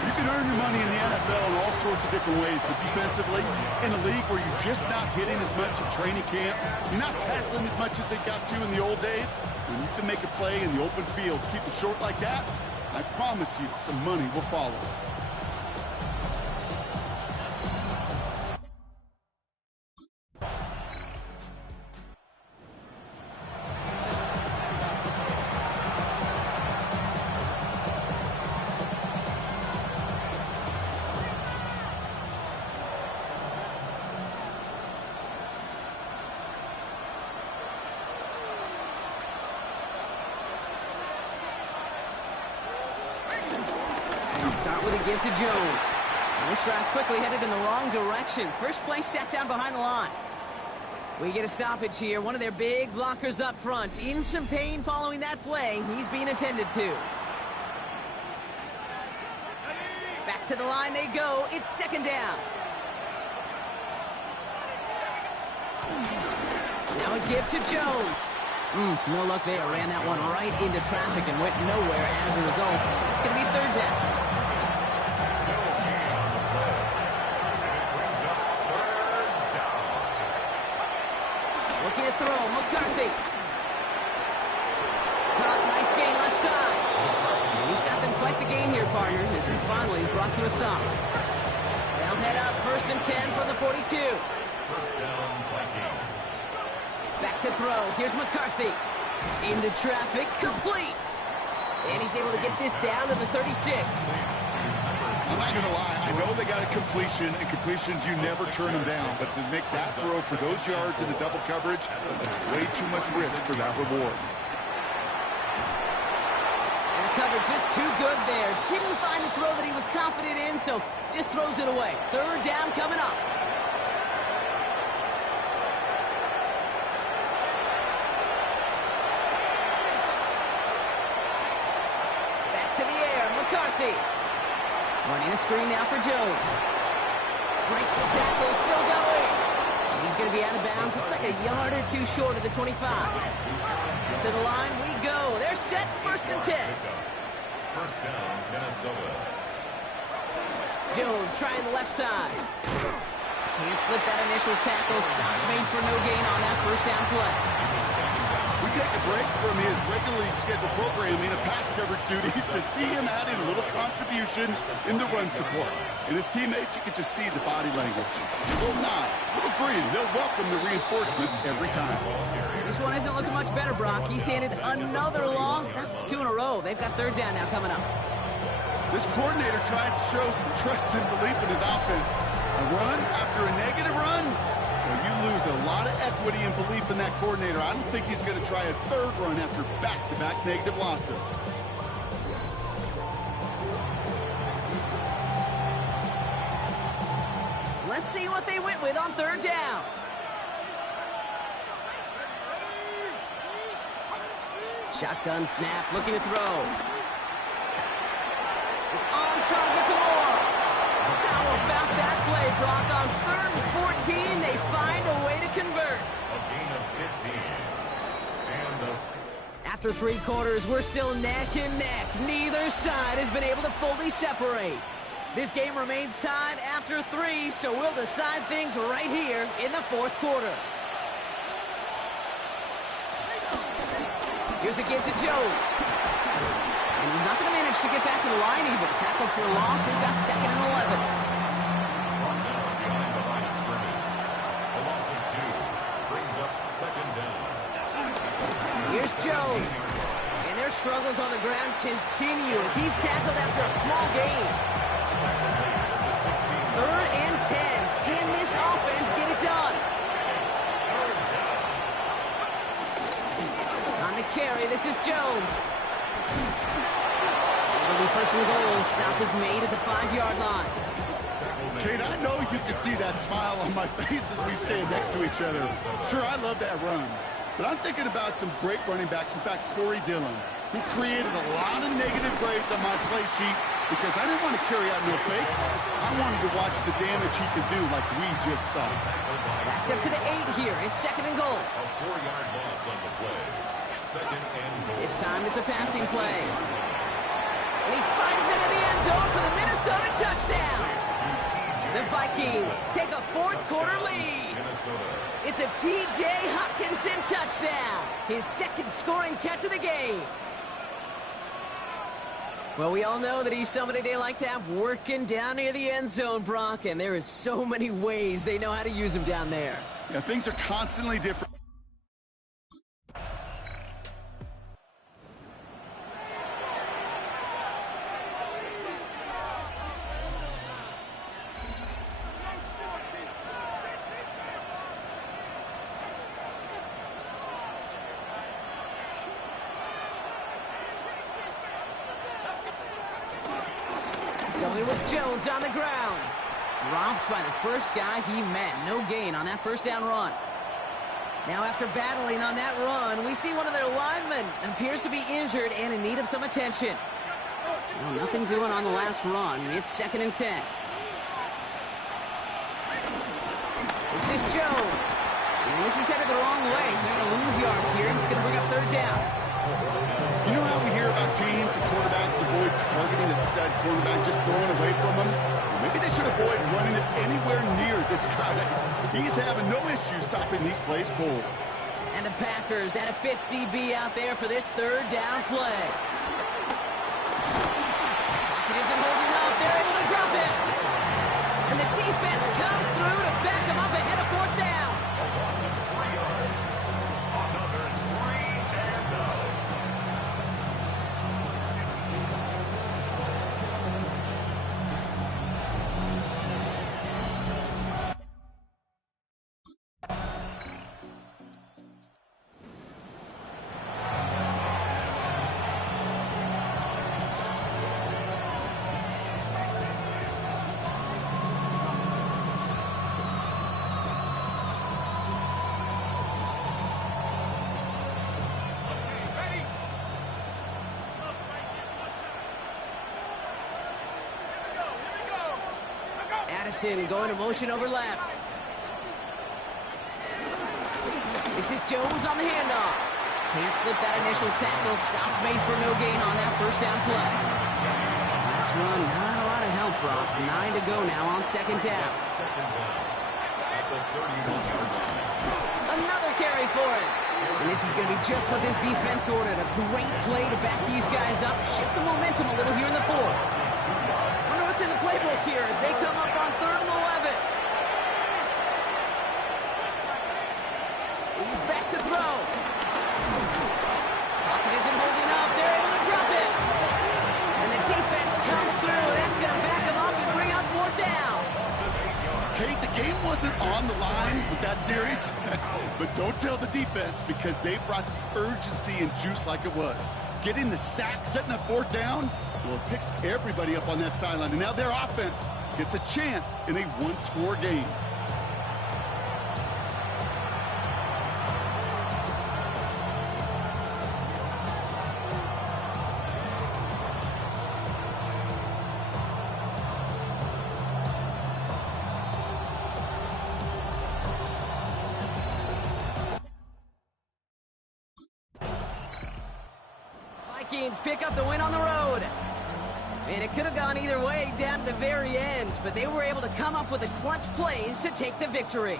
You can earn your money in the NFL in all sorts of different ways, but defensively, in a league where you're just not hitting as much at training camp, you're not tackling as much as they got to in the old days, when you can make a play in the open field, keep it short like that, I promise you some money will follow. Start with a give to Jones. And this drive's quickly headed in the wrong direction. First play sat down behind the line. We get a stoppage here. One of their big blockers up front. In some pain following that play. He's being attended to. Back to the line they go. It's second down. Now a give to Jones. No luck there. Ran that one right into traffic and went nowhere as a result. It's going to be third down. Looking to throw. McCarthy. Caught. Nice gain left side. And he's got them quite the gain here, partner, as he finally is brought to a stop. They'll head up first and 10 from the 42. First down, Vikings. Back to throw. Here's McCarthy. Into traffic. Complete. And he's able to get this down to the 36. I'm not going to lie. I know they got a completion, and completions, you never turn them down. But to make that throw for those yards into double coverage, that's way too much risk for that reward. And the coverage just too good there. Didn't find the throw that he was confident in, so just throws it away. Third down coming up. To the air, McCarthy. Running a screen now for Jones. Breaks the tackle, still going. And he's He's going to be out of bounds. Looks like a yard or two short of the 25. To the line we go. They're set, 1st and 10. First down, Minnesota. Jones trying the left side. Can't slip that initial tackle. Stops made for no gain on that 1st down play. We take a break from his regularly scheduled programming of pass coverage duties to see him add in a little contribution in the run support. And his teammates, you can just see the body language. A little nod, a little grin. They'll welcome the reinforcements every time. This one isn't looking much better, Brock. He's handed another loss. That's 2 in a row. They've got 3rd down now coming up. This coordinator tried to show some trust and belief in his offense. A run after a negative run? Well, you lose a lot of equity and belief in that coordinator. I don't think he's going to try a 3rd run after back-to-back negative losses. Let's see what they went with on 3rd down. Shotgun snap, looking to throw. It's on target to Moore. How about that play, Brock? On 3rd and 14, they find a way to convert. A gain of 15. And After 3 quarters, we're still neck and neck. Neither side has been able to fully separate. This game remains tied after 3, so we'll decide things right here in the 4th quarter. Here's a give to Jones. And he's not going to manage to get back to the line even. Tackled for a loss. We've got 2nd and 11. brought down behind the line of scrimmage. A loss of 2 brings up 2nd down. Here's Jones. And their struggles on the ground continue as he's tackled after a small gain. 3rd and 10. Can this offense get it done? On the carry, this is Jones. It'll be 1st and goal. Stop is made at the 5-yard line. Kate, I know you can see that smile on my face as we stand next to each other. Sure, I love that run. But I'm thinking about some great running backs. In fact, Corey Dillon, who created a lot of negative grades on my play sheet because I didn't want to carry out no fake. I wanted to watch the damage he could do like we just saw. Backed up to the 8 here. It's 2nd and goal. A 4-yard loss on the play. 2nd and goal. This time it's a passing play. And he finds it in the end zone for the Minnesota touchdown. The Vikings take a 4th quarter lead. It's a T.J. Hockenson touchdown. His 2nd scoring catch of the game. Well, we all know that he's somebody they like to have working down near the end zone, Brock, and there is so many ways they know how to use him down there. Yeah, things are constantly different. Going with Jones on the ground. Dropped by the first guy he met. No gain on that 1st down run. Now after battling on that run, we see one of their linemen appears to be injured and in need of some attention. Well, nothing doing on the last run. It's 2nd and 10. This is Jones. And this is headed the wrong way. They're going to lose yards here, and it's going to bring up 3rd down. You know how we hear about teams and quarterbacks avoid targeting a stud quarterback, just throwing away from him? Maybe they should avoid running it anywhere near this guy. He's having no issue stopping these plays cold. And the Packers at a 50-B out there for this 3rd down play. Pocket isn't holding up. They're able to drop him. And the defense comes through to back him up ahead of 4th down. A loss of 3 yards. Another 3 and out. Addison going to motion over left. This is Jones on the handoff. Can't slip that initial tackle. Stops made for no gain on that first down play. Last run, not a lot of help, Brock. 9 to go now on second down. Another carry for it. And this is going to be just what this defense ordered. A great play to back these guys up. Shift the momentum a little here in the fourth. Wonder what's in the playbook here as they come up on 3rd and 11. He's back to throw. Pocket isn't holding up. They're able to drop it. And the defense comes through. That's going to back them up and bring up 4th down. Kate, the game wasn't on the line with that series, but don't tell the defense because they brought the urgency and juice like it was. Getting the sack, setting up 4th down, well, it picks everybody up on that sideline, and now their offense gets a chance in a one-score game. Vikings pick up the win on the road. And it could have gone either way down to the very end, but they were able to come up with the clutch plays to take the victory.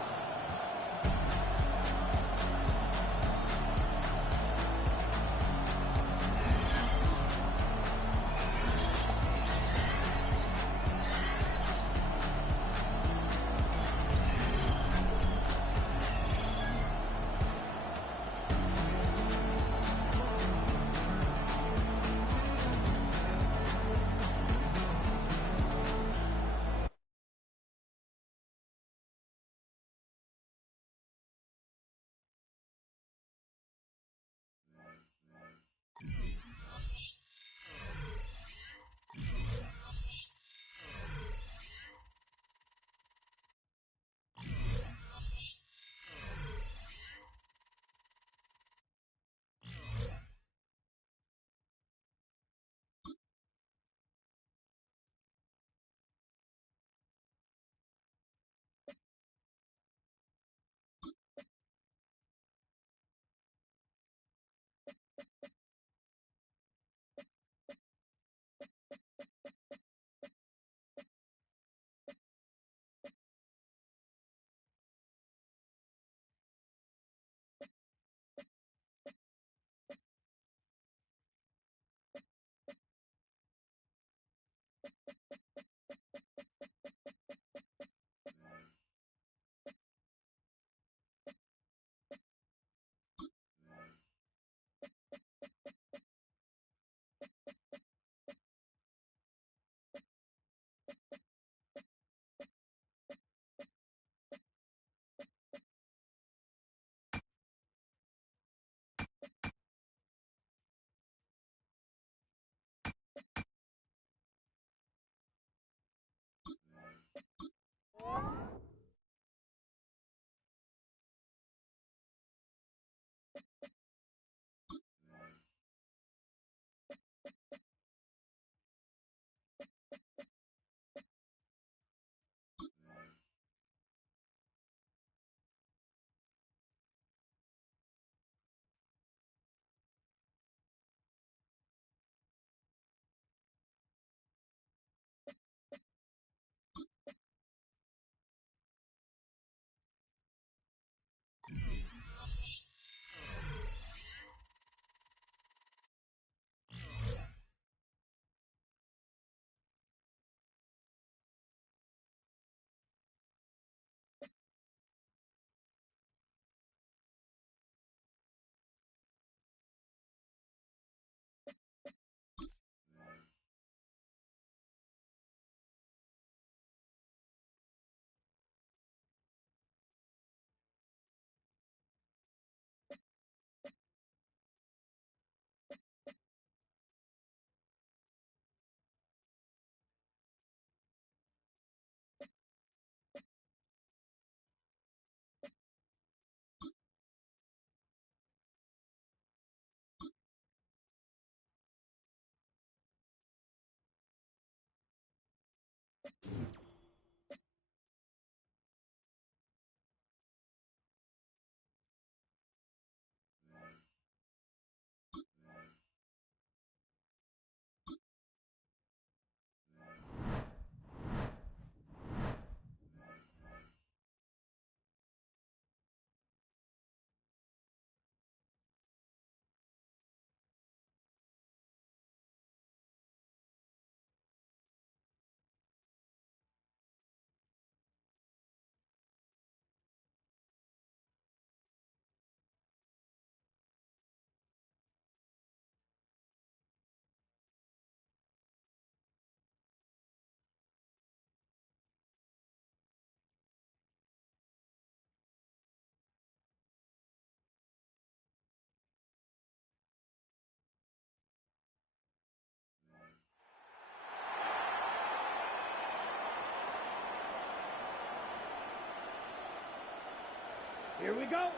go.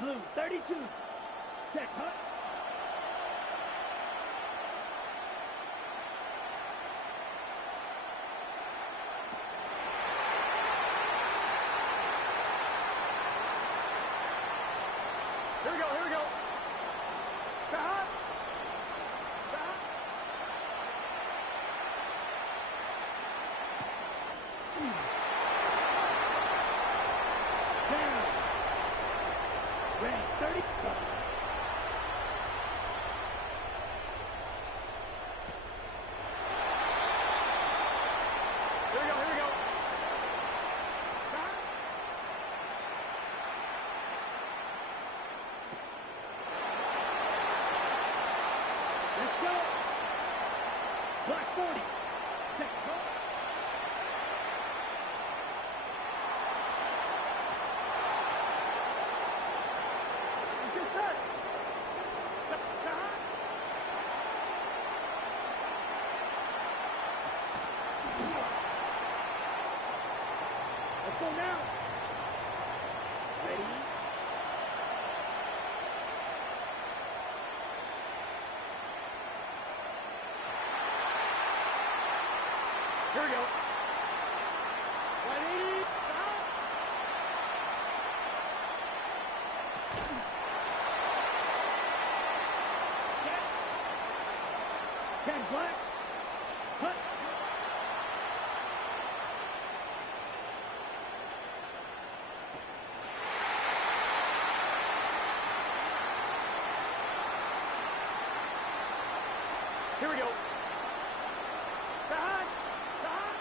Blue, 32. Check, hut. Here we go, here we go. Stop. Stop. Down. Red, 35. Here we go, here we go. Stop. Let's go. Black 40. Check, go. It's your set. Stop. Let's go now. Ready? Here we go. 180. Stop. Ken Black. Hut. Here we go. Stop. Stop.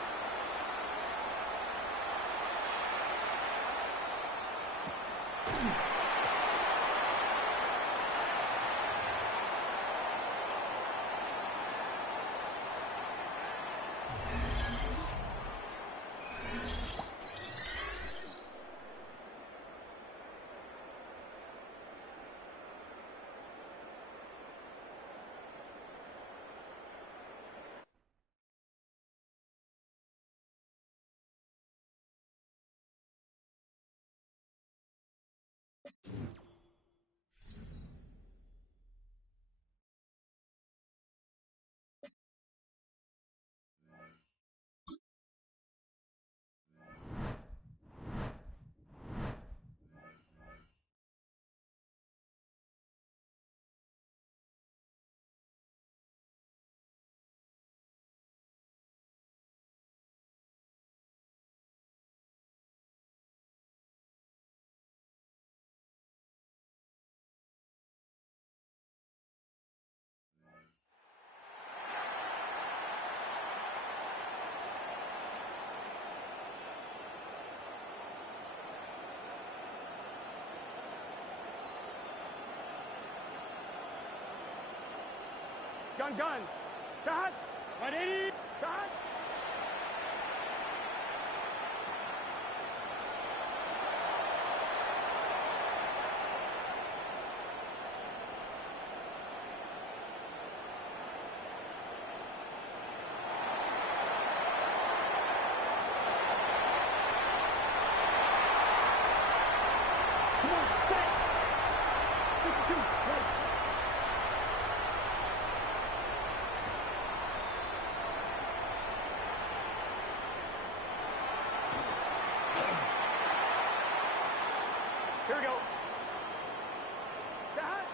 Gun, gun. Shot. 180. Shot. Come on, set. 52. Ready. Here we go. Shot.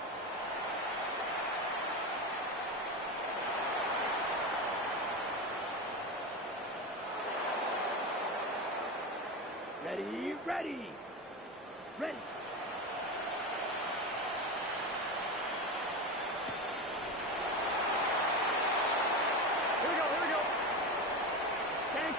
Ready, ready. Ready. Here we go, here we go. Tank.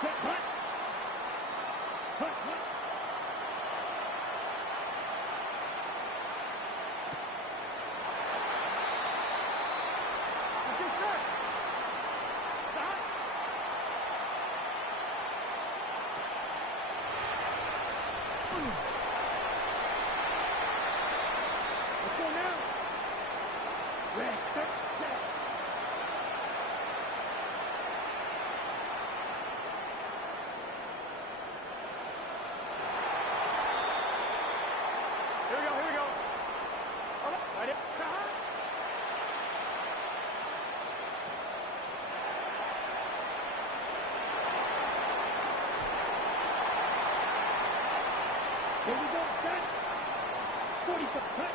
Hut. Hut, hut. Red, set. Here we go, here we go. Hold up, right it. Here we go, set. 40-foot, cut.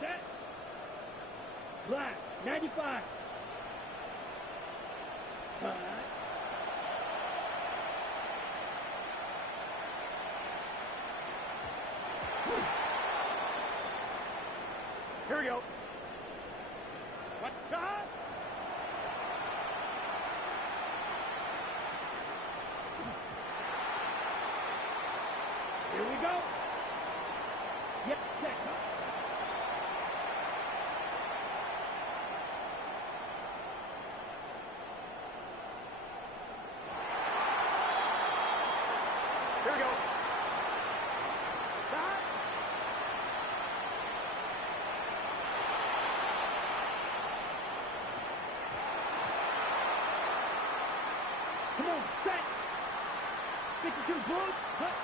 Set. Black, 95. Cut. Here we go. What? Cut. Here we go. Yep, set. Cut. Here we go. Cut. Come on, set. 52 blue. Cut.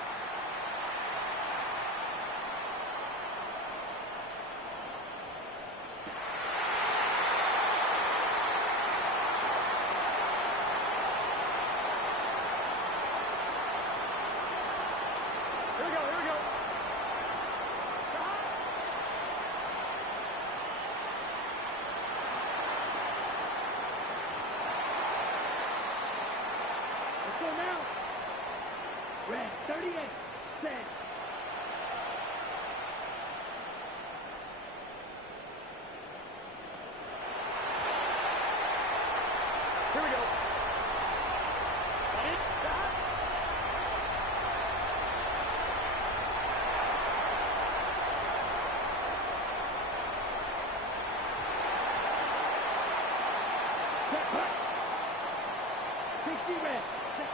Here we go, here we go. Let's go now. Red, 38. Set. Here we go. Got it. Stop. Set. Cut. 60 red. Set.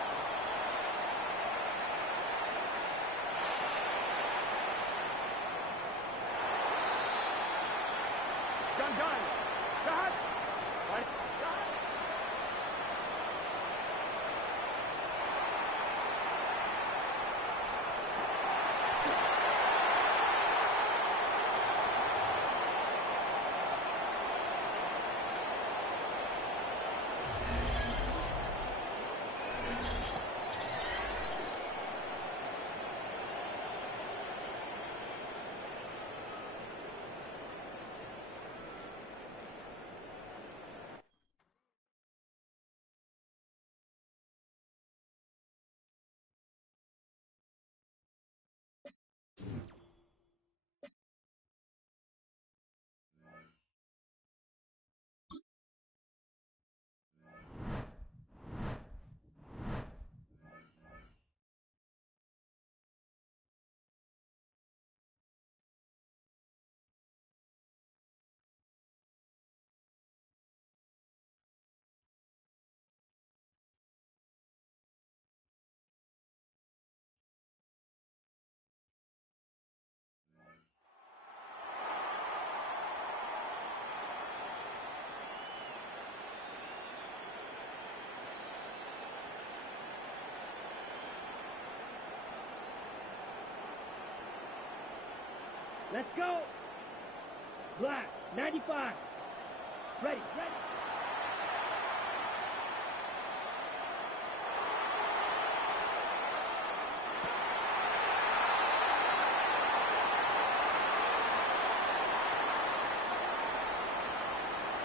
Let's go. Black, 95. Ready, ready.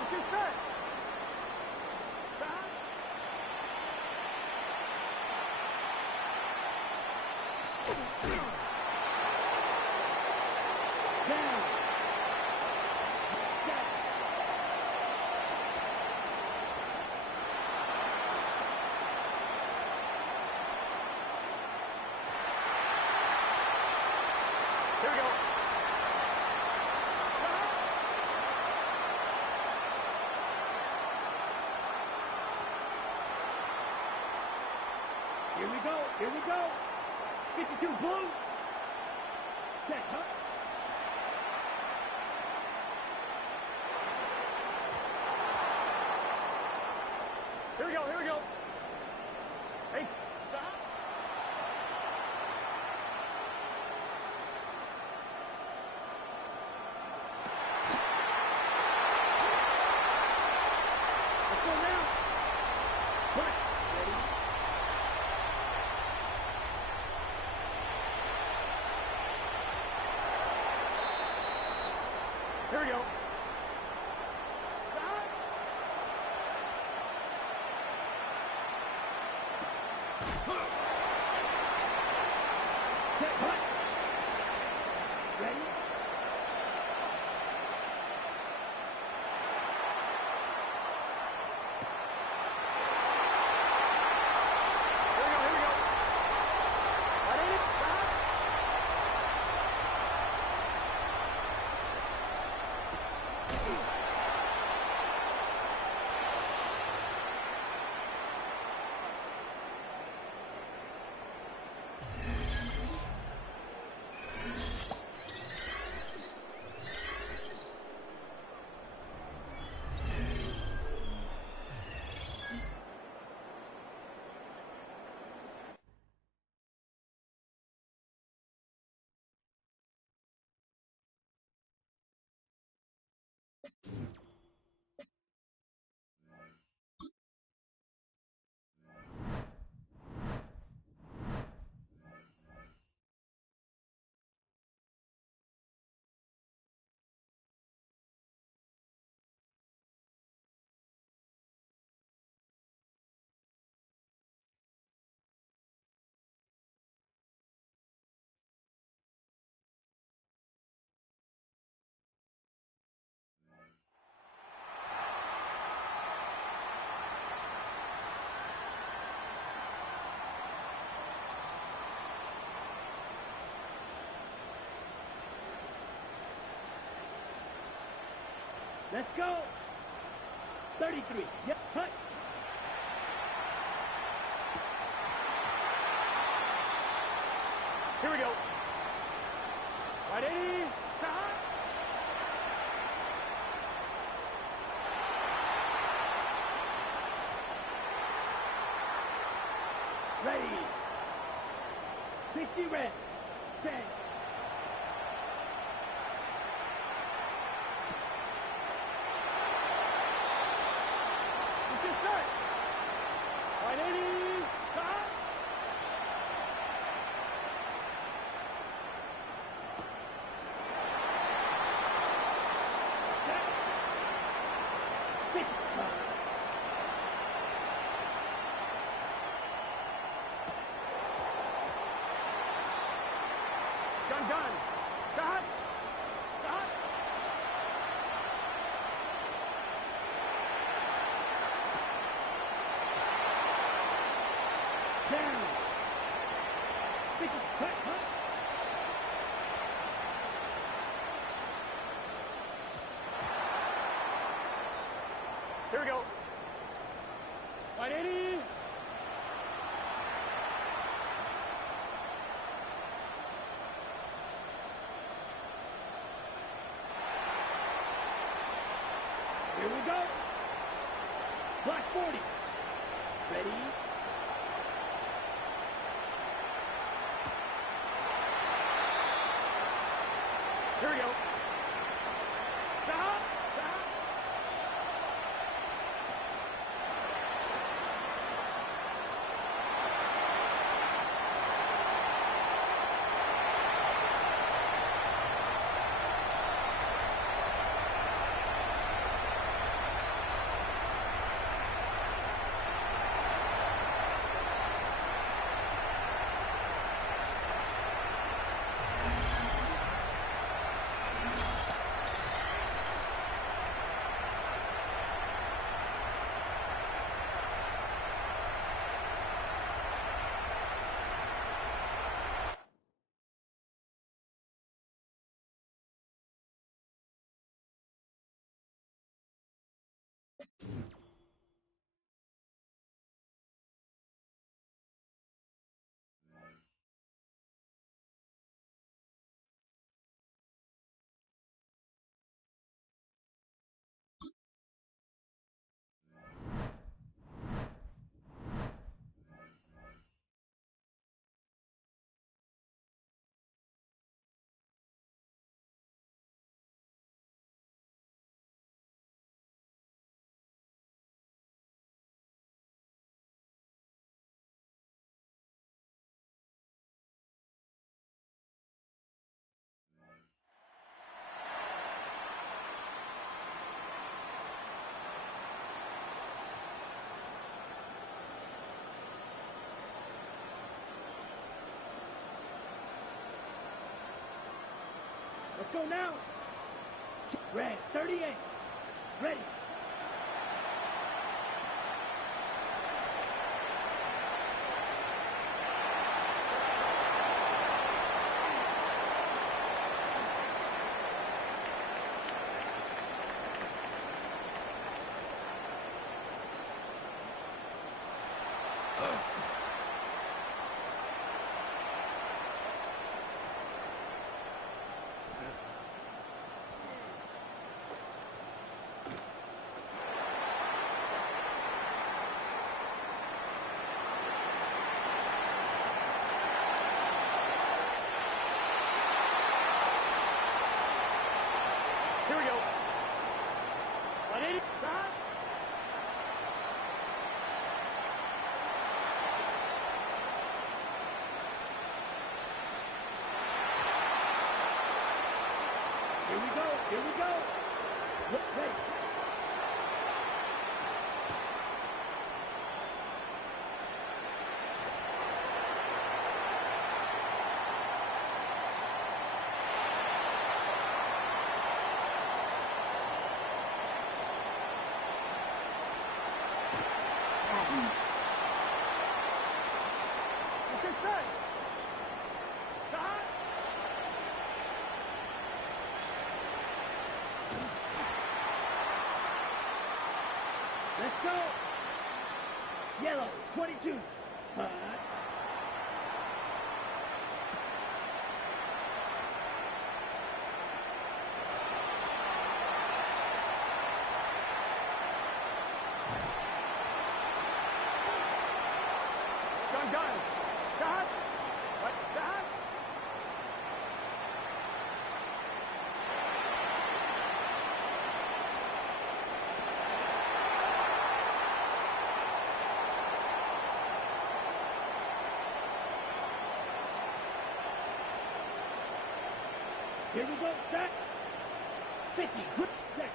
Okay, set. Stop. Down. Set. Here we go. Here we go. Here we go. 52 blue. Set, huh? Here we go. Here we go. Hey, stop. Let's go now. Black, ready. Here we go. Set, hut. Ready. Here we go. Here we go. Right in it. Stop. Let's go. 33. Yep, hut. Here we go. Ready. Stop. Ready. 60 red. Set. Get set. 180. Stop. Set. 60. Gun, gun. Stop. Stop. Down. 60. Hut, hut. Here we go. 180. Here we go. Black 40. Ready. Here we go. Stop. Let's go now. Red, 38. Ready. Here we go. 180. Stop. Here we go. Here we go. Look, ready. What's this say? Stop. Let's go. Yellow, 22. Hot. Gun. Stop. What? Stop. Here we go. Set. 50. Good. Set.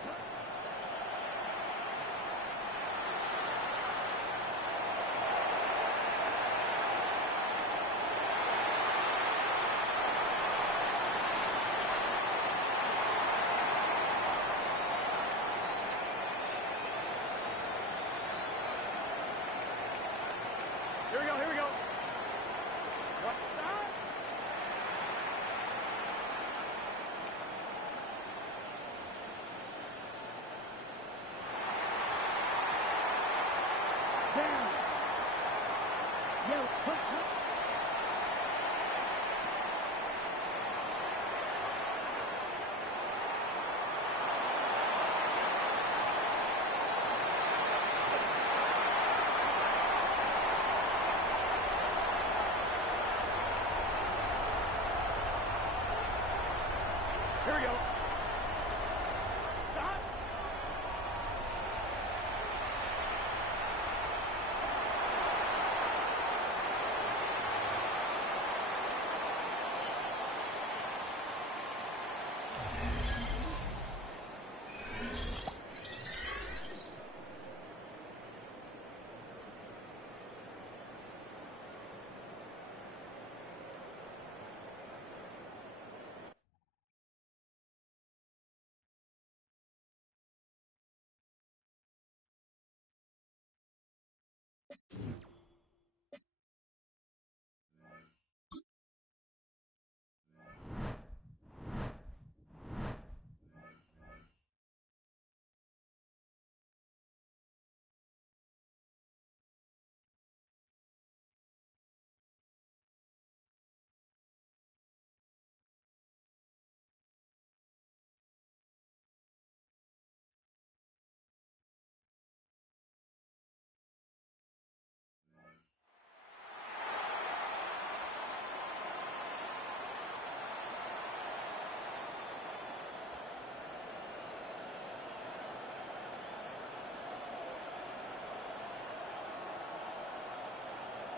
Here we go. Here we go. What? Stop. Here we go. Stop.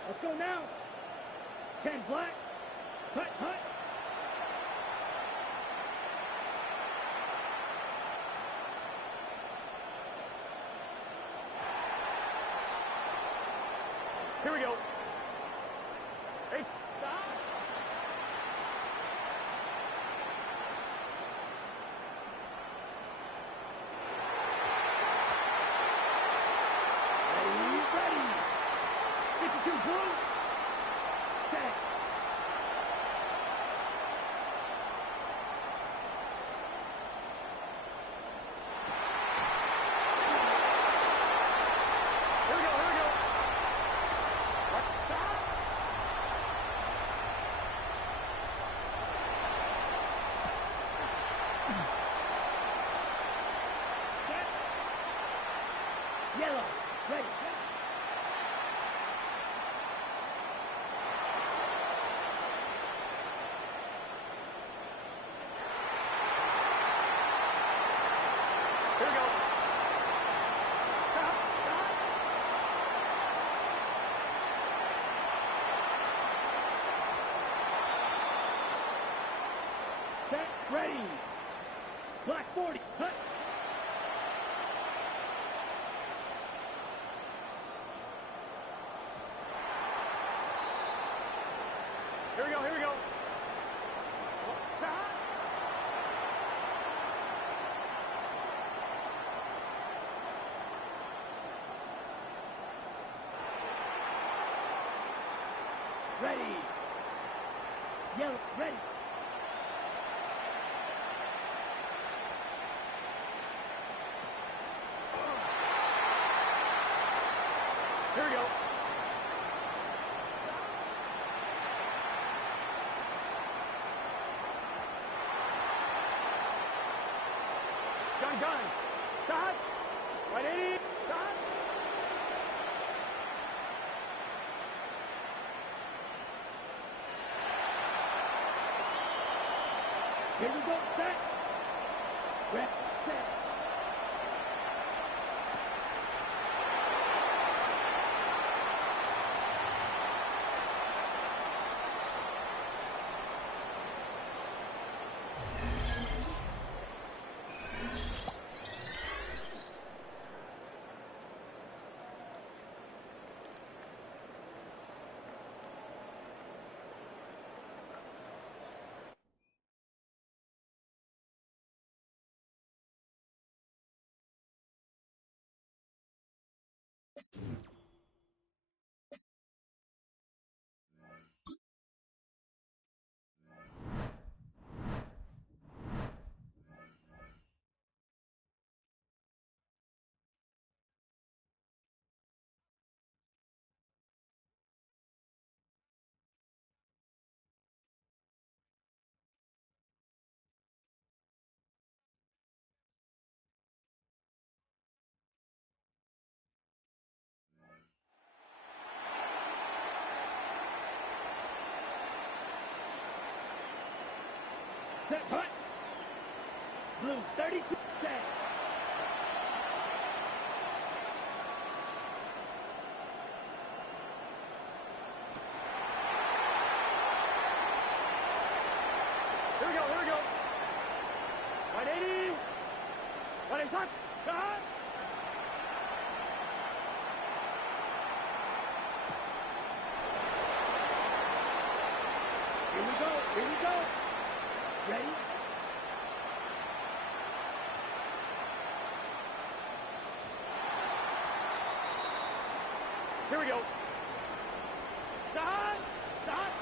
Let's go now. 10 black. Hut, hut. Here we go. Hey, stop. Ready. 52 blue. Set. Here we go. Stop. Set. Yellow. Ready. Here we go. Stop. Set. Ready. Black 40. Hut. Here we go. Stop. Ready. Yellow. Ready. Here we go. Gun. Stop. 180. Stop. Here we go. Set. Set. Set. Hut. Blue, 32 seconds. Here we go, here we go. 180. 180 shot. Shot. Here we go, here we go. Ready? Here we go. Shot. Shot.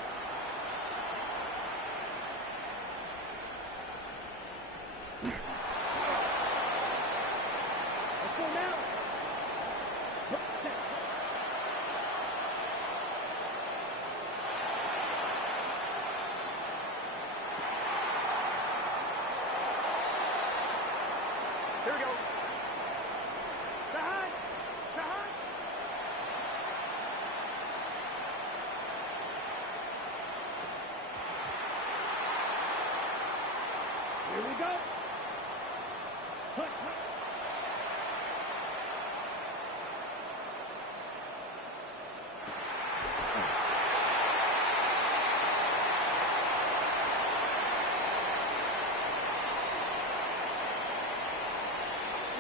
Let's go now. Here we go. Shot. Shot. Here we go. Hut, hut.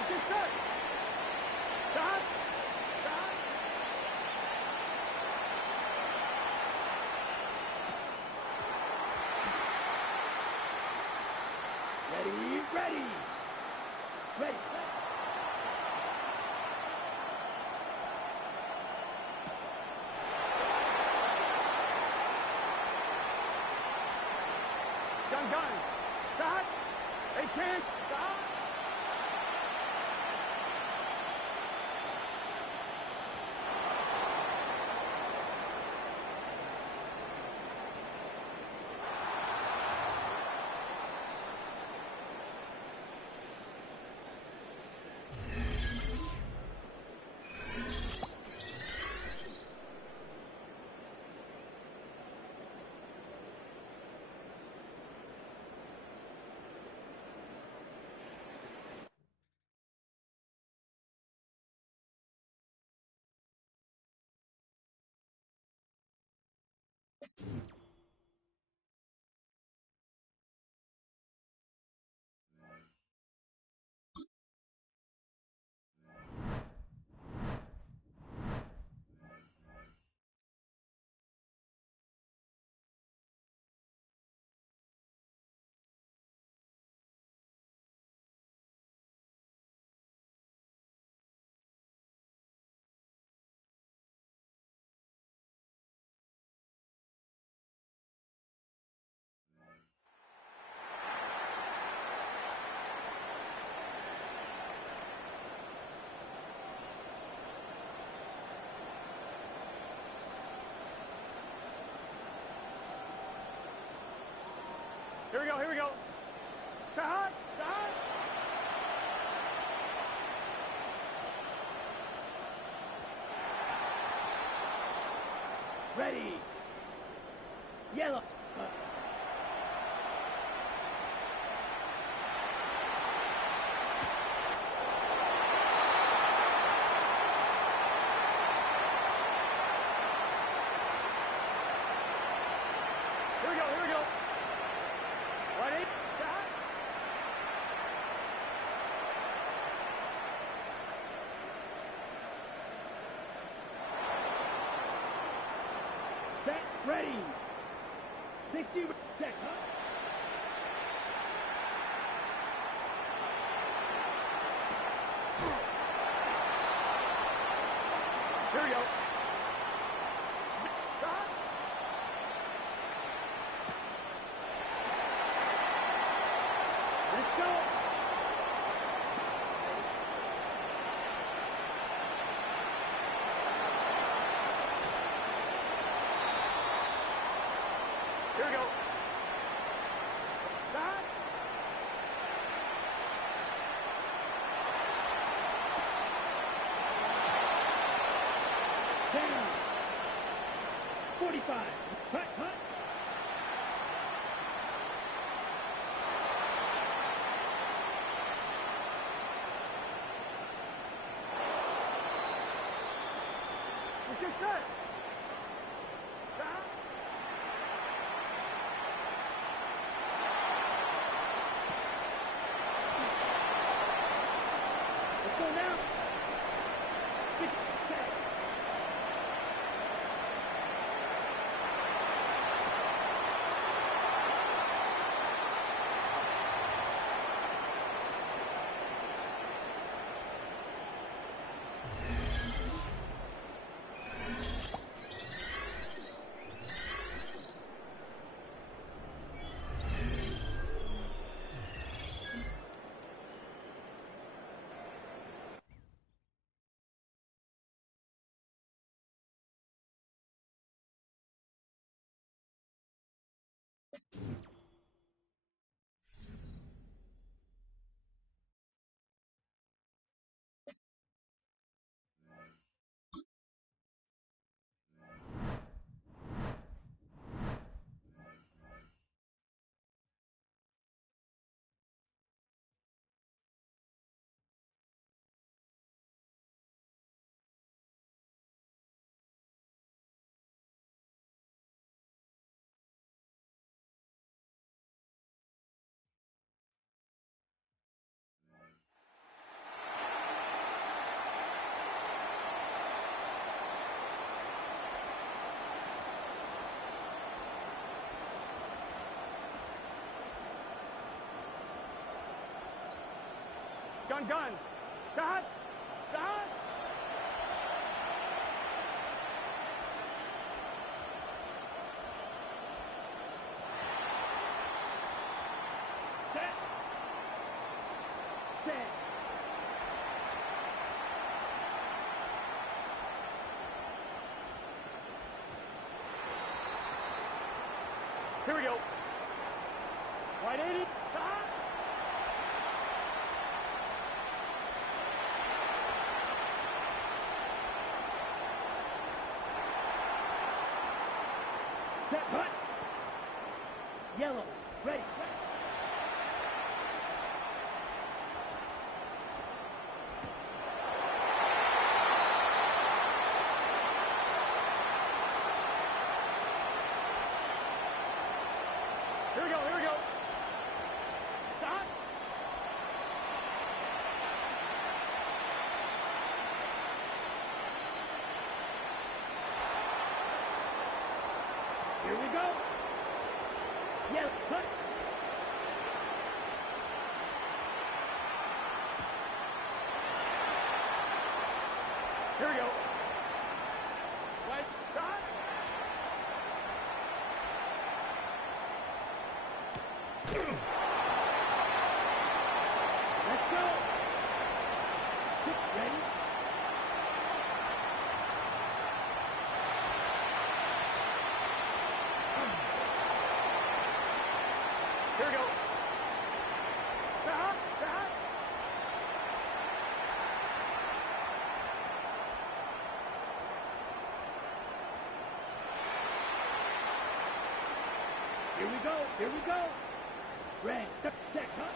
Good shot. Shot. Shot. Ready, ready. Ready. Gun, gun. Shot. 8-10. Shot. Here we go, here we go. Shot. Shot. Ready. Yellow. Here we go, here we go. 180. Shot. Set. Ready. 60 seconds. Here we go. Shot. Let's go. Here we go. Shot. 10. 45. Cut, cut. You're set. Stop. Let's go now. Set. Gun. Start. Start. Set. Set. Here we go. Right 80. Start. Set, cut. Yellow, ready. Here we go. Stop. Here we go. Yes, cut. Here we go. Right, stop. Let's go. Ready? Here we go. Stop. Here we go. Red, set, cut.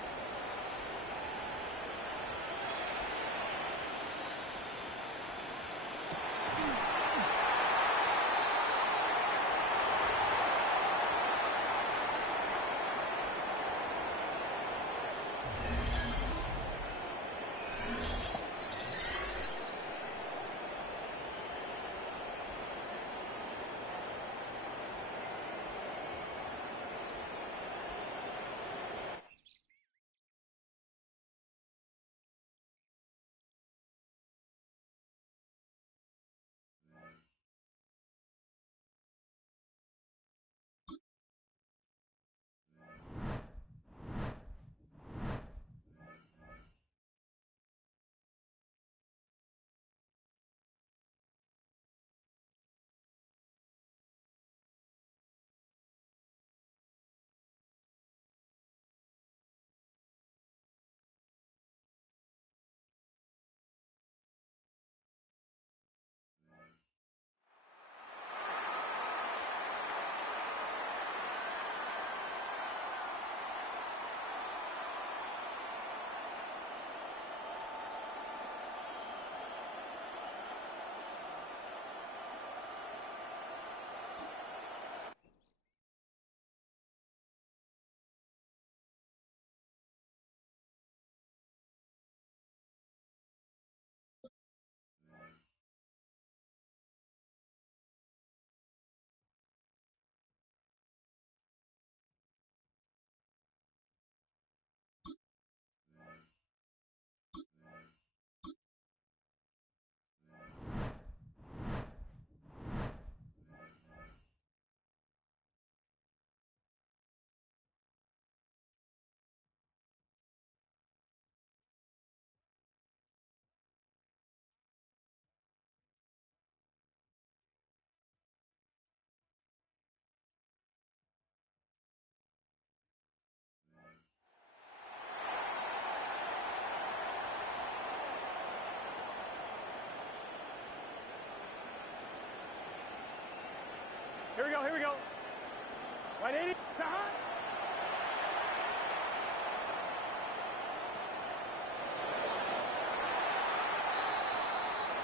180. Stop.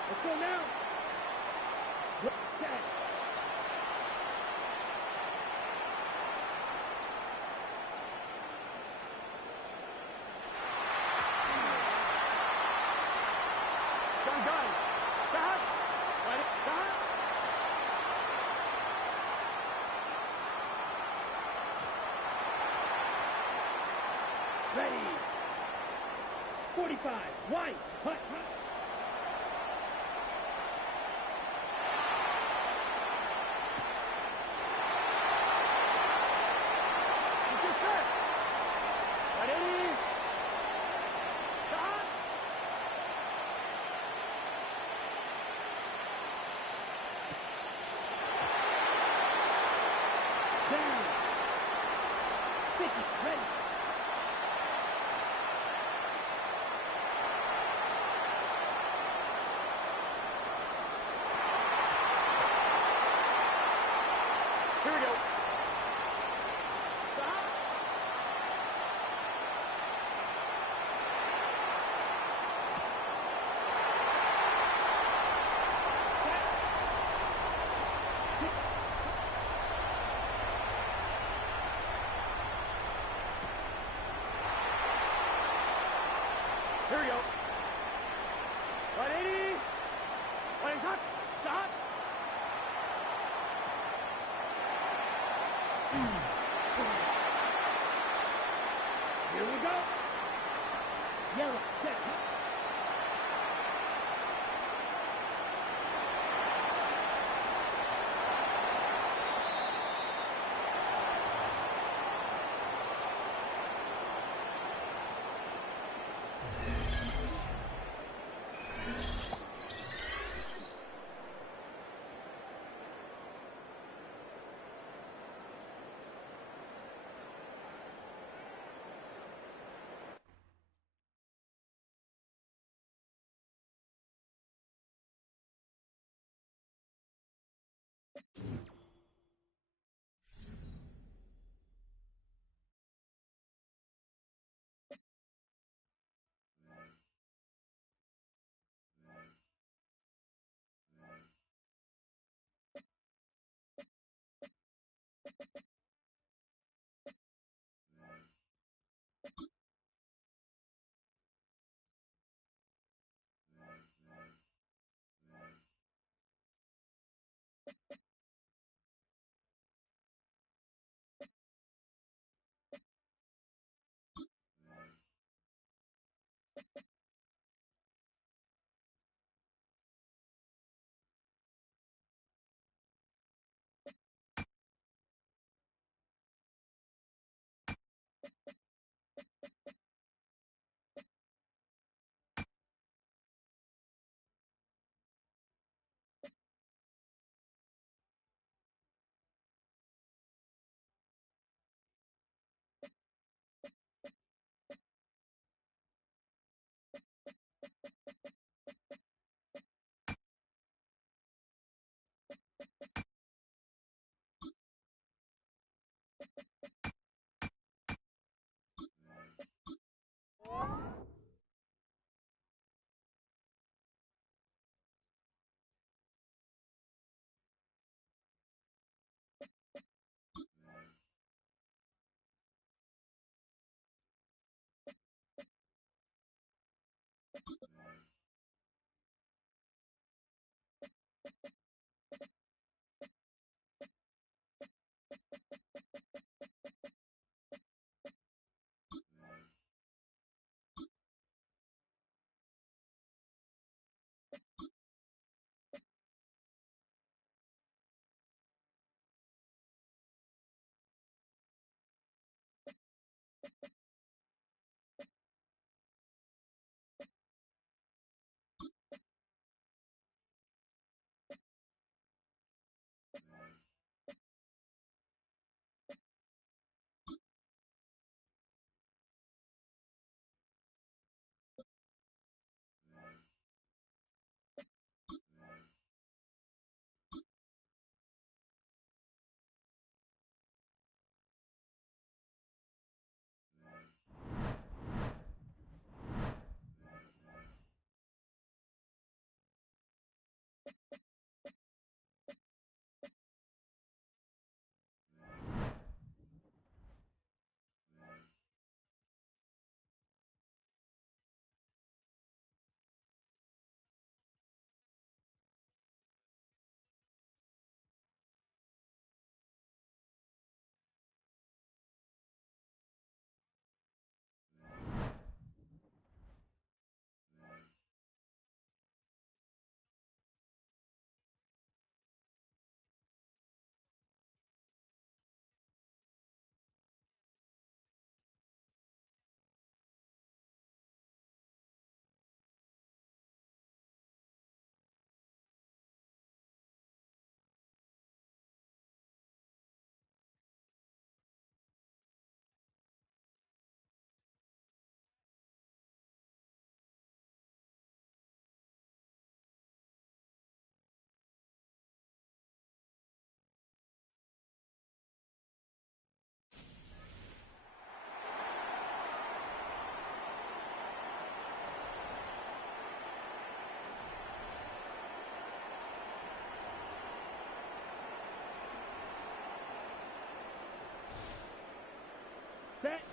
Let's go now. Set. Gun. Stop. Let it stop. Ready. 45. White. Hut. Down. 50. Ready. Here we go. Stop. Here we go. 180. Playing touch. Stop. Here we go. Yellow. Set.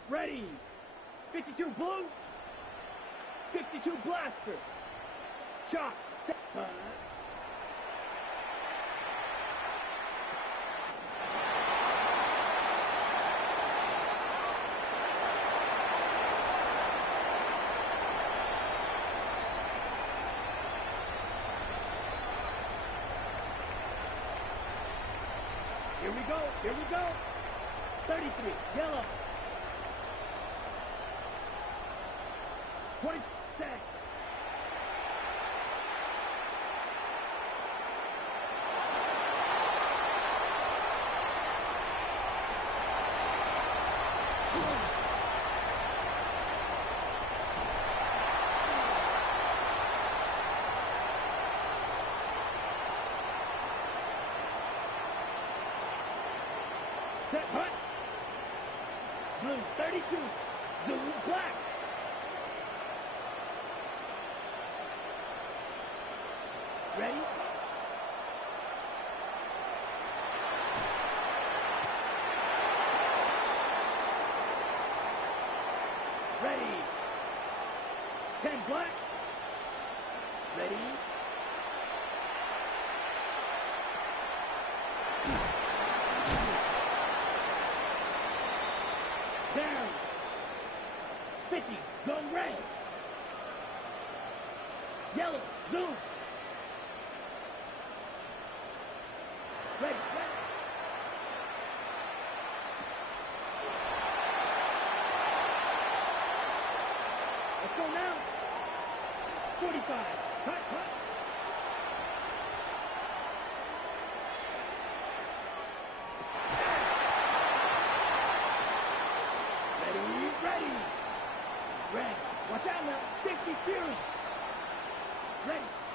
Ready. 52 blue. 52 blaster. Shot. Here we go. Here we go. 33. Yellow. 26. Set, hut. Blue 32. Blue black. Ready? Ready. 10 black. Ready. Down. 50. Go red. Yellow. Zoom. Ready. Ready. Let's go now. 45. Hut, hut. Ready. Red. Watch out now. 60 Fury. Ready.